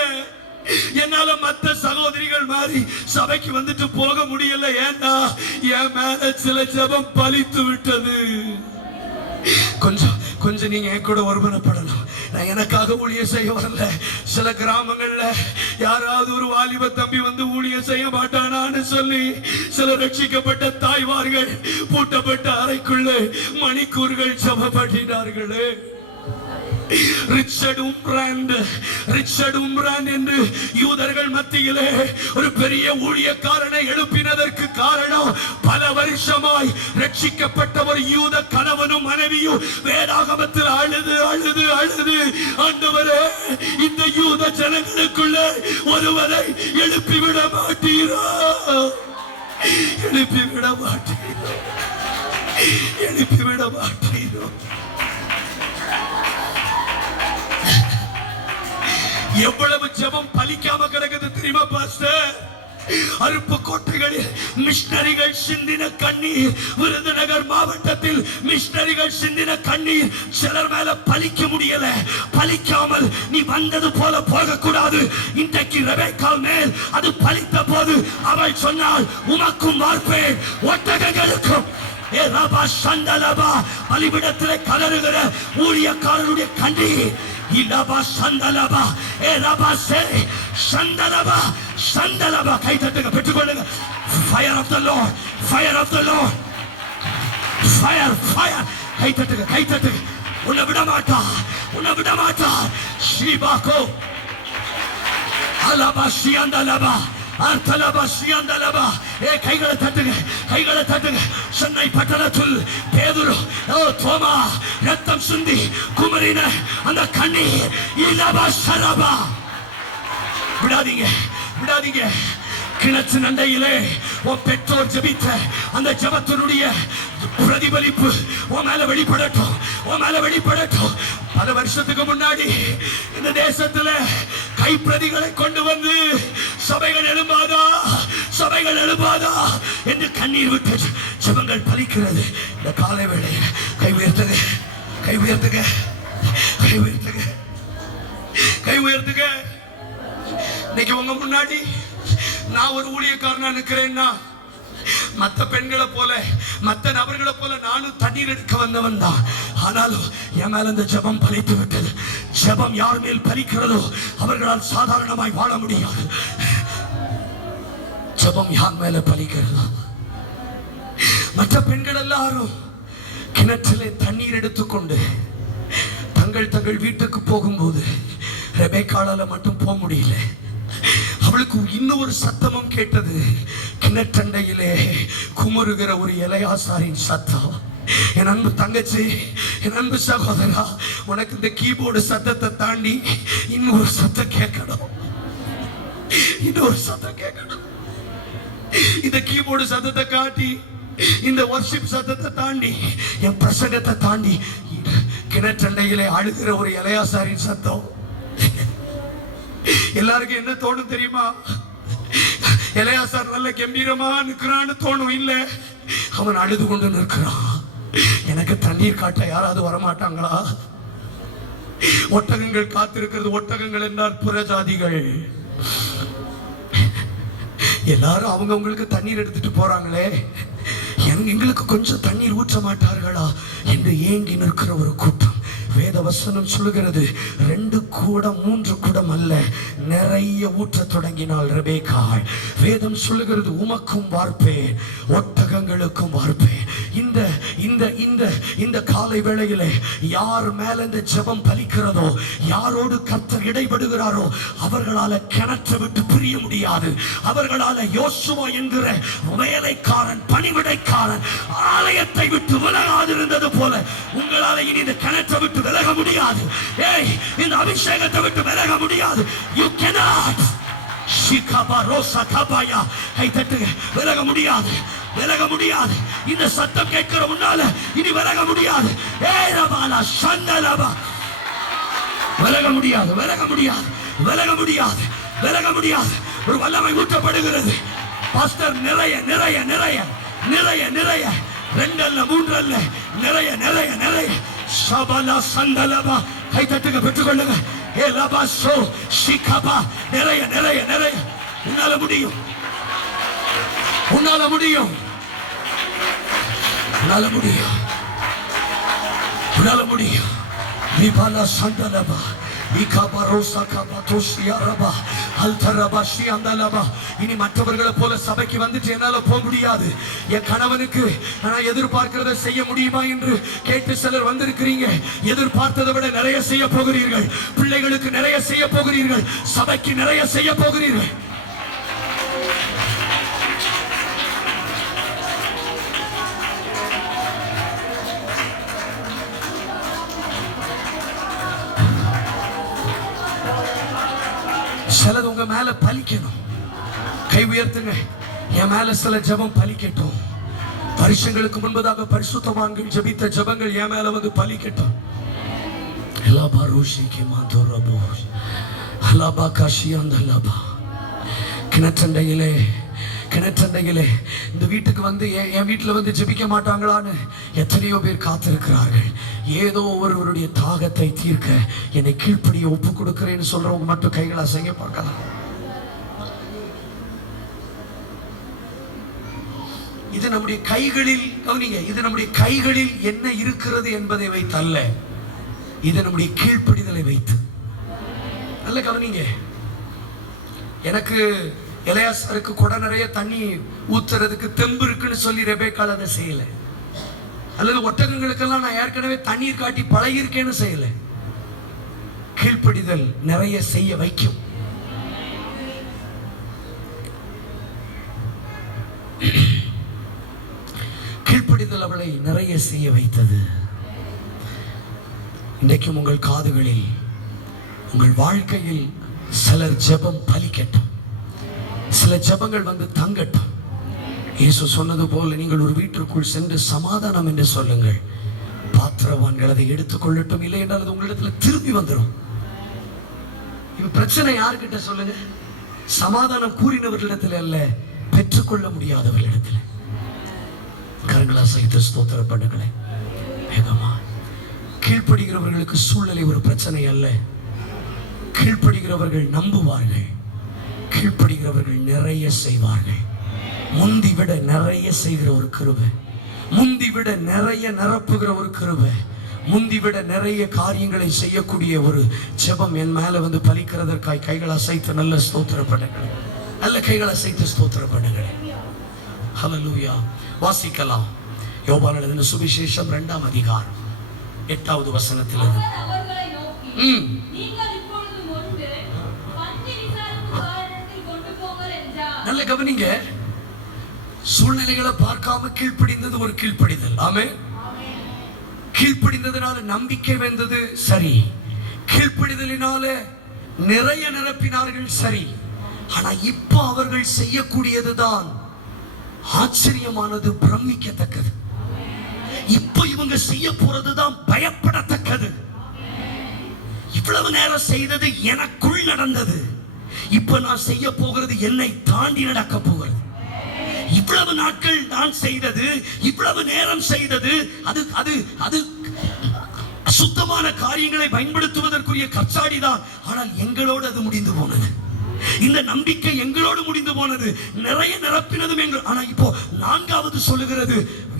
என்னால மற்ற சகோதரிகள் மாதிரி சபைக்கு வந்துட்டு போக முடியல. ஏன்னா என் மேல சில ஜெபம் பலித்து விட்டது. கொஞ்சம் நீங்க என் கூட ஒருமனப்படணும். நான் எனக்காக ஊழியம் செய்ய வரல. சில கிராமங்கள்ல யாராவது ஒரு வாலிப தம்பி வந்து ஊழியம் செய்ய மாட்டானான்னு சொல்லி சில ரட்சிக்கப்பட்ட தாய்மார்கள் பூட்டப்பட்ட அறைக்குள்ள மணிக்கூர்கள் ஜெபப்பட்டார்களே. ரிச்சர்ட் உம்ரான் என்று யூதர்கள் மத்தியிலே ஒரு பெரிய ஊழியக்காரனை எழுப்பினதற்கு காரணம், பல வருஷமாய் ரட்சிக்கப்பட்ட ஒரு யூத கணவனும் மனைவியும் வேதாகமத்தில் அழுது அழுது அழுது, ஆண்டவரே, இந்த யூத ஜனங்களுக்குள்ள ஒருவரை எழுப்பிவிட மாட்டீரோ, எழுப்பிவிட மாட்டீரோ, எழுப்பிவிட மாட்டீரோ. எவ்வளவு ஜெபம் பலிக்காம கிடக்குது தெரியுமா பாஸ்டர்? அருப்புக்கோட்டைகளில் மிஷனரிகள் சிந்தின கண்ணீர், விருதுநகர் மாவட்டத்தில் மிஷனரிகள் சிந்தின கண்ணீர் சிலர் மேல பலிக்க முடியல. பலிக்காமல் நீ வந்தது போல போக கூடாது. இன்றைக்கு ரெபெக்காள் மேல் அது பலித்த போது அவள் சொன்னாள், உமக்கும் வார்ப்பேன் ஒட்டகங்களுக்கும். பலிபிடத்திலே கலருகிற ஊழியக்காரருடைய கண்ணீர் இலபா சந்தலபா ஏலபா சே சந்தலபா சந்தலபா. கை தட்டுங்க, பெற்றுக்கொள்ளுங்க. Fire of the Lord, fire of the Lord, fire fire. கை தட்டுங்க, கை தட்டுங்க. உன்னை விட மாட்டா, உன்னை விட மாட்டா. ஷீபாகோ அலபா ஷியந்தலபா அர்த்தலபா ஷியந்தலபா. கைகளை தட்டுங்க, கைகளை தட்டுங்க. சென்னை பட்டணத்தில் பேதுரு தோமா ரத்தம் சிந்தி குமரின அந்த கண்ணீர் இலபா சரபா. விடாதீங்க, விடாதீங்க. கிணற்று நண்டையிலே உன் பெற்றோர் ஜெபித்த அந்த ஜெபத்தினுடைய பிரதிபலிப்பு உன் மேல வெளிப்படட்டும், உன் மேல வெளிப்படட்டும். பல வருஷத்துக்கு முன்னாடி இந்த தேசத்துல கைப்பிரதிகளை கொண்டு வந்து சபைகள் எழும்பாதா, சபைகள் எழும்பாதா என்று கண்ணீர் விட்டு ஜெபங்கள் பலிக்கிறது. இந்த காலை வேளையில் கை உயர்த்துங்க, கை உயர்த்துங்க, கை உயர்த்துங்க, கை உயர்த்துங்க. இன்னைக்கு உங்க முன்னாடி நான் ஒரு ஊழியக்காரனா நிற்கிறேன்னா, மற்ற பெண்களை போல மற்ற நபர்களை போல நானும் தண்ணீர் எடுக்க வந்தவன் தான். ஆனாலும் என் மேல இந்த ஜெபம் பலித்து விட்டது. ஜெபம் யார் மேல் பலிக்கிறதோ அவர்களால் சாதாரணமாய் வாழ முடியாது. ஜெபம் யார் மேல பலிக்கிறதோ. மற்ற பெண்கள் எல்லாரும் கிணற்றிலே தண்ணீர் எடுத்துக்கொண்டு தங்கள் தங்கள் வீட்டுக்கு போகும்போது ரெபேக்காளால மட்டும் போக முடியல. அவளுக்கு இன்னொரு சத்தமும் கேட்டது. கிணற்றண்டையிலே குமுறுகிற ஒரு எலையாசாரின் சத்தம். என் அன்பு தங்கச்சி, என் அன்பு சகோதரா, உனக்கு இந்த கீபோர்டு சத்தத்தை தாண்டி இன்னொரு சத்தம் கேட்கணும், இன்னொரு சத்தம் கேட்கணும். இந்த கீபோர்டு சத்தத்தை காட்டி, இந்த வர்ஷிப் சத்தத்தை தாண்டி, என் பிரசங்கத்தை தாண்டி கிணற்றண்டையிலே அழுகிற ஒரு எலையாசாரின் சத்தம். எல்லாருக்கும் என்ன தோணும் தெரியுமா? எலையாசார் நல்ல கம்பீரமா நிற்கிறான்னு தோணும். இல்ல, அவன் அழுது கொண்டு நிற்கிறான். எனக்கு தண்ணீர் காட்ட யாராவது வரமாட்டாங்களா? ஒட்டகங்கள் காத்திருக்கிறது. ஒட்டகங்கள் என்றால் புறஜாதிகள். எல்லாரும் அவங்களுக்கு தண்ணீர் எடுத்துட்டு போறாங்களே, எங்களுக்கு கொஞ்சம் தண்ணீர் ஊற்ற மாட்டார்களா என்று ஏங்கி நிற்கிற ஒரு கூட்டம். வேத வசனம் சொல்லுகிறது, 2 குடம் 3 குடம் அல்ல, நிறைய ஊற்ற தொடங்கினாள் ரெபேக்காள். வேதம் சொல்லுகிறது, உமக்கும் வார்ப்பேன், ஒட்டகங்களுக்கும் வார்ப்பேன். இந்த இந்த இந்த இந்த காலை வேளையிலே யார் மேல இந்த ஜெபம் பலிக்கிறதோ, யாரோடு கர்த்தர் இடைபடுகிறாரோ, அவர்களால கிணற்றை விட்டு பிரிய முடியாது. அவர்களால யோசுவா என்கிற வேலைக்காரன், பணிவிடைக்காரன் ஆலயத்தை விட்டு விலகாதிருந்தது போல உங்களால இனி இந்த கிணற்றை விட்டு விலக முடியாது. ஏய், இந்த அபிஷேகத்தை விட்டு விலக முடியாது. You cannot. ஷிகபரோசா கபாயா, கை தட்டுங்க. விலக முடியாது, விலக முடியாது. இந்த சத்தம் கேட்கிற முன்னால இனி விலக முடியாது. ஏய் ரபாலா சந்தலபா, விலக முடியாது, விலக முடியாது, விலக முடியாது, விலக முடியாது. ஒரு வல்லமை ஊற்றப்படுகிறது. பாஸ்டர், நிறைய நிறைய நிறைய நிறைய நிறைய, 2 அல்ல 3 அல்ல, நிறைய நிறைய நிறைய. ஷபலா சந்தலபா, கை தட்டுங்க, பெற்றுக்கொள்ளுங்க. ஏலபா சோ ஷிகபா, நிறைய நிறைய நிறைய. உன்னால முடியும், உன்னால முடியும், உன்னால முடியும், உன்னால முடியும். விபாலா சந்தலபா, விகாபரோசா கபதோஷியாரபா, அல்தரபா ஷியந்தலபா. இனி மற்றவர்களை போல சபைக்கு வந்துட்டு என்னால போக முடியாது. என் கணவனுக்கு நான் எதிர்பார்க்கிறத செய்ய முடியுமா என்று கேட்டு சிலர் வந்திருக்கிறீங்க. எதிர்பார்த்ததை விட நிறைய செய்ய போகிறீர்கள். பிள்ளைகளுக்கு நிறைய செய்ய போகிறீர்கள். சபைக்கு நிறைய செய்ய போகிறீர்கள். சிலது உங்க மேல பலிக்கணும். கை உயர்த்துங்க. என் மேல சில ஜெபம் பலிக்கட்டும். வருஷங்களுக்கு முன்பதாக பரிசுத்தவான்கள் ஜெபித்த ஜெபங்கள் என் மேல வந்து பலிக்கட்டும். லபா ரோஷிகே மாதோரபோ லபா காஷியந்தலபா. கிணற்றண்டையிலே கிணற்றண்டையிலே இந்த வீட்டுக்கு வந்து என் வீட்டில் வந்து ஜெபிக்க மாட்டாங்களான்னு எத்தனையோ பேர் காத்திருக்கிறார்கள். ஏதோ ஒருவருடைய தாகத்தை தீர்க்க என்னை கீழ்ப்படிய ஒப்பு கொடுக்கிறேன்னு சொல்றவங்க மட்டும் கைகளை அசைங்க பார்க்கலாம். இது நம்முடைய கைகளில், கவனிங்க, இது நம்முடைய கைகளில் என்ன இருக்கிறது என்பதை வைத்து அல்ல, இது நம்முடைய கீழ்ப்படிதலை வைத்து. நல்ல கவனிங்க. எனக்கு எலையாசாருக்கு குடம் நிறைய தண்ணி ஊத்துறதுக்கு தெம்பு இருக்குன்னு சொல்லி ரெபேக்காள் அதை செய்யல. அல்லது ஒட்டகங்களுக்கெல்லாம் நான் ஏற்கனவே தண்ணீர் காட்டி பழகிருக்கேன்னு செய்யல. கீழ்ப்படிதல் நிறைய செய்ய வைக்கும். கீழ்ப்படிதல் அவளை நிறைய செய்ய வைத்தது. இன்றைக்கும் உங்கள் காதுகளில், உங்கள் வாழ்க்கையில் சிலர் ஜெபம் பலிக்கட்டும். சில ஜெபங்கள் வந்து தங்கட்டும். இயேசு சொன்னது போல நீங்கள் ஒரு வீட்டிற்குள் சென்று சமாதானம் என்று சொல்லுங்கள். பாத்திரவான்கள் அதை எடுத்துக்கொள்ளட்டும், இல்லை என்றால் அது உங்களிடத்துல திரும்பி வந்துடும். இப்ப பிரச்சனை யாருக்கிட்ட சொல்லுங்க? சமாதானம் கூறினவர்களிடத்தில் அல்ல, பெற்றுக்கொள்ள முடியாதவர்களிடத்தில். கரங்களா சகித்து ஸ்தோத்திர பண்ணுங்களே. வேகமா கீழ்ப்படுகிறவர்களுக்கு சூழ்நிலை ஒரு பிரச்சனை அல்ல. கீழ்ப்படுகிறவர்கள் நம்புவார்கள், கீழ்ப்படுகிறவர்கள் நிறைய செய்வார்கள். முந்தி விட நிறைய செய்கிற ஒரு கிருபை, முந்தி விட நிறைய நிரப்புகிற ஒரு கிருபை, முந்தி விட நிறைய காரியங்களை செய்யக்கூடிய ஒரு ஜெபம் என் மேல வந்து பலிக்கிறதற்காய் கைகளை அசைத்து நல்ல ஸ்தோத்திர பண்ணுங்கள். நல்ல கைகளை அசைத்து ஸ்தோத்திர பண்ணுங்கள். ஹல்லேலூயா. வாசிக்கலாம். யோவான் எழுதின சுவிசேஷம் 2ஆம் அதிகாரம் 8வது வசனத்திலிருந்து. நல்ல கவனிங்க. சூழ்நிலைகளை பார்க்காம கீழ்ப்படிந்தது ஒரு கீழ்ப்படிதல். ஆமென். கீழ்ப்படிந்ததுனால நம்பிக்கை வந்தது சரி, கீழ்ப்படிதலினால நிறைய நிரப்பினார்கள் சரி. ஆனா இப்போ அவர்கள் செய்யக்கூடியதுதான் ஆச்சரியமானது, பிரமிக்கத்தக்கது. இப்போ இவங்க செய்ய போறதுதான் பயப்படத்தக்கது. இவ்வளவு நேரம் செய்தது எனக்குள் நடந்தது, இப்ப நான் செய்ய போகிறது என்னை தாண்டி நடக்க போகிறது. இவ்வளவு நாட்கள் நான் செய்தது, இவ்வளவு நேரம் செய்தது, அது அது அது சுத்தமான காரியங்களை பயன்படுத்துவதற்குரிய கச்சாடிதான். ஆனால் எங்களோடு அது முடிந்து போனது. இந்த நம்பிக்கை எங்களோடு முடிந்து போனது, நிறைய நிரப்பினதும் எங்கள். ஆனா இப்போ 4வது சொல்லுகிறது,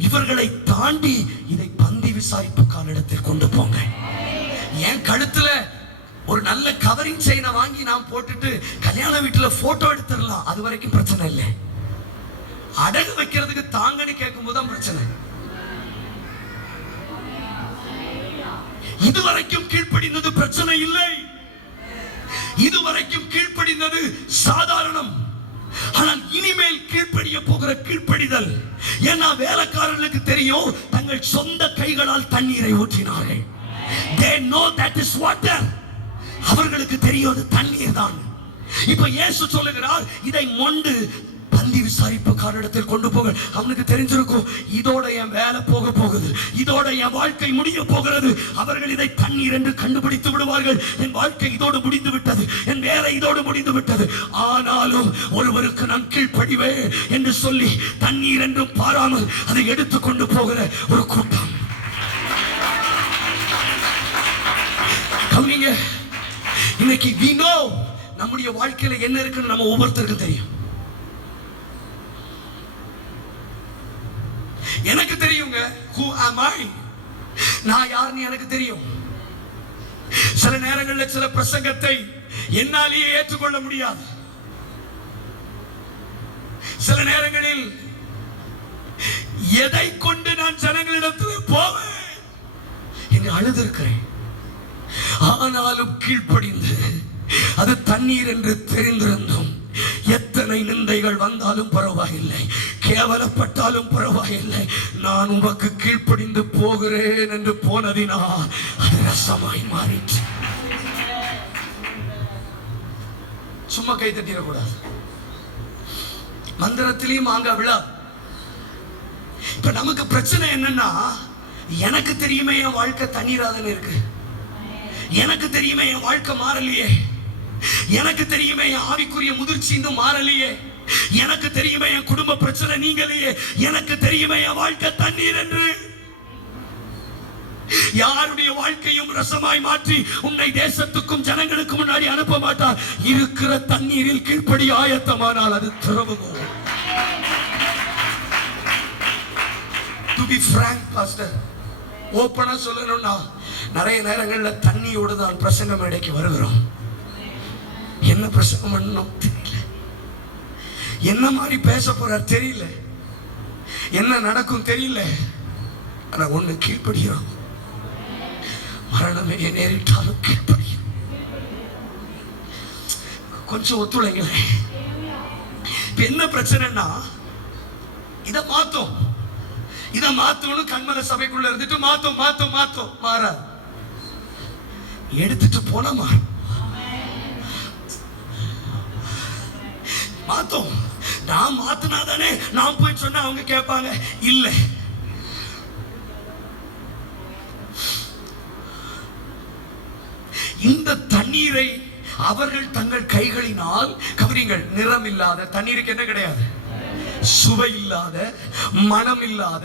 இவர்களை தாண்டி இதை பந்தி விசாரிப்பு காலிடத்தில் கொண்டு போங்க. என் கழுத்துல ஒரு நல்ல கவரிங் செயினை வாங்கி நான் போட்டுட்டு கல்யாண வீட்டுல போட்டோ எடுத்துடலாம், அது வரைக்கும் பிரச்சனை இல்லை. அடகு வைக்கிறதுக்கு தாங்கன்னு கேட்கும் போதுதான் பிரச்சனை. இதுவரைக்கும் கீழ்ப்படிந்தது பிரச்சனை இல்லை, இதுவரைக்கும் கீழ்ப்படிந்தது சாதாரணம். ஆனால் இனிமேல் கீழ்ப்படிய போகிற கீழ்ப்படிதல். ஏன்னா வேலைக்காரர்களுக்கு தெரியும், தங்கள் சொந்த கைகளால் தண்ணீரை ஊற்றினார்கள். They know that is water. அவர்களுக்கு தெரியும் அது தண்ணீர் தான். இப்ப இயேசு சொல்லுகிறார், இதை மொண்டு பந்தி விசாரிப்பு காரிடத்தில் கொண்டு போக. அவனுக்கு தெரிஞ்சிருக்கும், இதோட என் வேலை போக போகுது, இதோட என் வாழ்க்கை முடிய போகிறது. அவர்கள் இதை தண்ணீர் என்று கண்டுபிடித்து விடுவார்கள். என் வாழ்க்கை இதோடு முடிந்து விட்டது, என் வேலை இதோடு முடிந்து விட்டது. ஆனாலும் ஒருவருக்கு நான் கீழ்ப்படிவேன் என்று சொல்லி தண்ணீர் என்றும் பாராமல் அதை எடுத்துக்கொண்டு போகிற ஒரு கூட்டம். கவனிங்க, இன்னைக்கு we know நம்முடைய வாழ்க்கையில என்ன இருக்குன்னு நம்ம ஒவ்வொருத்தருக்கும் தெரியும். எனக்கு தெரியுங்க, who am I? நான் யாருன்னு எனக்கு தெரியும். சில நேரங்களில் சில பிரசங்கத்தை என்னாலேயே ஏற்றுக்கொள்ள முடியாது. சில நேரங்களில் எதை கொண்டு நான் ஜனங்களிடத்தில் போவேன் என்று அழுதிருக்கிறேன். ஆனாலும் கீழ்ப்படிந்து, அது தண்ணீர் என்று தெரிந்திருந்தும், எத்தனை நிந்தைகள் வந்தாலும் பரவாயில்லை, கேவலப்பட்டாலும் பரவாயில்லை, நான் உமக்கு கீழ்ப்படிந்து போகிறேன் என்று போனதினால் அது ரசமாய் மாறிற்று. சும்மா கை தட்டிடக்கூடாது. மந்திரத்திலையும் மாங்க விழா. இப்ப நமக்கு பிரச்சனை என்னன்னா, எனக்கு தெரியுமே என் வாழ்க்கை தண்ணீராதன் இருக்கு, எனக்கு தெரியுமே என் வாழ்க்கை மாறலையே, எனக்கு தெரியுமே என் ஆவிக்குரிய முதிர்ச்சி இன்னும் மாறலையே, எனக்கு தெரியுமே என் குடும்ப பிரச்சனை நீங்களையே, எனக்கு தெரியுமே என் வாழ்க்கை தண்ணீர் என்று. யாருடைய வாழ்க்கையும் ரசமாய் மாற்றி உன்னை தேசத்துக்கும் ஜனங்களுக்கு முன்னாடி அனுப்ப மாட்டார். இருக்கிற தண்ணீரில் கீழ்ப்படி ஆயத்தமானால் அது திறவுகோல். To be frank, pastor, ஓப்பனா சொல்லணும்னா, நிறைய நேரங்கள்ல தண்ணியோடு தான் பிரசங்க மேடைக்கு வருகிறோம். என்ன பிரசங்கம் பண்ணணும் தெரியல, என்ன மாதிரி பேச போறார் தெரியல, என்ன நடக்கும் தெரியல. ஆனா ஒண்ணு கீழ்ப்படுகிறோம், மரணமே நேரிட்டாலும் கீழ்ப்படுகிறோம். கொஞ்சம் ஒத்துழைங்களேன். என்ன பிரச்சனைன்னா, இதை மாத்தோம், இதை மாத்தணும் கண்மல சபைக்குள்ள இருந்துட்டு மாத்தோம் மாத்தோம் மாத்தோம் மாற எடுத்துட்டு போனா மாத்தோம். நான் மாத்தினாதானே நான் போய் சொன்னா அவங்க கேட்பாங்க. இல்ல, இந்த தண்ணீரை அவர்கள் தங்கள் கைகளினால், கவனிங்கள், நிறம் இல்லாத தண்ணீருக்கு என்ன கிடையாது, சுவை இல்லாத, மனம் இல்லாத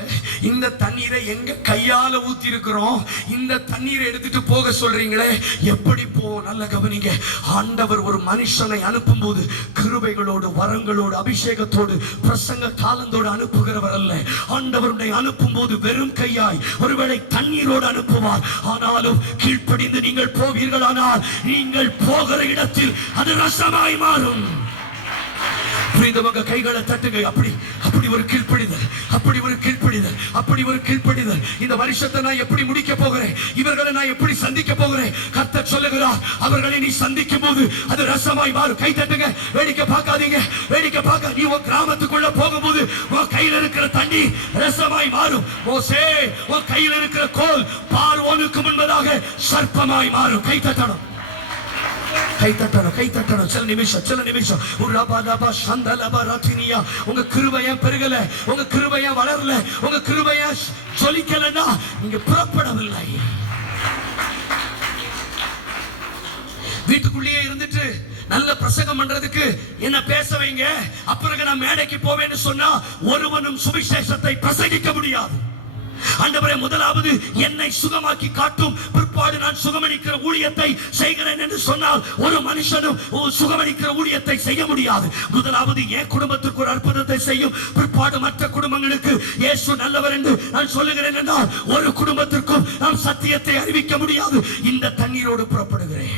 இந்த தண்ணீரை எங்க கையால ஊத்தி இருக்கிறோம். இந்த தண்ணீரை எடுத்துட்டு போக சொல்றீங்களே, எப்படி போ? நல்ல கவனிங்க. ஆண்டவர் ஒரு மனுஷனை அனுப்பும் போது கிருபைகளோடு, வரங்களோடு, அபிஷேகத்தோடு, பிரசங்க காலத்தோடு அனுப்புகிறவர் அல்ல. ஆண்டவருடைய அனுப்பும் போது வெறும் கையாய் ஒருவேளை தண்ணீரோடு அனுப்புவார். ஆனாலும் கீழ்ப்படிந்து நீங்கள் போவீர்களானால் நீங்கள் போகிற இடத்தில் அது ரசமாய் மாறும். புரிந்தவங்க கைகளை தட்டுங்க. அப்படி ஒரு கீழ்ப்படிதல், அப்படி ஒரு கீழ்ப்படிதல், அப்படி ஒரு கீழ்ப்படிதல். இந்த வருஷத்தை நான் எப்படி முடிக்க போகிறேன், இவர்களை நான் எப்படி சந்திக்க போகிறேன், கர்த்தர் சொல்லுகிறார், அவர்களை நீ சந்திக்கும் போது அது ரசமாய் மாறும். கை தட்டுங்க. வேடிக்கை பார்க்காதீங்க, வேடிக்கை பார்க்க. நீ உன் கிராமத்துக்குள்ள போகும்போது உன் கையில் இருக்கிற தண்ணி ரசமாய் மாறும். மோசே, உன் கையில் இருக்கிற கோல் பார்வோனுக்கு முன்பதாக சர்ப்பமாய் மாறும். கை தட்டணும், கை தட்டணும், கை தட்டணும். சில நிமிஷம். உங்க கிருபையா பெருகல, உங்க கிருபையா வளரல, உங்க கிருபையா ஜொலிக்கலன்னா நீங்க புறப்படவில்லை. வீட்டுக்குள்ளேயே இருந்துட்டு நல்ல பிரசங்கம் பண்றதுக்கு என்ன பேச வைங்க, அப்புறம் நான் மேடைக்கு போவேன்னு சொன்னா ஒருவனும் சுவிசேஷத்தை பிரசங்கிக்க முடியாது. ஆண்டவரே, முதலாவது என்னை சுகமாக்கி காட்டும், பிற்பாடு நான் சுகமளிக்கிற ஊழியத்தை செய்கிறேன் என்று சொன்னால் ஒரு மனுஷனும் சுகமளிக்கிற ஊழியத்தை செய்ய முடியாது. முதலாவது என் குடும்பத்திற்கு ஒரு அற்புதத்தை செய்யும், பிற்பாடு மற்ற குடும்பங்களுக்கு இயேசு நல்லவர் என்று நான் சொல்லுகிறேன் என்றால் ஒரு குடும்பத்திற்கும் நான் சத்தியத்தை அறிவிக்க முடியாது. இந்த தண்ணீரோடு புறப்படுகிறேன்.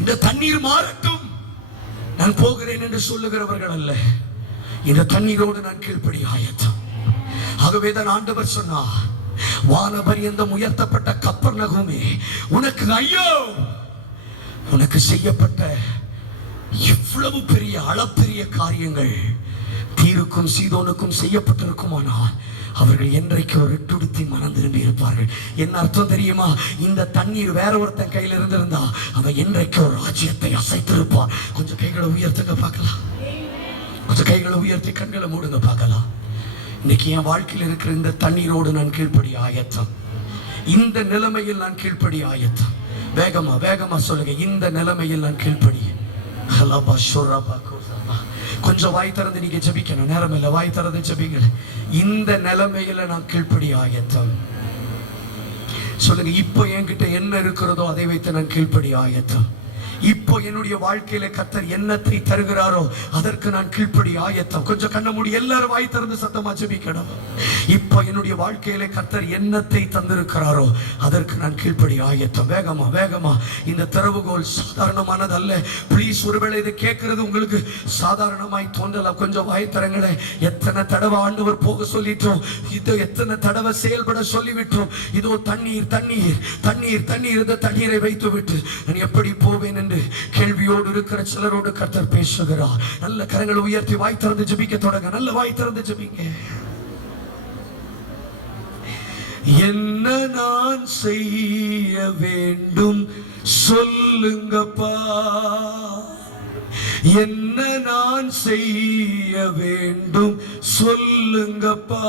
இந்த தண்ணீர் மாறட்டும், நான் போகிறேன் என்று சொல்லுகிறவர்கள் அல்ல. இந்த தண்ணீரோடு நான் கீழ்ப்படி ஆயத்தம். ஆகவேதான் ஆண்டவர் சொன்னார், வானபரியந்தம் உயர்த்தப்பட்ட கப்பர்நகூமே, உனக்கு ஐயோ, உனக்கு செய்யப்பட்ட இவ்வளவு பெரிய அளப்பெரிய காரியங்கள் தீருக்கும் சீதோனுக்கும் செய்யப்பட்டிருக்குமானால் அவர்கள் என்றைக்கு ஒரு துடுத்தி மனம் திரும்பி இருப்பார்கள். என்ன அர்த்தம் தெரியுமா? இந்த தண்ணீர் வேற ஒருத்தன் கையில் இருந்திருந்தா அவன் என்றைக்கு ஒரு ராஜ்யத்தை அசைத்திருப்பான். கொஞ்சம் கைகளை உயர்த்துங்க பார்க்கலாம், கொஞ்சம் கைகளை உயர்த்தி கண்களை மூடுங்க பார்க்கலாம். இன்னைக்கு என் வாழ்க்கையில் இருக்கிற இந்த தண்ணீரோடு நான் கீழ்ப்படி ஆயத்தம். இந்த நிலைமையில் நான் கீழ்ப்படி ஆயத்தம். வேகமா சொல்லுங்க, இந்த நிலைமையில் நான் கீழ்ப்படி. கொஞ்சம் வாய் திறந்து நீங்க ஜெபிக்கணும், நேரம் இல்ல, வாய் திறந்து ஜெபிங்க. இந்த நிலைமையில நான் கீழ்ப்படி ஆயத்தம். சொல்லுங்க, இப்போ என்கிட்ட என்ன இருக்கிறதோ அதை வைத்து நான் கீழ்ப்படி ஆயத்தம். இப்போ என்னுடைய வாழ்க்கையில கர்த்தர் என்னத்தை தருகிறாரோ அதற்கு நான் கீழ்ப்படி ஆயத்தம். கொஞ்சம் கண்ண மூடி எல்லாரும் வாய் திறந்து சத்தமா ஜெபிக்கணும். இப்போ என்னுடைய வாழ்க்கையில கர்த்தர் என்னத்தை தந்திருக்கிறாரோ அதற்கு நான் கீழ்ப்படி ஆயத்தம். வேகமா. இந்த திறவுகோல் சாதாரணமானதல்ல. ப்ளீஸ், ஒருவேளை இதை கேட்கறது உங்களுக்கு சாதாரணமாய் தோன்றலாம். கொஞ்சம் வாய் தரங்களே. எத்தனை தடவை ஆண்டவர் போக சொல்லிட்டோம், இதோ எத்தனை தடவை செயல்பட சொல்லிவிட்டோம். இதோ தண்ணீர் இந்த தண்ணீரை வைத்து விட்டு நான் எப்படி போவேன் என்று கேள்வியோடு இருக்கிற சிலரோடு கர்த்தர் பேசுகிறார். நல்ல கரங்களை உயர்த்தி வாய் திறந்து ஜெபிக்க தொடங்க. நல்ல வாய் திறந்து ஜெபிங்க. என்ன நான் செய்ய வேண்டும் சொல்லுங்கப்பா, என்ன நான் செய்ய வேண்டும் சொல்லுங்கப்பா,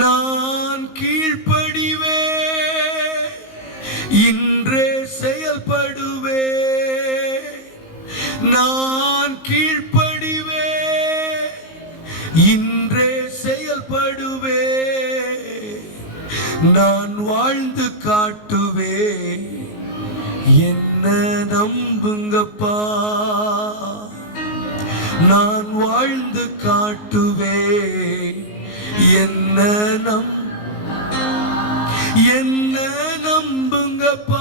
நான் கீழ்ப்படிவே, இன்றே செயல்படுவே, நான் கீழ்ப்படிவே, இன்றே செயல்படுவே, நான் வாழ்ந்து காட்டுவே, என்ன நம்புங்கப்பா, நான் வாழ்ந்து காட்டுவே, என்ன நம்புங்கப்பா, என்ன நம்புங்கப்பா.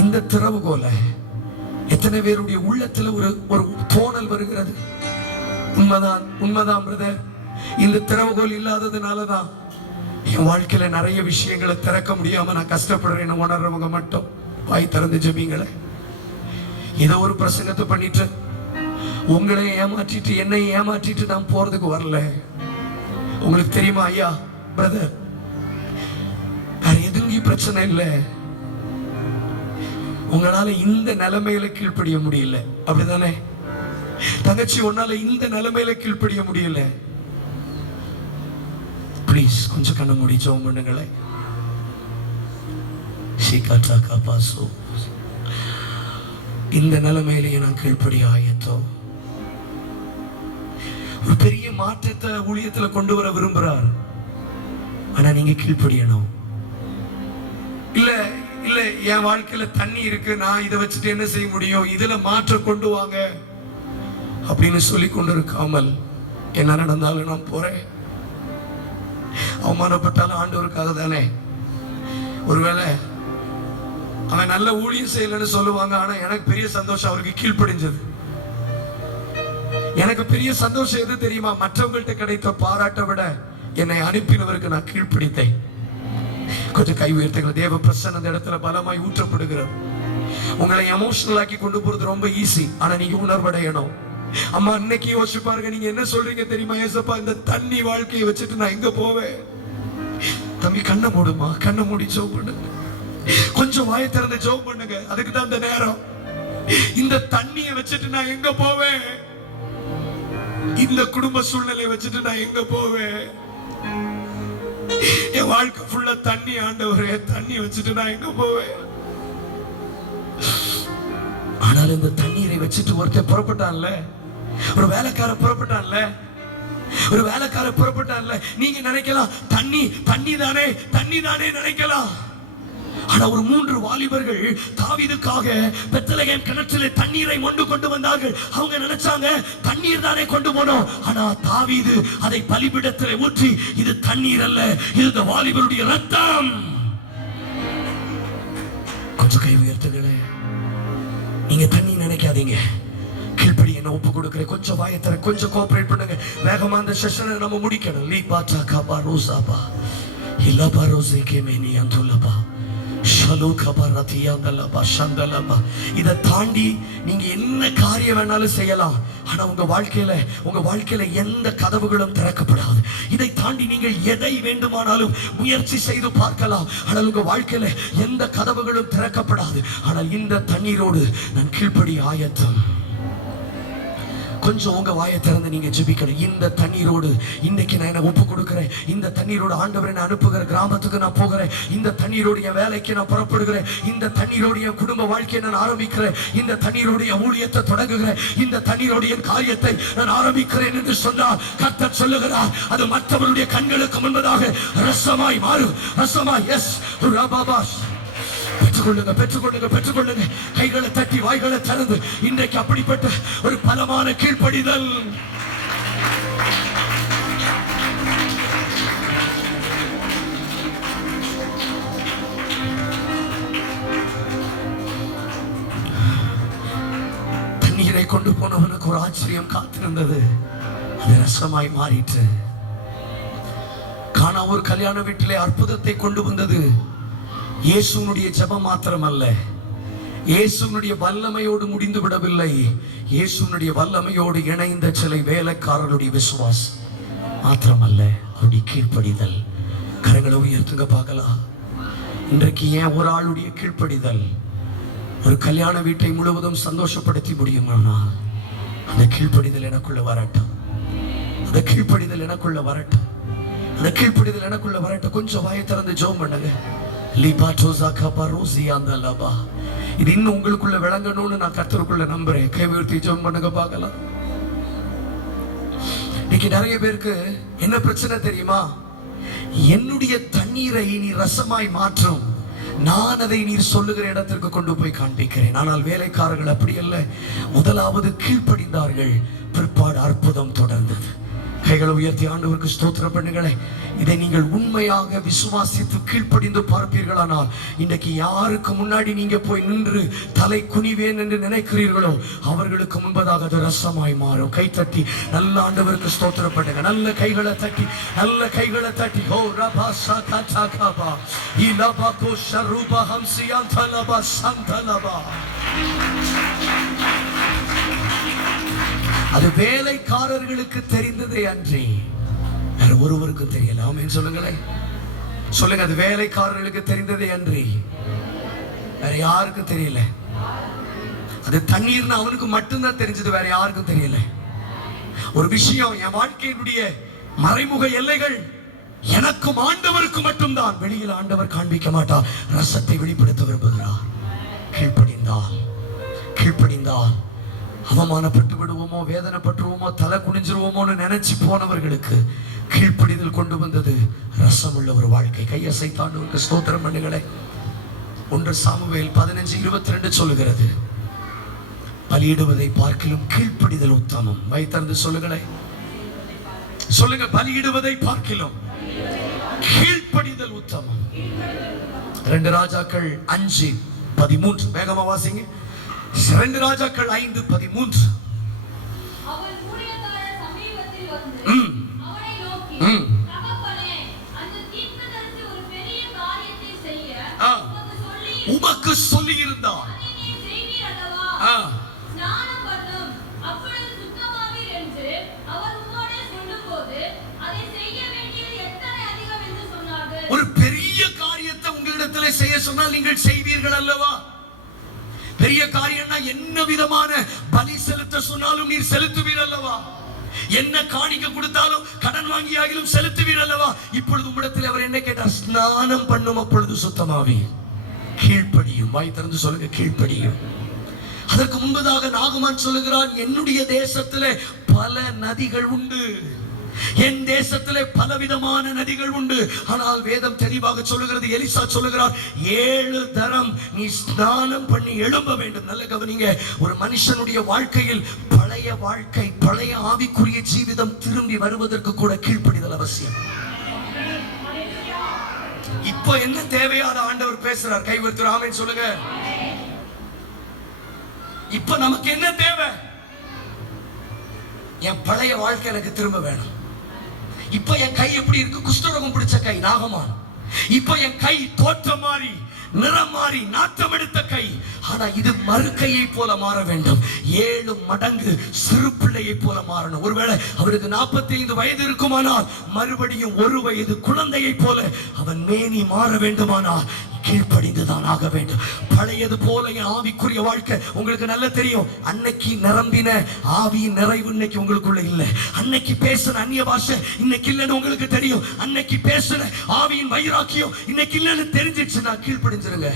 இந்த திறவுகோலை எத்தனை பேருடைய உள்ளத்துல ஒரு தோணல் வருகிறது. உண்மைதான் பிரதர், இந்த திறவுகோல் இல்லாததுனாலதான் என் வாழ்க்கையில நிறைய விஷயங்களை திறக்க முடியாம நான் கஷ்டப்படுறேன்னு உணர்றவங்க மட்டும் வாய் திறந்து ஜெபிங்களே. ஏதோ ஒரு பிரசங்கத்தை பண்ணிட்டு உங்களை ஏமாற்றிட்டு என்னை ஏமாற்றிட்டு நான் போறதுக்கு வரல. உங்களுக்கு தெரியுமா ஐயா பிரதர், வேற எதுவும் பிரச்சனை இல்லை. உங்களால இந்த நிலைமையில கீழ்ப்படிய முடியல, அப்படிதானே தங்கச்சி? உன்னால இந்த நிலைமையில கீழ்ப்படிய முடியல. ப்ளீஸ் கொஞ்சம் கண்ண மூடி ஜெபம் பண்ணுங்களே. இந்த நிலைமையிலேயே நான் கீழ்ப்படிய ஆயத்தோ. ஒரு பெரிய மாற்றத்தை ஊழியத்துல கொண்டு வர விரும்புறார், ஆனா நீங்க கீழ்ப்படியணும். இல்ல இல்ல என் வாழ்க்கையில தண்ணி இருக்கு, நான் இதை வச்சுட்டு என்ன செய்ய முடியும், இதுல மாற்றம் கொண்டு வாங்க அப்படின்னு சொல்லி கொண்டு இருக்காமல், என்ன நடந்தாலும் நான் போறேன். அவமானப்பட்டாலும் ஆண்டவருக்காக தானே. ஒருவேளை அவன் நல்ல ஊழியம் செய்யலன்னு சொல்லுவாங்க, ஆனா எனக்கு பெரிய சந்தோஷம் அவருக்கு கீழ்ப்படிஞ்சது. எனக்கு பெரிய சந்தோஷம் எது தெரியுமா? மற்றவங்கள்ட்ட கிடைத்த பாராட்டை விட என்னை அனுப்பினவருக்கு நான் கீழ்ப்பிடித்தேன். கொஞ்சம் கை உயர்த்துகிற தேவ பிரசன்ன அந்த இடத்துல பலமாய் ஊற்றப்படுகிறது. உங்களை எமோஷனல் ஆக்கி கொண்டு போறது ரொம்ப ஈஸி, ஆனா நீங்க உணர்வடையணும். அம்மா இன்னைக்கு யோசிச்சு பாருங்க, நீங்க என்ன சொல்றீங்க தெரியுமா? ஏசப்பா இந்த தண்ணி வாழ்க்கையை வச்சுட்டு நான் எங்க போவேன்? தம்பி கண்ணை மூடுமா, கண்ணை மூடி ஜெபம் பண்ணுங்க. கொஞ்சம் வாயை திறந்து ஜெபம் பண்ணுங்க. அதுக்கு தான் இந்த நேரம். இந்த தண்ணியை வச்சுட்டு நான் எங்க போவேன்? இந்த குடும்ப சூழ்நிலையை வச்சுட்டு நான் எங்க போவேன்? என் வாழ்க்கை ஃபுல்லா தண்ணி ஆண்டவரே, தண்ணி வச்சுட்டு நான் எங்க போவேன்? ஆனால் இந்த தண்ணீரை வச்சுட்டு ஒருத்தர் புறப்பட்டான்ல, ஒரு வேலைக்கார புறப்பட்டான்ல, ஒரு வேலைக்கார புறப்பட்டான்ல. நீங்க நினைக்கலாம் தண்ணி தண்ணி தானே, தண்ணி தானே நினைக்கலாம். ஆனா ஒரு 3 வாலிபர்கள் தாவீதுக்காக பெத்லகேம் கிணற்றிலே தண்ணீரை மொண்டு கொண்டு வந்தார்கள். அவங்க நினைச்சாங்க தண்ணீர் தானே கொண்டு போனோம். ஆனா தாவீது அதை பலிபீடத்திலே ஊற்றி, இது தண்ணீர் அல்ல, இது இந்த வாலிபருடைய ரத்தம். கொஞ்சம் கை உயர்த்துங்களே. நீங்க தண்ணி நினைக்காதீங்க, கீழ்ப்படி என்ன ஒப்பு கொடுக்கிறேன். கொஞ்சம் வாயத்தர, கொஞ்சம் கோஆபரேட் பண்ணுங்க. வேகமா அந்த செஷனை நம்ம முடிக்கணும். லீ பாச்சா காபா ரோசாபா இலபா ரோசே கேமேனி அந்துலபா இதை தாண்டி நீங்க என்ன காரியம் வேணாலும் செய்யலாம், ஆனா உங்க வாழ்க்கையில எந்த கதவுகளும் திறக்கப்படாது. இதை தாண்டி நீங்கள் எதை வேண்டுமானாலும் முயற்சி செய்து பார்க்கலாம், ஆனால் உங்க வாழ்க்கையில எந்த கதவுகளும் திறக்கப்படாது. ஆனால் இந்த தண்ணீரோடு நான் கீழ்ப்படி ஆயத்தம். கொஞ்சம் உங்க வாயை திறந்து நீங்க ஜெபிக்கணும். இந்த தண்ணீரோடு இன்னைக்கு நான் என்ன ஒப்பு கொடுக்கிறேன். இந்த தண்ணீரோடு ஆண்டவரை நான் அனுப்புகிற கிராமத்துக்கு நான் போகிறேன். இந்த தண்ணீரோடு என் வேலைக்கு நான் புறப்படுகிறேன். இந்த தண்ணீரோடு என் குடும்ப வாழ்க்கையை நான் ஆரம்பிக்கிறேன். இந்த தண்ணீரோடு என் ஊழியத்தை தொடங்குகிறேன். இந்த தண்ணீரோடு என் காரியத்தை நான் ஆரம்பிக்கிறேன் என்று சொன்னால் கர்த்தர் சொல்லுகிறார், அது மற்றவருடைய கண்களுக்கு முன்பதாக ரசமாய் மாறும். ரசமாய். எஸ் ரபாபாஸ். பெற்றுக்கொள்ளுங்க, பெற்றுக்கொள்ளுங்க, பெற்றுக்கொள்ளுங்க. கைகளை தட்டி வாய்களை திறந்து இன்றைக்கு அப்படிப்பட்ட ஒரு பலமான கீழ்ப்படிதல். தண்ணீரை கொண்டு போனவனுக்கு ஒரு ஆச்சரியம் காத்திருந்தது. அது ரசமாய் மாறிட்டு. கானா ஒரு கல்யாண வீட்டிலே அற்புதத்தை கொண்டு வந்தது. இயேசுனுடைய ஜெபம் மாத்திரமல்ல, இயேசுனுடைய வல்லமையோடு முடிந்து விடவில்லை. இயேசுனுடைய வல்லமையோடு இணைந்த சில வேலைக்காரர்களுடைய விசுவாசம் மாத்திரமல்ல, அவருடைய கீழ்ப்படிதல். கரங்களை உயர்த்துங்க பார்க்கலாம். இன்றைக்கு ஏன் ஒரு ஆளுடைய கீழ்ப்படிதல் ஒரு கல்யாண வீட்டை முழுவதும் சந்தோஷப்படுத்தி முடியுமானால், அந்த கீழ்ப்படிதல் எனக்குள்ள வரட்டும். அந்த கீழ்ப்படிதல் எனக்குள்ள வரட்டும். அந்த கீழ்ப்படிதல் எனக்குள்ள வரட்டும். கொஞ்சம் வாயை திறந்து ஜெபம் பண்ணுங்க. இது இன்னும் உங்களுக்குள்ள விளங்கணும்னு நான் கர்த்தருக்குள்ள நம்புறேன். கை உயர்த்தி ஜெபம் பண்ணுங்க பார்க்கலாம். இன்னைக்கு நிறைய பேருக்கு என்ன பிரச்சனை தெரியுமா? என்னுடைய தண்ணீரை நீ ரசமாய் மாற்றும், நான் அதை நீர் சொல்லுகிற இடத்திற்கு கொண்டு போய் காண்பிக்கிறேன். ஆனால் வேலைக்காரர்கள் அப்படி அல்ல. முதலாவது கீழ்ப்படிந்தார்கள், பிற்பாடு அற்புதம் தொடர்ந்தது. கை கைகளை உயர்த்தி ஆண்டவருக்கு ஸ்தோத்திரம் பண்ணுங்களே. இதை நீங்கள் உண்மையாக விசுவாசித்து கீழ்ப்படிந்து பார்ப்பீர்களானால் இன்றைக்கு யாருக்கு முன்னாடி நீங்க போய் நின்று தலை குனிவேன் என்று நினைக்கிறீர்களோ அவர்களுக்கு முன்பதாக அது ரசமாய் மாறும். கை தட்டி நல்ல ஆண்டவருக்கு ஸ்தோத்திரம் பண்ணுங்க. நல்ல கைகளை தட்டி, நல்ல கைகளை தட்டி. ஓ ரபா சகா கபா இலபா கோ ஷருபா ஹம்சியா தலபா சந்தலபா. அது வேலைக்காரர்களுக்கு தெரிந்ததே அன்றி வேற ஒருவருக்கு தெரியல. ஆமென் சொல்லுங்களேன். சொல்லுங்க, அது வேலைக்காரர்களுக்கு தெரிந்ததே அன்றி வேற யாருக்கும் தெரியல. அது தண்ணீர்னு அவனுக்கு மட்டும்தான் தெரிஞ்சது, வேற யாருக்கும் தெரியல. ஒரு விஷயம், என் வாழ்க்கையினுடைய மறைமுக எல்லைகள் எனக்கும் ஆண்டவருக்கு மட்டும்தான். வெளியில் ஆண்டவர் காண்பிக்க மாட்டார். ரசத்தை வெளிப்படுத்த விரும்புகிறார். கீழ்ப்படிந்தால் கீழ்ப்படிந்தால் அவமானப்பட்டு விடுவோமோ, வேதனைப்பட்டுருவோமோ, தலை குனிஞ்சிருவோமோன்னு நினைச்சு போனவர்களுக்கு கீழ்ப்படிதல் கொண்டு வந்தது ரசம் உள்ள ஒரு வாழ்க்கை. கையசைத்தாண்டவருக்கு ஸ்தோத்திரம் பண்ணுங்களே. 1 சாமுவேல் 15:22 சொல்லுகிறது, பலியிடுவதை பார்க்கிலும் கீழ்ப்படிதல் உத்தமம். வைத்திருந்து சொல்லுங்களே. சொல்லுங்க, பலியிடுவதை பார்க்கிலும் கீழ்ப்படிதல் உத்தமம். 2 ராஜாக்கள் 5:13 வேகமா வாசிங்க. 2 ராஜாக்கள் 5:13. அவன் ஊழியக்காரர் சமீபத்தில் வந்து அவனை நோக்கி, தகப்பனே, அந்த தீர்க்கதரிசி ஒரு பெரிய காரியத்தை செய்ய உமக்கு சொல்லி இருந்தார். அதை நீர் செய்வீர் அல்லவா? ஸ்நானம் பண்ணும், அப்பொழுது சுத்தமாவீர் என்று அவர் உம்மோடே சொல்லும்போது அதை செய்ய வேண்டியது எத்தனை அதிகம் என்று சொன்னார்கள். ஒரு பெரிய காரியத்தை உங்களிடத்தில் செய்ய சொன்னால் நீங்கள் செய்வீர்கள் அல்லவா? பெரிய காரியம்னா என்ன விதமான பலி செலுத்த சொன்னாலும் நீர் செலுத்துவீர் அல்லவா? என்ன காணிக்க கொடுத்தாலும் கடன் வாங்கியாகிலும் செலுத்துவீர் அல்லவா? இப்பொழுது உம்மிடத்தில் அவர் என்ன கேட்டார்? ஸ்நானம் பண்ணும், அப்பொழுது சுத்தமாவி. கீழ்ப்படியும். வாய் திறந்து சொல்லுங்க, கீழ்ப்படியும். அதற்கு முன்பதாக நாகமான் சொல்லுகிறான், என்னுடைய தேசத்திலே பல நதிகள் உண்டு, என் தேசத்திலே பலவிதமான நதிகள் உண்டு. ஆனால் வேதம் தெளிவாக சொல்லுகிறது, எலிசா சொல்லுகிறார், 7 தரம் நீ ஸ்நானம் பண்ணி எழும்ப வேண்டும். நல்ல கவனிங்க, ஒரு மனுஷனுடைய வாழ்க்கையில் பழைய வாழ்க்கை, பழைய ஆவிக்குரிய ஜீவிதம் திரும்பி வருவதற்கு கூட கீழ்ப்படிதல் அவசியம். இப்போ என்ன தேவையான ஆண்டவர் பேசுறார். கைவர்த்து ஆமென் சொல்லுங்க. இப்ப நமக்கு என்ன தேவை? என் பழைய வாழ்க்கை எனக்கு திரும்ப வேணும். இப்ப என் கை எப்படி இருக்கு? குஷ்டரோகம் பிடிச்ச கை, நாகமான். இப்ப என் கை தோற்றம் மாறி, நிறம் மாறி, நாட்டம் எடுத்த கை. ஆனா இது மறுக்கையை போல மாற வேண்டும். 7 மடங்கு சிறு பிள்ளையை போல மாறணும். ஒருவேளை அவருக்கு 45 வயது இருக்குமானால் மறுபடியும் 1 வயது குழந்தையை போல அவன் மேனி மாற வேண்டுமானால் கீழ்ப்படிந்துதான் ஆக வேண்டும். பழையது போல என் ஆவிக்குரிய வாழ்க்கை உங்களுக்கு நல்லா தெரியும். அன்னைக்கு நிரம்பின ஆவியின் நிறைவு இன்னைக்கு உங்களுக்குள்ள இல்ல. அன்னைக்கு பேசின அந்நிய பாஷை இன்னைக்கு இல்லைன்னு உங்களுக்கு தெரியும். அன்னைக்கு பேசின ஆவியின் வைராக்கியம் இன்னைக்கு இல்லைன்னு தெரிஞ்சிடுச்சுன்னா கீழ்ப்படிஞ்சிருங்க.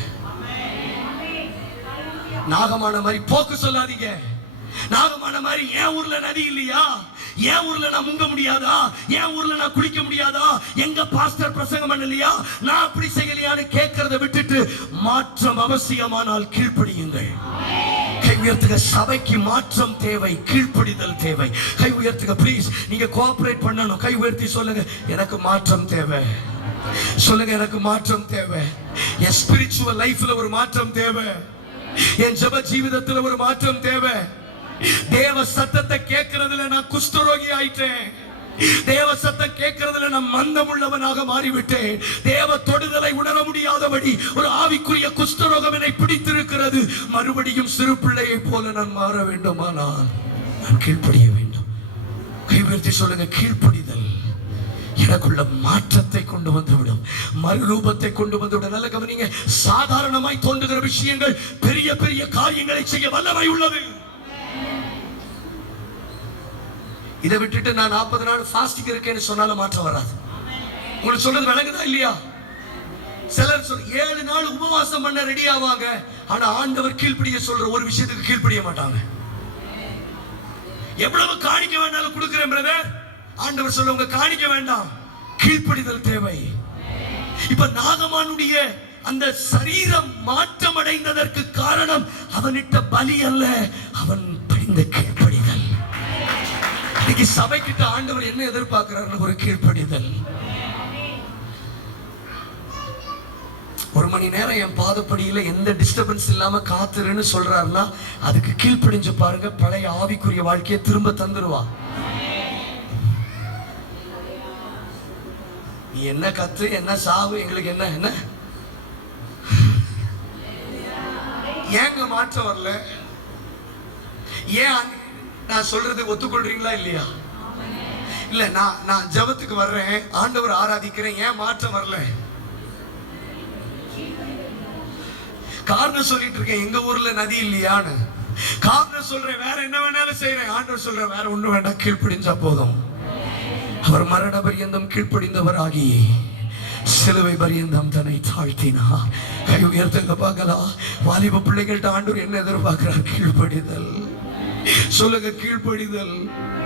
நாகமான மாதிரி போக்கு சொல்லாதீங்க. நாகமான மாதிரி என் ஊர்ல நதி இல்லையா, என் ஊர்ல நான் முங்க முடியாதா, என் ஊர்ல நான் குளிக்க முடியாதா, எங்க பாஸ்டர் பிரசங்கம் பண்ணலையா, நான் அப்படி செய்யலையான்னு கேட்கறத விட்டுட்டு மாற்றம் அவசியமானால் கீழ்ப்படியுங்கள். கை உயர்த்துக. சபைக்கு மாற்றம் தேவை, கீழ்ப்படிதல் தேவை. கை உயர்த்துக ப்ளீஸ். நீங்க கோஆபரேட் பண்ணணும். கை உயர்த்தி சொல்லுங்க, எனக்கு மாற்றம் தேவை. சொல்லுங்க, எனக்கு மாற்றம் தேவை. என் ஸ்பிரிச்சுவல் லைஃப்ல ஒரு மாற்றம் தேவை. என் ஜெப ஜீவிதத்துல ஒரு மாற்றம் தேவை. தேவ சத்தத்தை கேட்கிறதுல நான் குஷ்டரோகி ஆயிட்டேன். தேவ சத்தம் கேட்கிறதுல நான் மந்தம் உள்ளவனாக மாறிவிட்டேன். தேவ தொடுதலை உணர முடியாதபடி ஒரு ஆவிக்குரிய குஷ்டரோகம் என்னை பிடித்திருக்கிறது. மறுபடியும் சிறு பிள்ளையை போல நான் மாற வேண்டுமானால் நான் கீழ்ப்படிய வேண்டும். கைவிர்த்தி சொல்லுங்க, கீழ்ப்படிதல் எனக்குள்ள மாற்றத்தை கொண்டு வந்துவிடும், மறுரூபத்தை கொண்டு வந்துவிடும். நல்ல கவனிங்க. சாதாரணமாய் தோன்றுகிற விஷயங்கள் பெரிய பெரிய காரியங்களை செய்ய வல்லமை உள்ளது. இதை விட்டுட்டு நான் 40 நாள் ஃபாஸ்டிங் இருக்கேன்னு சொன்னாலும் மாற்றம் வராது. உங்களுக்கு சொல்றது விளங்குதா இல்லையா? சிலர் 7 நாள் உபவாசம் பண்ண ரெடி ஆவாங்க. ஆனா ஆண்டவர் கீழ்ப்படிய சொல்ற ஒரு விஷயத்துக்கு கீழ்ப்படிய மாட்டாங்க. எவ்வளவு காணிக்க வேண்டாலும் கொடுக்கிறேன் பிரதர், ஆண்டவர் சொல்ல உங்க காணிக்க வேண்டாம், கீழ்ப்படிதல் தேவை. இப்ப நாகமானுடைய அந்த சரீரம் மாற்றம் அடைந்ததற்கு காரணம் அவனிட்ட பலி அல்ல, அவன் படிந்த கீழ்ப்படிதல். இன்னைக்கு சபைக்கிட்ட ஆண்டவர் என்ன எதிர்பார்க்கிறாருன்னு ஒரு கீழ்ப்படிதல். 1 மணி நேரம் என் பாதப்படியில எந்த டிஸ்டர்பன்ஸ் இல்லாம காத்துருன்னு சொல்றாருன்னா அதுக்கு கீழ்ப்படிஞ்சு பாருங்க, பழைய ஆவிக்குரிய வாழ்க்கையை திரும்ப தந்துருவா. நீ என்ன கத்து என்ன சாவு எங்களுக்கு என்ன என்ன ஏங்க மாற்றம் வரல? ஏன் நான் சொல்றது ஒத்துக்கொள்றீங்களா இல்லையா? இல்ல நான் ஜெபத்துக்கு வர்றேன், ஆண்டவர் ஆராதிக்கிறேன், ஏன் மாற்றம் வரல? காரணம் சொல்லிட்டு இருக்கேன், எங்க ஊர்ல நதி இல்லையான்னு காரணம் சொல்றேன், வேற என்ன வேணாலும் செய்யறேன். ஆண்டவர் சொல்றேன், வேற ஒண்ணு வேண்டாம், கீழ்ப்படிஞ்சா போதும். அவர் மரண பரியந்தம் கீழ்ப்படிந்தவர் ஆகி சிலுவை பரியந்தம் தன்னை தாழ்த்தினார். கை உயர்த்துங்க பார்க்கலாம். வாலிப பிள்ளைகள்ட்ட ஆண்டவர் என்ன எதிர்பார்க்கிறார்? கீழ்ப்படிதல். சொல்லுங்க, கீழ்ப்படிதல்.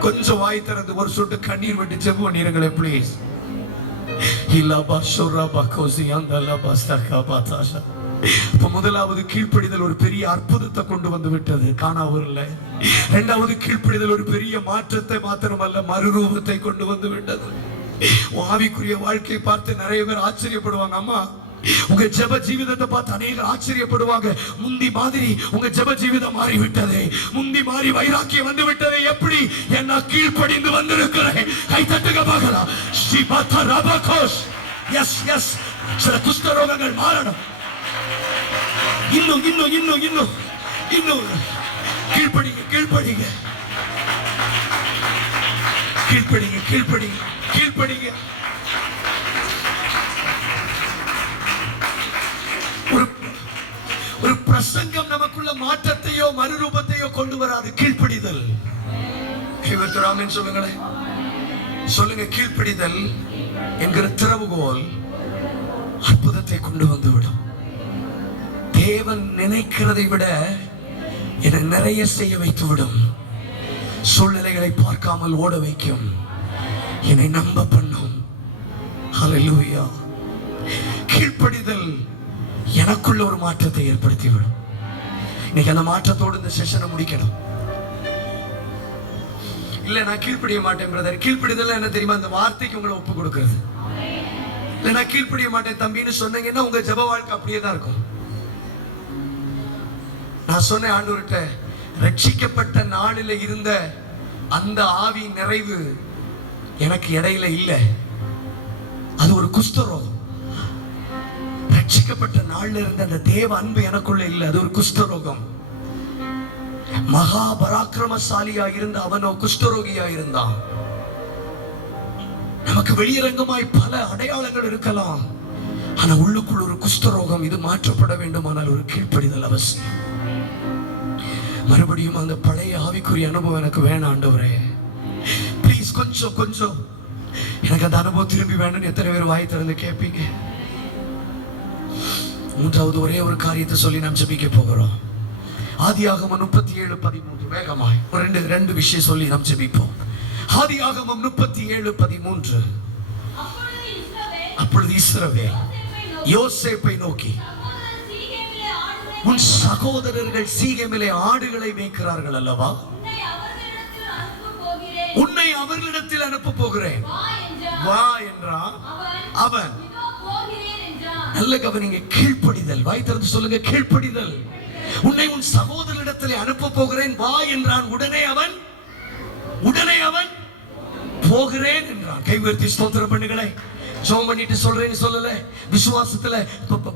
கொஞ்சம் வாய் திறந்து ஒரு சொட்டு கண்ணீர் விட்டு ஜெபம் பண்ணிருங்களே ப்ளீஸ். முதலாவது கீழ்ப்படிதல் ஒரு பெரிய அற்புதத்தை கொண்டு வந்து விட்டது கானாவூர்ல. இரண்டாவது கீழ்ப்படிதல் ஒரு பெரிய மாற்றத்தை மாத்திரமல்ல, மறுரூபத்தை கொண்டு வந்து விட்டது. ஆவிக்குரிய வாழ்க்கையை பார்த்து நிறைய பேர் ஆச்சரியப்படுவாங்க. அம்மா, உங்க ஜெப ஜீவிதத்தை பார்த்து அநேகர் ஆச்சரியப்படுவாங்க. முந்தி மாதிரி உங்க ஜெப ஜீவிதம் மாறிவிட்டது, முந்தி மாறி வைராக்கியம் வந்து விட்டது. எப்படி? என்ன கீழ்ப்படிந்து வந்திருக்கிறேன். கை தட்டுங்க பார்க்கலாம். எஸ் எஸ், சில குஷ்ட ரோகங்கள் மாறணும். இன்னும் இன்னும் இன்னும் இன்னும் இன்னும் கீழ்ப்படிங்க கீழ்ப்படிங்க கீழ்ப்படிங்க கீழ்ப்படிங்க கீழ்ப்படிங்க. ஒரு பிரசங்கம் நமக்குள்ள மாற்றத்தையோ மறுரூபத்தையோ கொண்டு வராது, கீழ்ப்படிதல். சொல்லுங்களேன், சொல்லுங்க, கீழ்ப்படிதல் என்கிற திறவுகோல் அற்புதத்தை கொண்டு வந்துவிடும். தேவன் நினைக்கிறதை விட என்னை நிறைய செய்ய வைத்துவிடும். சூழ்நிலைகளை பார்க்காமல் ஓட வைக்கும், என்னை நம்ப பண்ணும். ஹல்லேலூயா. கீழ்ப்படிதல் எனக்குள்ள ஒரு மாற்றத்தை ஏற்படுத்திவிடும். இன்னைக்கு அந்த மாற்றத்தோடு இந்த செஷனை முடிக்கணும். இல்ல நான் கீழ்ப்படிய மாட்டேன் பிரதர். கீழ்ப்படிதல் என்ன தெரியுமா? அந்த வார்த்தைக்கு உங்களை ஒப்பு கொடுக்கிறது. இல்ல நான் கீழ்ப்படிய மாட்டேன் தம்பின்னு சொன்னீங்கன்னா உங்க ஜெப வாழ்க்கை அப்படியே தான் இருக்கும். நான் சொன்னேன் ஆண்டவர்கிட்ட, ரட்சிக்கப்பட்ட நாளில இருந்த அந்த ஆவி நிறைவு எனக்கு இடையில இல்ல, அது ஒரு குஷ்டரோகம். ரட்சிக்கப்பட்ட நாள்ல இருந்த அந்த தேவ அன்பு எனக்குள்ள இல்ல, அது ஒரு குஷ்டரோகம். மகா பராக்கிரமசாலியா இருந்த அவனோ குஷ்டரோகியா இருந்தான். நமக்கு வெளியரங்கமாய் பல அடையாளங்கள் இருக்கலாம், ஆனா உள்ளுக்குள் ஒரு குஷ்டரோகம். இது மாற்றப்பட வேண்டுமானால் ஒரு கீழ்ப்படிதல் அவசியம். மறுபடியும் அந்த பழைய ஆவிக்குரிய அனுபவம் எனக்கு வேணாம் ஆண்டவரே, ப்ளீஸ் கொஞ்சம் கொஞ்சம் எனக்கு அந்த அனுபவம் திரும்பி வேணும்னு எத்தனை பேர் வாய் திறந்து கேட்பீங்க? மூன்றாவது ஒரே ஒரு காரியத்தை சொல்லி நாம் ஜெபிக்க போகிறோம். ஆதியாகமம் 37:13. வேகமாய் ரெண்டு விஷயம் சொல்லி நாம் ஜெபிப்போம். ஆதியாகமம் 37:13. அப்பொழுது இஸ்ரவேல் யோசேப்பை நோக்கி, உன் சகோதரர்கள் சீகேமிலே ஆடுகளை மேய்க்கிறார்கள் அல்லவா, உன்னை அவர்களிடத்தில் அனுப்ப போகிறேன், வா என்றான். அவன் நல்ல கவனிங்க, கீழ்ப்படிதல். வாய் திறந்து சொல்லுங்க, கீழ்ப்படிதல். உன்னை உன் சகோதரரிடத்தில் அனுப்ப போகிறேன், வா என்றான். உடனே அவன் போகிறேன் என்றான். கை உயர்த்தி ஸ்தோத்திரம் பண்ணுங்களேன். ஜெபம் பண்ணிட்டு சொல்றேன்னு சொல்லல, விசுவாசத்துல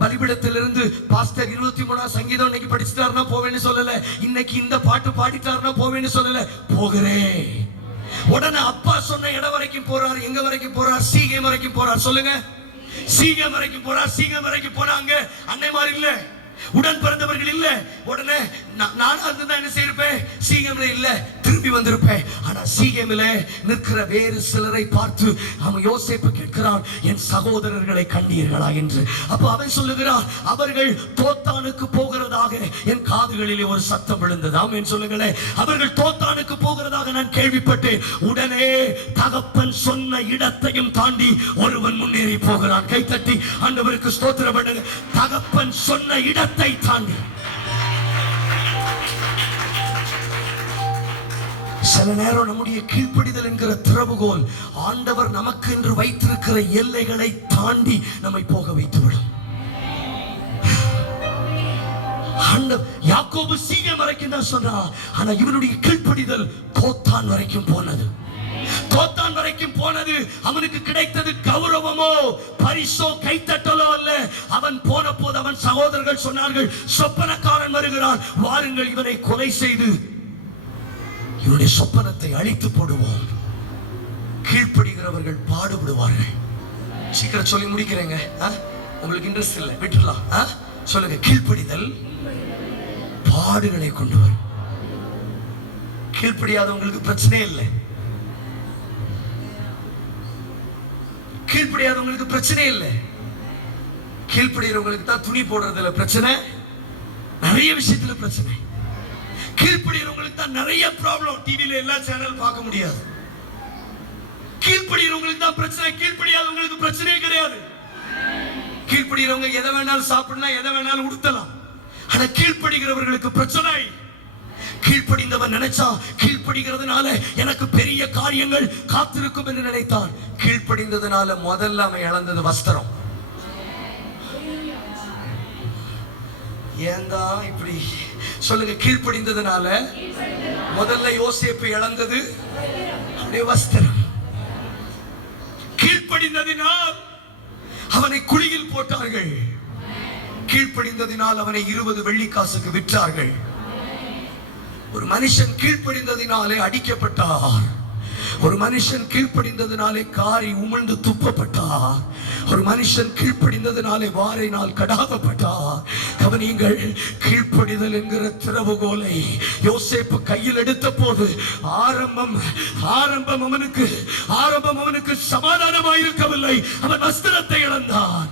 பலிபீடத்திலிருந்து பாஸ்டர் 23ஆம் சங்கீதம் இன்னைக்கு படிச்சிட்டாருன்னா போவேன்னு சொல்லல, இன்னைக்கு இந்த பாட்டு பாடிட்டாருன்னா போவேன்னு சொல்லல, போகிறேன். உடனே அப்பா சொன்ன இடம் வரைக்கும் போறாரு. எங்க வரைக்கும் போறார்? சீகேம் வரைக்கும் போறார். சொல்லுங்க, சீகேம் வரைக்கும் போறார். சீகேம் வரைக்கும் போனாங்க. அன்னை மாதிரி இல்ல, உடன் பிறந்தவர்கள் இல்ல. உடனே நானும் அதுதான் என்ன செய்யிருப்பேன்? சீகேம்ல இல்ல, திரும்பி வந்திருப்பேன். ஆனா சீகேம்ல நிற்கிற வேறு சிலரை பார்த்து அவன் யோசேப்பு கேட்கிறான், என் சகோதரர்களை கண்டீர்களா என்று. அப்ப அவன் சொல்லுகிறான், அவர்கள் தோத்தானுக்கு போகிறதாக என் காதுகளிலே ஒரு சத்தம் விழுந்தது. ஆமென் சொல்லுங்களேன். அவர்கள் தோத்தானுக்கு போகிறதாக நான் கேள்விப்பட்டேன். உடனே தகப்பன் சொன்ன இடத்தையும் தாண்டி ஒருவன் முன்னேறி போகிறான். கைத்தட்டி ஆண்டவருக்கு ஸ்தோத்திரம் பண்ணுங்க. தகப்பன் சொன்ன இடத்தை தாண்டி சில நேரம் நம்முடைய கீழ்ப்படிதல் என்கிற திறவுகோல் ஆண்டவர் நமக்கு என்று வைத்திருக்கிற எல்லைகளை தாண்டி நம்மை போக வைத்துவிடும். யாக்கோபு சீகம் வரைக்கும் தான் சொன்னா, ஆனா இவனுடைய கீழ்ப்படிதல் தோத்தான் வரைக்கும் போனது. தோத்தான் வரைக்கும் போனது. அவனுக்கு கிடைத்தது கௌரவமோ பரிசோ கைத்தட்டலோ அல்ல. அவன் போன போது அவன் சகோதரர்கள் சொன்னார்கள், சொப்பனக்காரன் வருகிறான், வாருங்கள் இவனை கொலை செய்து இவனுடைய சொப்பனத்தை அழித்து போடுவோம். கீழ்ப்படுகிறவர்கள் பாடுபடுவார்கள். சீக்கிரம் சொல்லி முடிக்கிறேங்க. உங்களுக்கு இன்ட்ரெஸ்ட் இல்லை, விட்டுலாம். சொல்லுங்க. கீழ்ப்படிதல் பாடுகளை கொண்டு வரும். கீழ்ப்படியாதவங்களுக்கு பிரச்சனையே இல்லை. கீழ்ப்படியாதவங்களுக்கு பிரச்சனை இல்லை. கீழ்ப்படிகிறவங்களுக்கு தான் துணி போடுறதுல பிரச்சனை, நிறைய விஷயத்துல பிரச்சனை. கீழ்ப்படிகிறவங்களுக்கு தான் நிறைய ப்ராப்ளம். டிவில எல்லா சேனல் பார்க்க முடியாது. கீழ்ப்படிகிறவங்களுக்கு தான் பிரச்சனை. கீழ்ப்படியாதவங்களுக்கு பிரச்சனையே கிடையாது. கீழ்ப்படிகிறவங்க எதை வேணாலும் சாப்பிடலாம், எதை வேணாலும் உடுத்தலாம். ஆனா கீழ்ப்படிகிறவர்களுக்கு பிரச்சனை. கீழ்ப்படிந்தவன் நினைச்சா கீழ்ப்படிகிறதுனால எனக்கு பெரிய காரியங்கள் காத்திருக்கும் என்று நினைத்தான். கீழ்ப்படிந்ததுனால முதல்ல அவன் இழந்தது வஸ்திரம். ஏந்தா இப்படி சொல்லுங்க. கீழ்ப்படிந்ததுனால முதல்ல யோசேப்பு இழந்தது வஸ்திரம். கீழ்ப்படிந்ததினால் அவனை குழியில் போட்டார்கள். கீழ்ப்படிந்ததினால் அவனை 20 வெள்ளிக்காசுக்கு விற்றார்கள். ஒரு மனுஷன் கீழ்ப்படிந்ததினாலே அடிக்கப்பட்டார். ஒரு மனுஷன் கீழ்ப்படிந்ததினாலே காரி உமிழ்ந்து துப்பப்பட்டார். ஒரு மனுஷன் கீழ்ப்படிந்ததினாலே வாரினால் கடாதப்பட்டார். கவனியுங்கள். கீழ்ப்படிதல் என்கிற திறவுகோலை யோசேப்பு கையில் எடுத்த போது ஆரம்பம் அவனுக்கு சமாதானமாயிருக்கவில்லை. அவன் வஸ்திரத்தை இழந்தான்.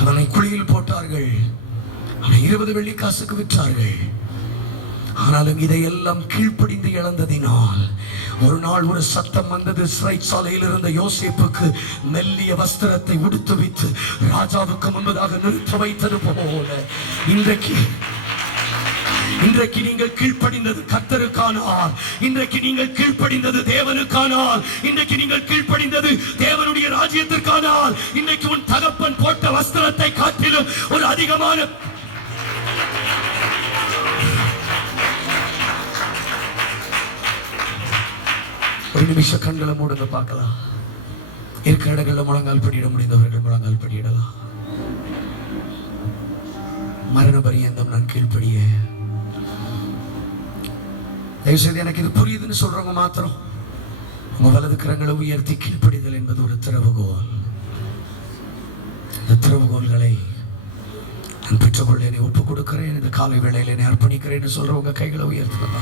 அவனை குழியில் போட்டார்கள். அவனை 20 வெள்ளிக்காசுக்கு விற்றார்கள். ஆனாலும் இதையெல்லாம் கீழ்ப்படிந்து இழந்ததினால் ஒரு நாள் ஒரு சத்தம் வந்தது. சிறைச்சாலையில் இருந்த யோசேப்புக்கு மெல்லிய வஸ்திரத்தை உடுத்து வைத்து ராஜாவுக்கு முன்பதாக நிறுத்த வைத்தது போல இன்றைக்கு நீங்கள் கீழ்ப்படிந்தது கர்த்தருக்கானால், இன்றைக்கு நீங்கள் கீழ்ப்படிந்தது தேவனுக்கானால், இன்றைக்கு நீங்கள் கீழ்ப்படிந்தது தேவனுடைய ராஜ்யத்திற்கானால், இன்றைக்கு உன் தகப்பன் போட்ட வஸ்திரத்தை காட்டிலும் ஒரு அதிகமான ஒரு நிமிஷம் கண்களை மூடுங்க பார்க்கலாம். இருக்கிற இடங்களில் முழங்கால் படியிட முடிந்தவர்கள் முழங்கால் படியிடலாம். மரண பரியந்தம் நான் கீழ்ப்படிய தயவுசெய்து எனக்கு இது புரியுதுன்னு சொல்றவங்க மாத்திரம் உங்க வலது கரங்களை உயர்த்தி கீழ்ப்படிதல் என்பது ஒரு திறவுகோல். இந்த திறவுகோல்களை நான் பெற்றுக்கொள்ள என்னை ஒப்புக் கொடுக்கிறேன். இந்த காலை வேளையில என்னை அர்ப்பணிக்கிறேன்னு சொல்றவங்க கைகளை உயர்த்துங்க.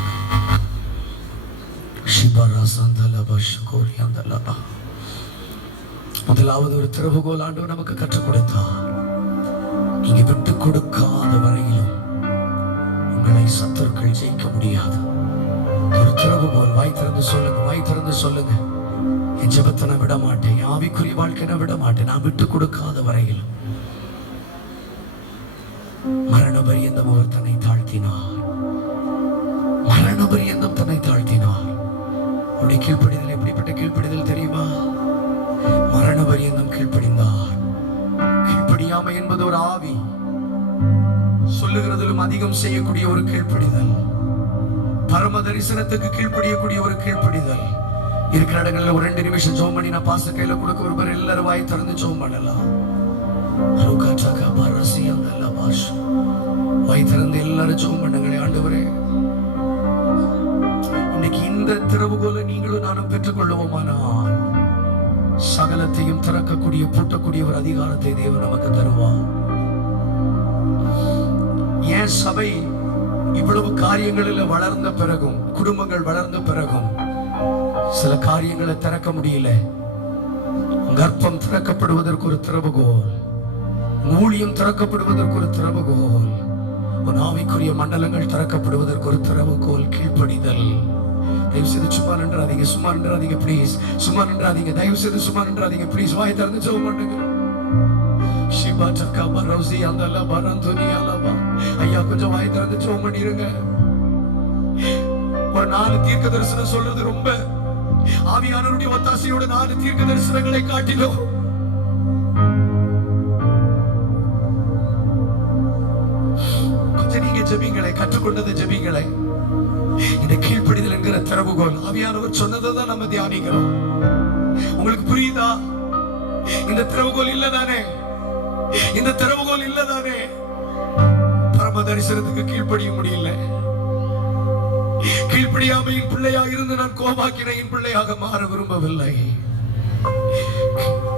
முதலாவது ஒரு திறவுகோல் ஆண்டவர் நமக்கு கற்றுக் கொடுத்தார். நீங்க விட்டு கொடுக்காத வரையிலும் உங்களை சத்துருக்கள் ஜெயிக்க முடியாது. ஒரு திறவுகோல். வாய் திறந்து சொல்லுங்க. வாய் திறந்து சொல்லுங்க. என் ஜெபத்தை நான் விட மாட்டேன். என் ஆவிக்குரிய வாழ்க்கை நான் விட மாட்டேன். நான் விட்டு கொடுக்காத வரையிலும். மரண பரியந்தம் அவர் தன்னை தாழ்த்தினார். மரண பரியந்தம் தன்னை தாழ்த்தினார். அவருடைய கீழ்ப்படிதல் எப்படிப்பட்ட கீழ்ப்படிதல் தெரியுமா? மரண பரியந்தம் கீழ்ப்படிந்தார். கீழ்ப்படியாமை என்பது ஒரு ஆவி. சொல்லுகிறதிலும் அதிகம் செய்யக்கூடிய ஒரு கீழ்ப்படிதல். பரம தரிசனத்துக்கு கீழ்ப்படியக்கூடிய ஒரு கீழ்ப்படிதல். இருக்கிற இடங்கள்ல ஒரு 2 நிமிஷம் ஜெபம் பண்ணி நான் பாச கையில கொடுக்க ஒருவர் எல்லாரும் வாய் திறந்து ஜெபம் பண்ணலாம். வாய் திறந்து எல்லாரும் ஜெபம் பண்ணுங்களே. ஆண்டவரே, இன்னைக்கு இந்த திறவுகோலை நீங்களும் நானும் பெற்றுக்கொள்வோமானால் சகலத்தையும் திறக்கக்கூடிய பூட்டக்கூடிய ஒரு அதிகாரத்தை தேவன் நமக்கு தருவார். ஏன் சபை இவ்வளவு காரியங்களில் வளர்ந்த பிறகும், குடும்பங்கள் வளர்ந்த பிறகும் சில காரியங்களை திறக்க முடியல? கர்ப்பம் திறக்கப்படுவதற்கு ஒரு திறவுகோல், ஊழியம் திறக்கப்படுவதற்கு ஒரு திறவுகோல், ஆவிக்குரிய மண்டலங்கள் திறக்கப்படுவதற்கு ஒரு திறவுகோல் கீழ்ப்படிதல். தயவு செய்து சும்மா நின்றாதீங்க. சும்மா நின்றாதீங்க ப்ளீஸ். சும்மா நின்றாதீங்க. தயவு செய்து சும்மா நின்றாதீங்க ப்ளீஸ். வாய் திறந்து ஜெபம் பண்ணுங்க. ஐயா கொஞ்சம் வாய் திறந்து ஜெபம் பண்ணிருங்க. ஒரு 4 தீர்க்க தரிசனம் சொல்றது ரொம்ப ஆவியானவருடைய ஒத்தாசையோட 4 தீர்க்க தரிசனங்களை காட்டிலும் கொஞ்சம் நீங்க ஜெபிங்களை கற்றுக்கொண்டது ஜெபிங்களை. இந்த கீழ்ப்படிதல் என்கிற திறவுகோல் ஆவியானவர் சொன்னதை தான் நம்ம தியானிக்கிறோம். உங்களுக்கு புரியுதா? இந்த திறவுகோல் இல்லதானே, இந்த திறவுகோல் இல்லதானே பரம தரிசனத்துக்கு கீழ்ப்படிய முடியல. கீழ்ப்படியாமையின் பிள்ளையாக இருந்து நான் கோபாக்கினையின் பிள்ளையாக மாற விரும்பவில்லை.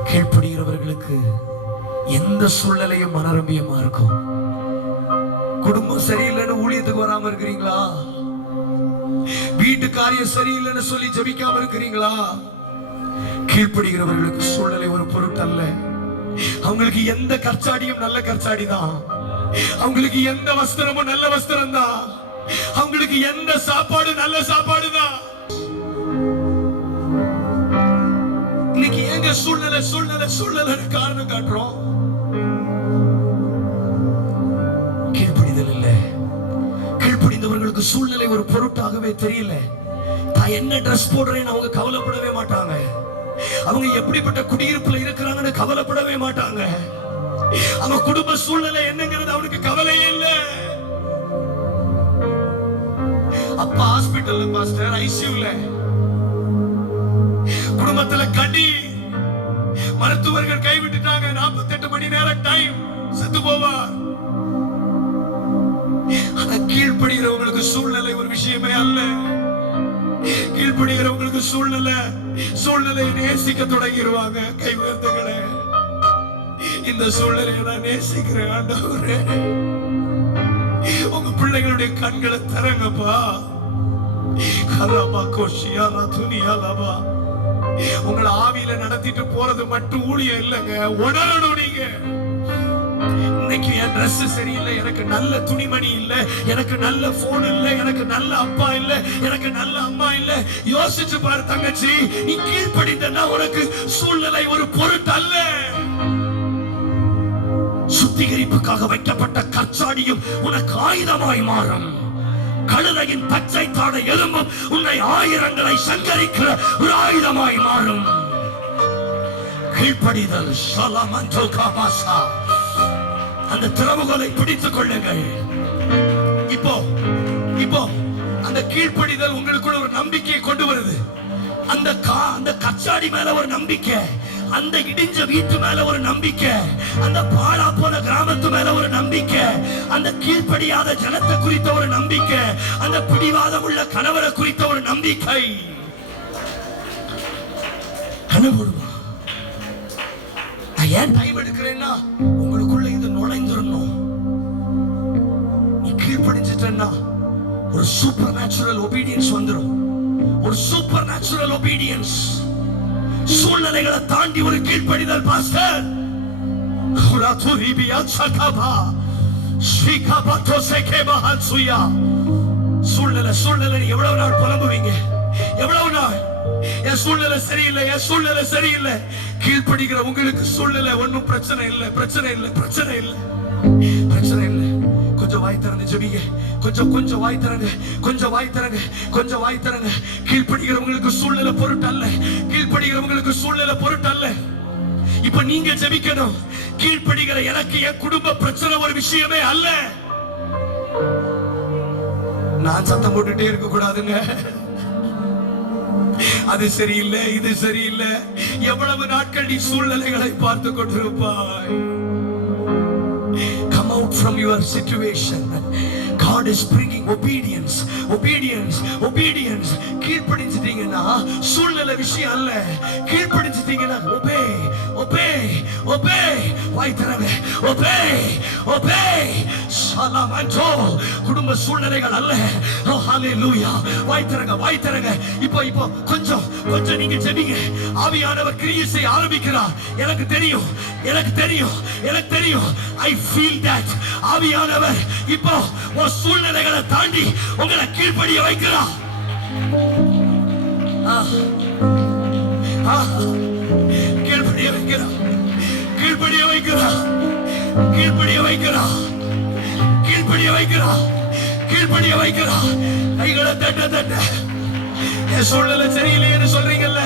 கீழ்ப்படுகிறவர்களுக்கு எந்த சூழ்நிலையும் மனரம்பியமா இருக்கும். குடும்பம் சரியில்லைன்னு ஊழியத்துக்கு வராம இருக்கிறீங்களா? வீட்டு காரியம் சரியில்லைன்னு சொல்லி ஜெபிக்காம இருக்கிறீங்களா? கீழ்ப்படுகிறவர்களுக்கு சூழ்நிலை ஒரு பொருட்டல்ல. அவங்களுக்கு எந்த கற்சாடியும் நல்ல கற்சாடி தான், அவங்களுக்கு எந்த வஸ்திரமும் நல்ல வஸ்திரம் தான், அவங்களுக்கு எந்த சாப்பாடு நல்ல சாப்பாடு தான். இன்னைக்கு எங்க சூழ்நிலை சூழ்நிலை சூழ்நிலை காரணம் காட்டுறோம். கீழ்ப்படிதல் இல்ல. கீழ்ப்படிந்தவர்களுக்கு சூழ்நிலை ஒரு பொருட்டாகவே தெரியல. தான் என்ன ட்ரெஸ் போடுறேன்னு அவங்க கவலைப்படவே மாட்டாங்க. அவங்க எப்படிப்பட்ட குடியிருப்புல இருக்கிறாங்கன்னு கவலைப்படவே மாட்டாங்க. அவங்க குடும்ப சூழ்நிலை என்னங்கிறது அவனுக்கு கவலையே இல்ல. அப்பா ஹாஸ்பிட்டல்ல, பாஸ்டர் ஐசியூல, குடும்பத்துல கடி, மருத்துவர்கள் கைவிட்டுட்டாங்க, 48 மணி நேரம் டைம், செத்து போவார். ஆனா கீழ்ப்படுகிறவங்களுக்கு சூழ்நிலை ஒரு விஷயமே அல்ல. கீழ்ப்படுகிறவங்களுக்கு சூழ்நிலையை நேசிக்க தொடங்கிடுவாங்க. கை உயர்த்துங்களே, இந்த சூழ்நிலையை நான் நேசிக்கிறேன் ஆண்டவரே. உங்க பிள்ளைகளுடைய கண்களை தரங்கப்பா. உங்களை ஆவியில நடத்திட்டு போறது மட்டும் ஊழியம் இல்லைங்க, உணரணும். நீங்க இன்னைக்கு என் Dress சரியில்லை, எனக்கு நல்ல துணிமணி இல்ல, எனக்கு நல்ல போன் இல்ல, எனக்கு நல்ல அப்பா இல்ல, எனக்கு நல்ல அம்மா இல்ல. யோசிச்சு பாரு தங்கச்சி, நீ கீழ்ப்படிந்தா உனக்கு சூழ்நிலை ஒரு பொருட்டு அல்ல. சுத்திகரிப்புக்காக வைக்கப்பட்ட கற்சாடியும் உனக்கு ஆயுதமாய் மாறும். கழுதையின் பச்சை தாடை எலும்பும் உன்னை ஆயிரங்களை சங்கரிக்கிற ஒரு ஆயுதமாய் மாறும். கீழ்ப்படிதல் ஷலமந்தோ காபாசா. அந்த திறவுகோலை பிடித்துக் கொள்ளுங்கள். இப்போ அந்த கீழ்ப்படிதல் உங்களுக்குள்ள ஒரு நம்பிக்கையை கொண்டு வருது. அந்த கச்சாடி மேல ஒரு நம்பிக்கை, அந்த இடிஞ்ச வீட்டு மேல ஒரு நம்பிக்கை, அந்த பாழா போன கிராமத்து மேல ஒரு நம்பிக்கை, அந்த கீழ்ப்படியாத ஜனத்தை குறித்த ஒரு நம்பிக்கை, அந்த பிடிவாதம் உள்ள கணவரை குறித்த ஒரு நம்பிக்கை. கனவுடுமா ஏன் டைம் எடுக்கிறேன்னா உங்களுக்குள்ள இது நுழைந்துடணும். நீ கீழ்ப்படிஞ்சிட்டா ஒரு சூப்பர் நேச்சுரல் ஒபீடியன்ஸ் வந்துடும். ஒரு சூப்பர் நேச்சுரல் ஒபீடியன்ஸ். சூழ்நிலைகளை தாண்டி ஒரு கீழ்ப்படிதல் பாஸ்டர். சூழ்நிலை எவ்வளவு நாள் புலம்புவீங்க? எவ்வளவு நாள் என் சூழ்நிலை சரியில்லை, என் சூழ்நிலை சரியில்லை. கீழ்ப்படுகிற உங்களுக்கு சூழ்நிலை ஒன்னும் பிரச்சனை இல்லை, பிரச்சனை இல்லை, பிரச்சனை இல்லை, பிரச்சனை இல்லை. கொஞ்சம் வாய் திறந்து ஜெபிங்க. கொஞ்சம் வாய் திறங்க, கொஞ்சம் வாய் திறங்க, கொஞ்சம் வாய் திறங்க. கீழ்ப்படுகிறவங்களுக்கு சூழ்நிலை பொருட்டு அல்ல. கீழ்ப்படுகிறவங்களுக்கு சூழ்நிலை பொருட்டு அல்ல. இப்ப நீங்க ஜெபிக்கணும். கீழ்ப்படுகிற எனக்கு என் குடும்ப பிரச்சனை ஒரு விஷயமே அல்ல. நான் சத்தம் போட்டுட்டே இருக்க கூடாதுங்க. அது சரியில்லை, இது சரியில்லை. எவ்வளவு நாட்கள் நீ சூழ்நிலைகளை பார்த்து கொண்டிருப்பாய்? Come out from your situation. God is bringing obedience, obedience, obedience. கீழ்ப்படிஞ்சிட்டீங்கன்னா சூழ்நிலை விஷயம் அல்ல. கீழ்ப்படிஞ்சிட்டீங்கன்னா obey, obey, obey. வாய் திறங்க. obey, obey. ஷலமந்தோ. குடும்ப சூழ்நிலைகள் அல்ல. oh hallelujah. வாய் திறங்க, வாய் திறங்க. இப்போ கொஞ்சம் நீங்க ஜெபிங்க. ஆவியானவர் கிரியை செய்ய ஆரம்பிக்கிறார். எனக்கு தெரியும், எனக்கு தெரியும், எனக்கு தெரியும். I feel that. ஆவியானவர் இப்போ ஒரு சூழ்நிலைகளை தாண்டி உங்களை கீழ்ப்படிய வைக்கிறார். கீழ்ப்படிய வைக்கிறார், கீழ்ப்படிய வைக்கிறார், கீழ்ப்படிய வைக்கிறார், கீழ்ப்படிய வைக்கிறார், கீழ்ப்படிய வைக்கிறார். கைகளை தட்ட தட்ட. என் சூழ்நிலை சரியில்லைன்னு சொல்றீங்கல்ல,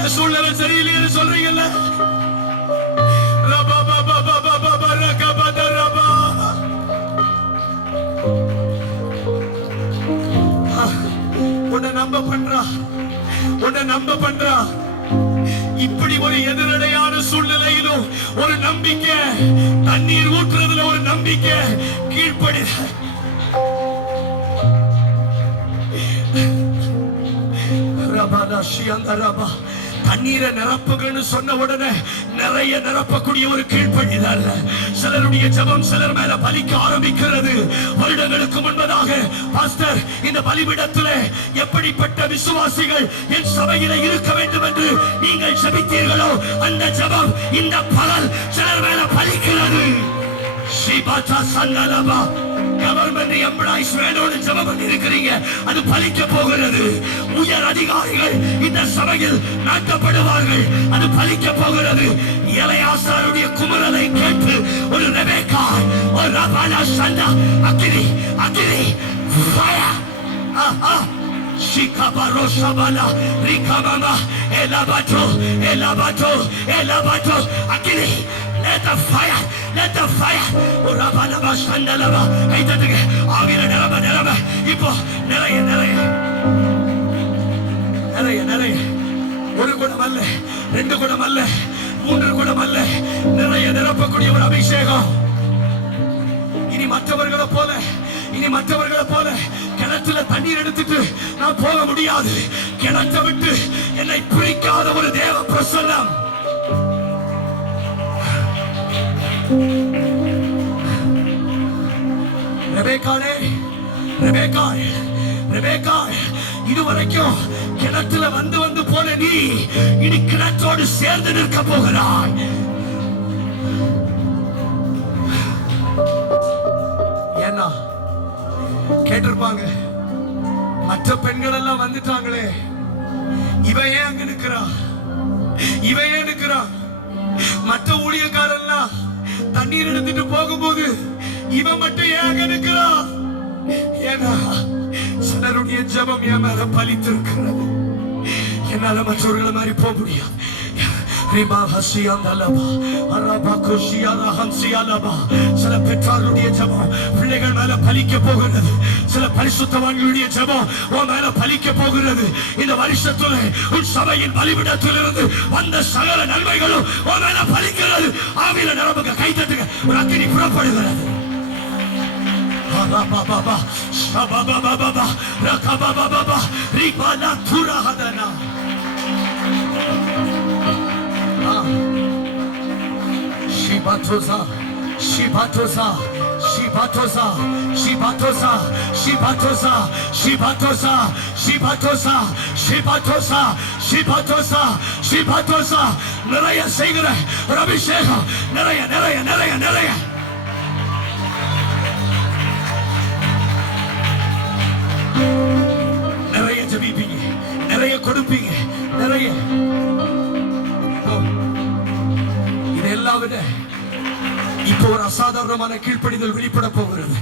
என் சூழ்நிலை சரியில்லைன்னு சொல்றீங்கல்ல, ரபா பாபா பாபா பாபா ரகபா தரபா. உன்னை நம்ப பண்றா, உன்னை நம்ப பண்றா. இப்படி ஒரு எதிரடையான சூழ்நிலையிலும் ஒரு நம்பிக்கை, தண்ணீர் ஊற்றுறதுல ஒரு நம்பிக்கை, கீழ்ப்படி. தண்ணீரை நிரப்புகன்னு சொன்ன உடனே நிறைய நிரப்பக்கூடிய ஒரு கீழ்ப்படிதல். சிலருடைய ஜெபம் சிலர் மேல பலிக்க ஆரம்பிக்கிறது. வருடங்களுக்கு முன்பதாக பாஸ்டர் இந்த பலிபீடத்திலே எப்படிப்பட்ட விசுவாசிகள் என் சபையில இருக்க வேண்டும் என்று நீங்கள் ஜெபித்தீர்களோ அந்த ஜெபம் இந்த பகல் சிலர் மேல பலிக்கிறது. ஸ்ரீபாச்சா சங்கலபா கவர்மெண்ட் எம்ப்ளாயிஸ் வேணும்னு ஜெபம் பண்ணி இருக்கிறீங்க, அது பலிக்க போகிறது. உயர் அதிகாரிகள் இந்த சபையில் நாட்டப்படுவார்கள், அது பலிக்க போகிறது. எலையாசாருடைய குமுறலை கேட்டு ஒரு ரெபேக்கா, ஒரு ரபானா சண்டா, அக்கினி அக்கினி fire. Shikabaro Shabala, Rikabama, Elabato, Elabato, Elabato, Akili, let the fire, let the fire, Urabanaba, Shandalaba, Haitaga, Avila Naraba, Naraba, Ipo, Naraya, Naraya, Naraya, Naraya, Urugudamal, Rendugudamal, Mundugudamal, Naraya, Narapakudi, Abhishego. இனி மற்றவர்களை போல, இனி மற்றவர்களை போல கிணத்துல தண்ணீர் எடுத்துட்டு நான் போக முடியாது. கிணத்தை விட்டு என்னை பிரிக்காத ஒரு தேவ பிரசன்னம். ரெபேக்காளே, ரெபேக்காள், ரெபேக்காள், இதுவரைக்கும் கிணத்துல வந்து வந்து போன நீ இனி கிணற்றோடு சேர்ந்து நிற்க போகிறாய். ஏன்னா கேட்டிருப்பாங்க, மற்ற பெண்கள் எல்லாம் வந்துட்டாங்களே, இவன் ஏன் அங்க நிக்கிறா, இவன் ஏன் நிக்கிறா? மற்ற ஊழியக்காரெல்லாம் தண்ணீர் எடுத்துட்டு போகும்போது இவன் மட்டும் ஏன் அங்க நிக்கிறா? ஏன்னா சிலருடைய ஜெபம் என் மேல பலித்திருக்கிறது. என்னால மற்றவர்களை மாதிரி போக முடியாது. சில பெற்றார்களுடைய ஜெபம் பிள்ளைகள் மேல பலிக்க போகிறது. சில பரிசுத்தவான்களுடைய ஜெபம் உன் மேல பலிக்க போகிறது. இந்த வருஷத்துல உன் சபையின் பலிபீடத்திலிருந்து வந்த சகல நன்மைகளும் உன் மேல பலிக்கிறது. ஆவியில நிரம்புங்க, கை தட்டுங்க, ஒரு அக்கினி புறப்படுகிறது. Shibatosa, Shibatosa, Shibatosa, Shibatosa, Shibatosa, Shibatosa, Shibatosa, Shibatosa, Shibatosa, Shibatosa. நிறைய செய்கிற ஒரு அபிஷேகம், நிறைய நிறைய நிறைய நிறைய. நிறைய ஜெபிப்பீங்க, நிறைய கொடுப்பீங்க, நிறைய. இதெல்லாம் விட இப்போ ஒரு அசாதாரணமான கீழ்ப்படிதல் வெளிப்பட போகிறது.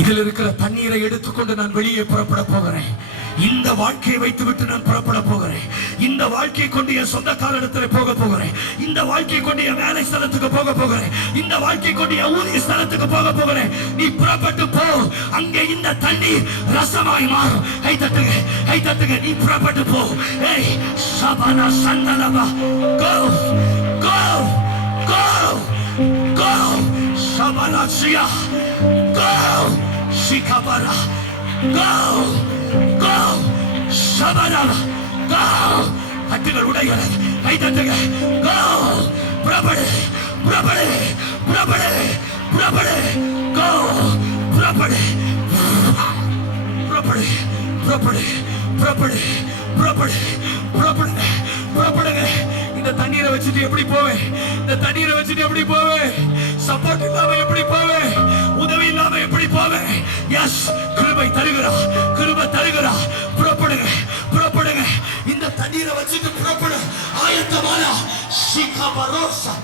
இதில் இருக்கிற தண்ணீரை எடுத்துக்கொண்டு நான் வெளியே புறப்பட போகிறேன். இந்த வாழ்க்கையை வைத்துவிட்டு நான் புறப்பட போகிறேன். இந்த வாழ்க்கையை கொண்டு என் சொந்தக்காரரிடத்தில் போக போகிறேன். இந்த வாழ்க்கையை கொண்டு என் வேலை ஸ்தலத்துக்கு போக போகிறேன். இந்த வாழ்க்கையை கொண்டு என் ஊதிய ஸ்தலத்துக்கு போக போகிறேன். நீ புறப்பட்டு போ, அங்கே இந்த தண்ணீர் ரசமாய் மாறும். கை தட்டுங்க, கை தட்டுங்க, நீ புறப்பட்டு போ. ஏய் சபனா சந்தனவா, கோ கோ கோ கோ சபனா சியா, கோ சிகபரா, கோ கோ சபனா, கோ. கட்டுகள் உடைகிறது, கை தட்டுங்க, கோ. புறப்படு புறப்படு புறப்படு புறப்படு, கோ. புறப்படு புறப்படு புறப்படு புறப்படு புறப்படு புறப்படுங்க புறப்படுங்க. இந்த தண்ணீரை வச்சுட்டு எப்படி போவேன்? இந்த தண்ணீரை வச்சுட்டு எப்படி போவேன்? சப்போர்ட் இல்லாம எப்படி போவேன்? உதவி இல்லாம எப்படி போவேன்? எஸ், கிருபை தருகிறா, கிருபை தருகிறா. புறப்படுங்க புறப்படுங்க. இந்த தண்ணீரை வச்சுட்டு புறப்படு. ஆயத்தமான சிகபரோசா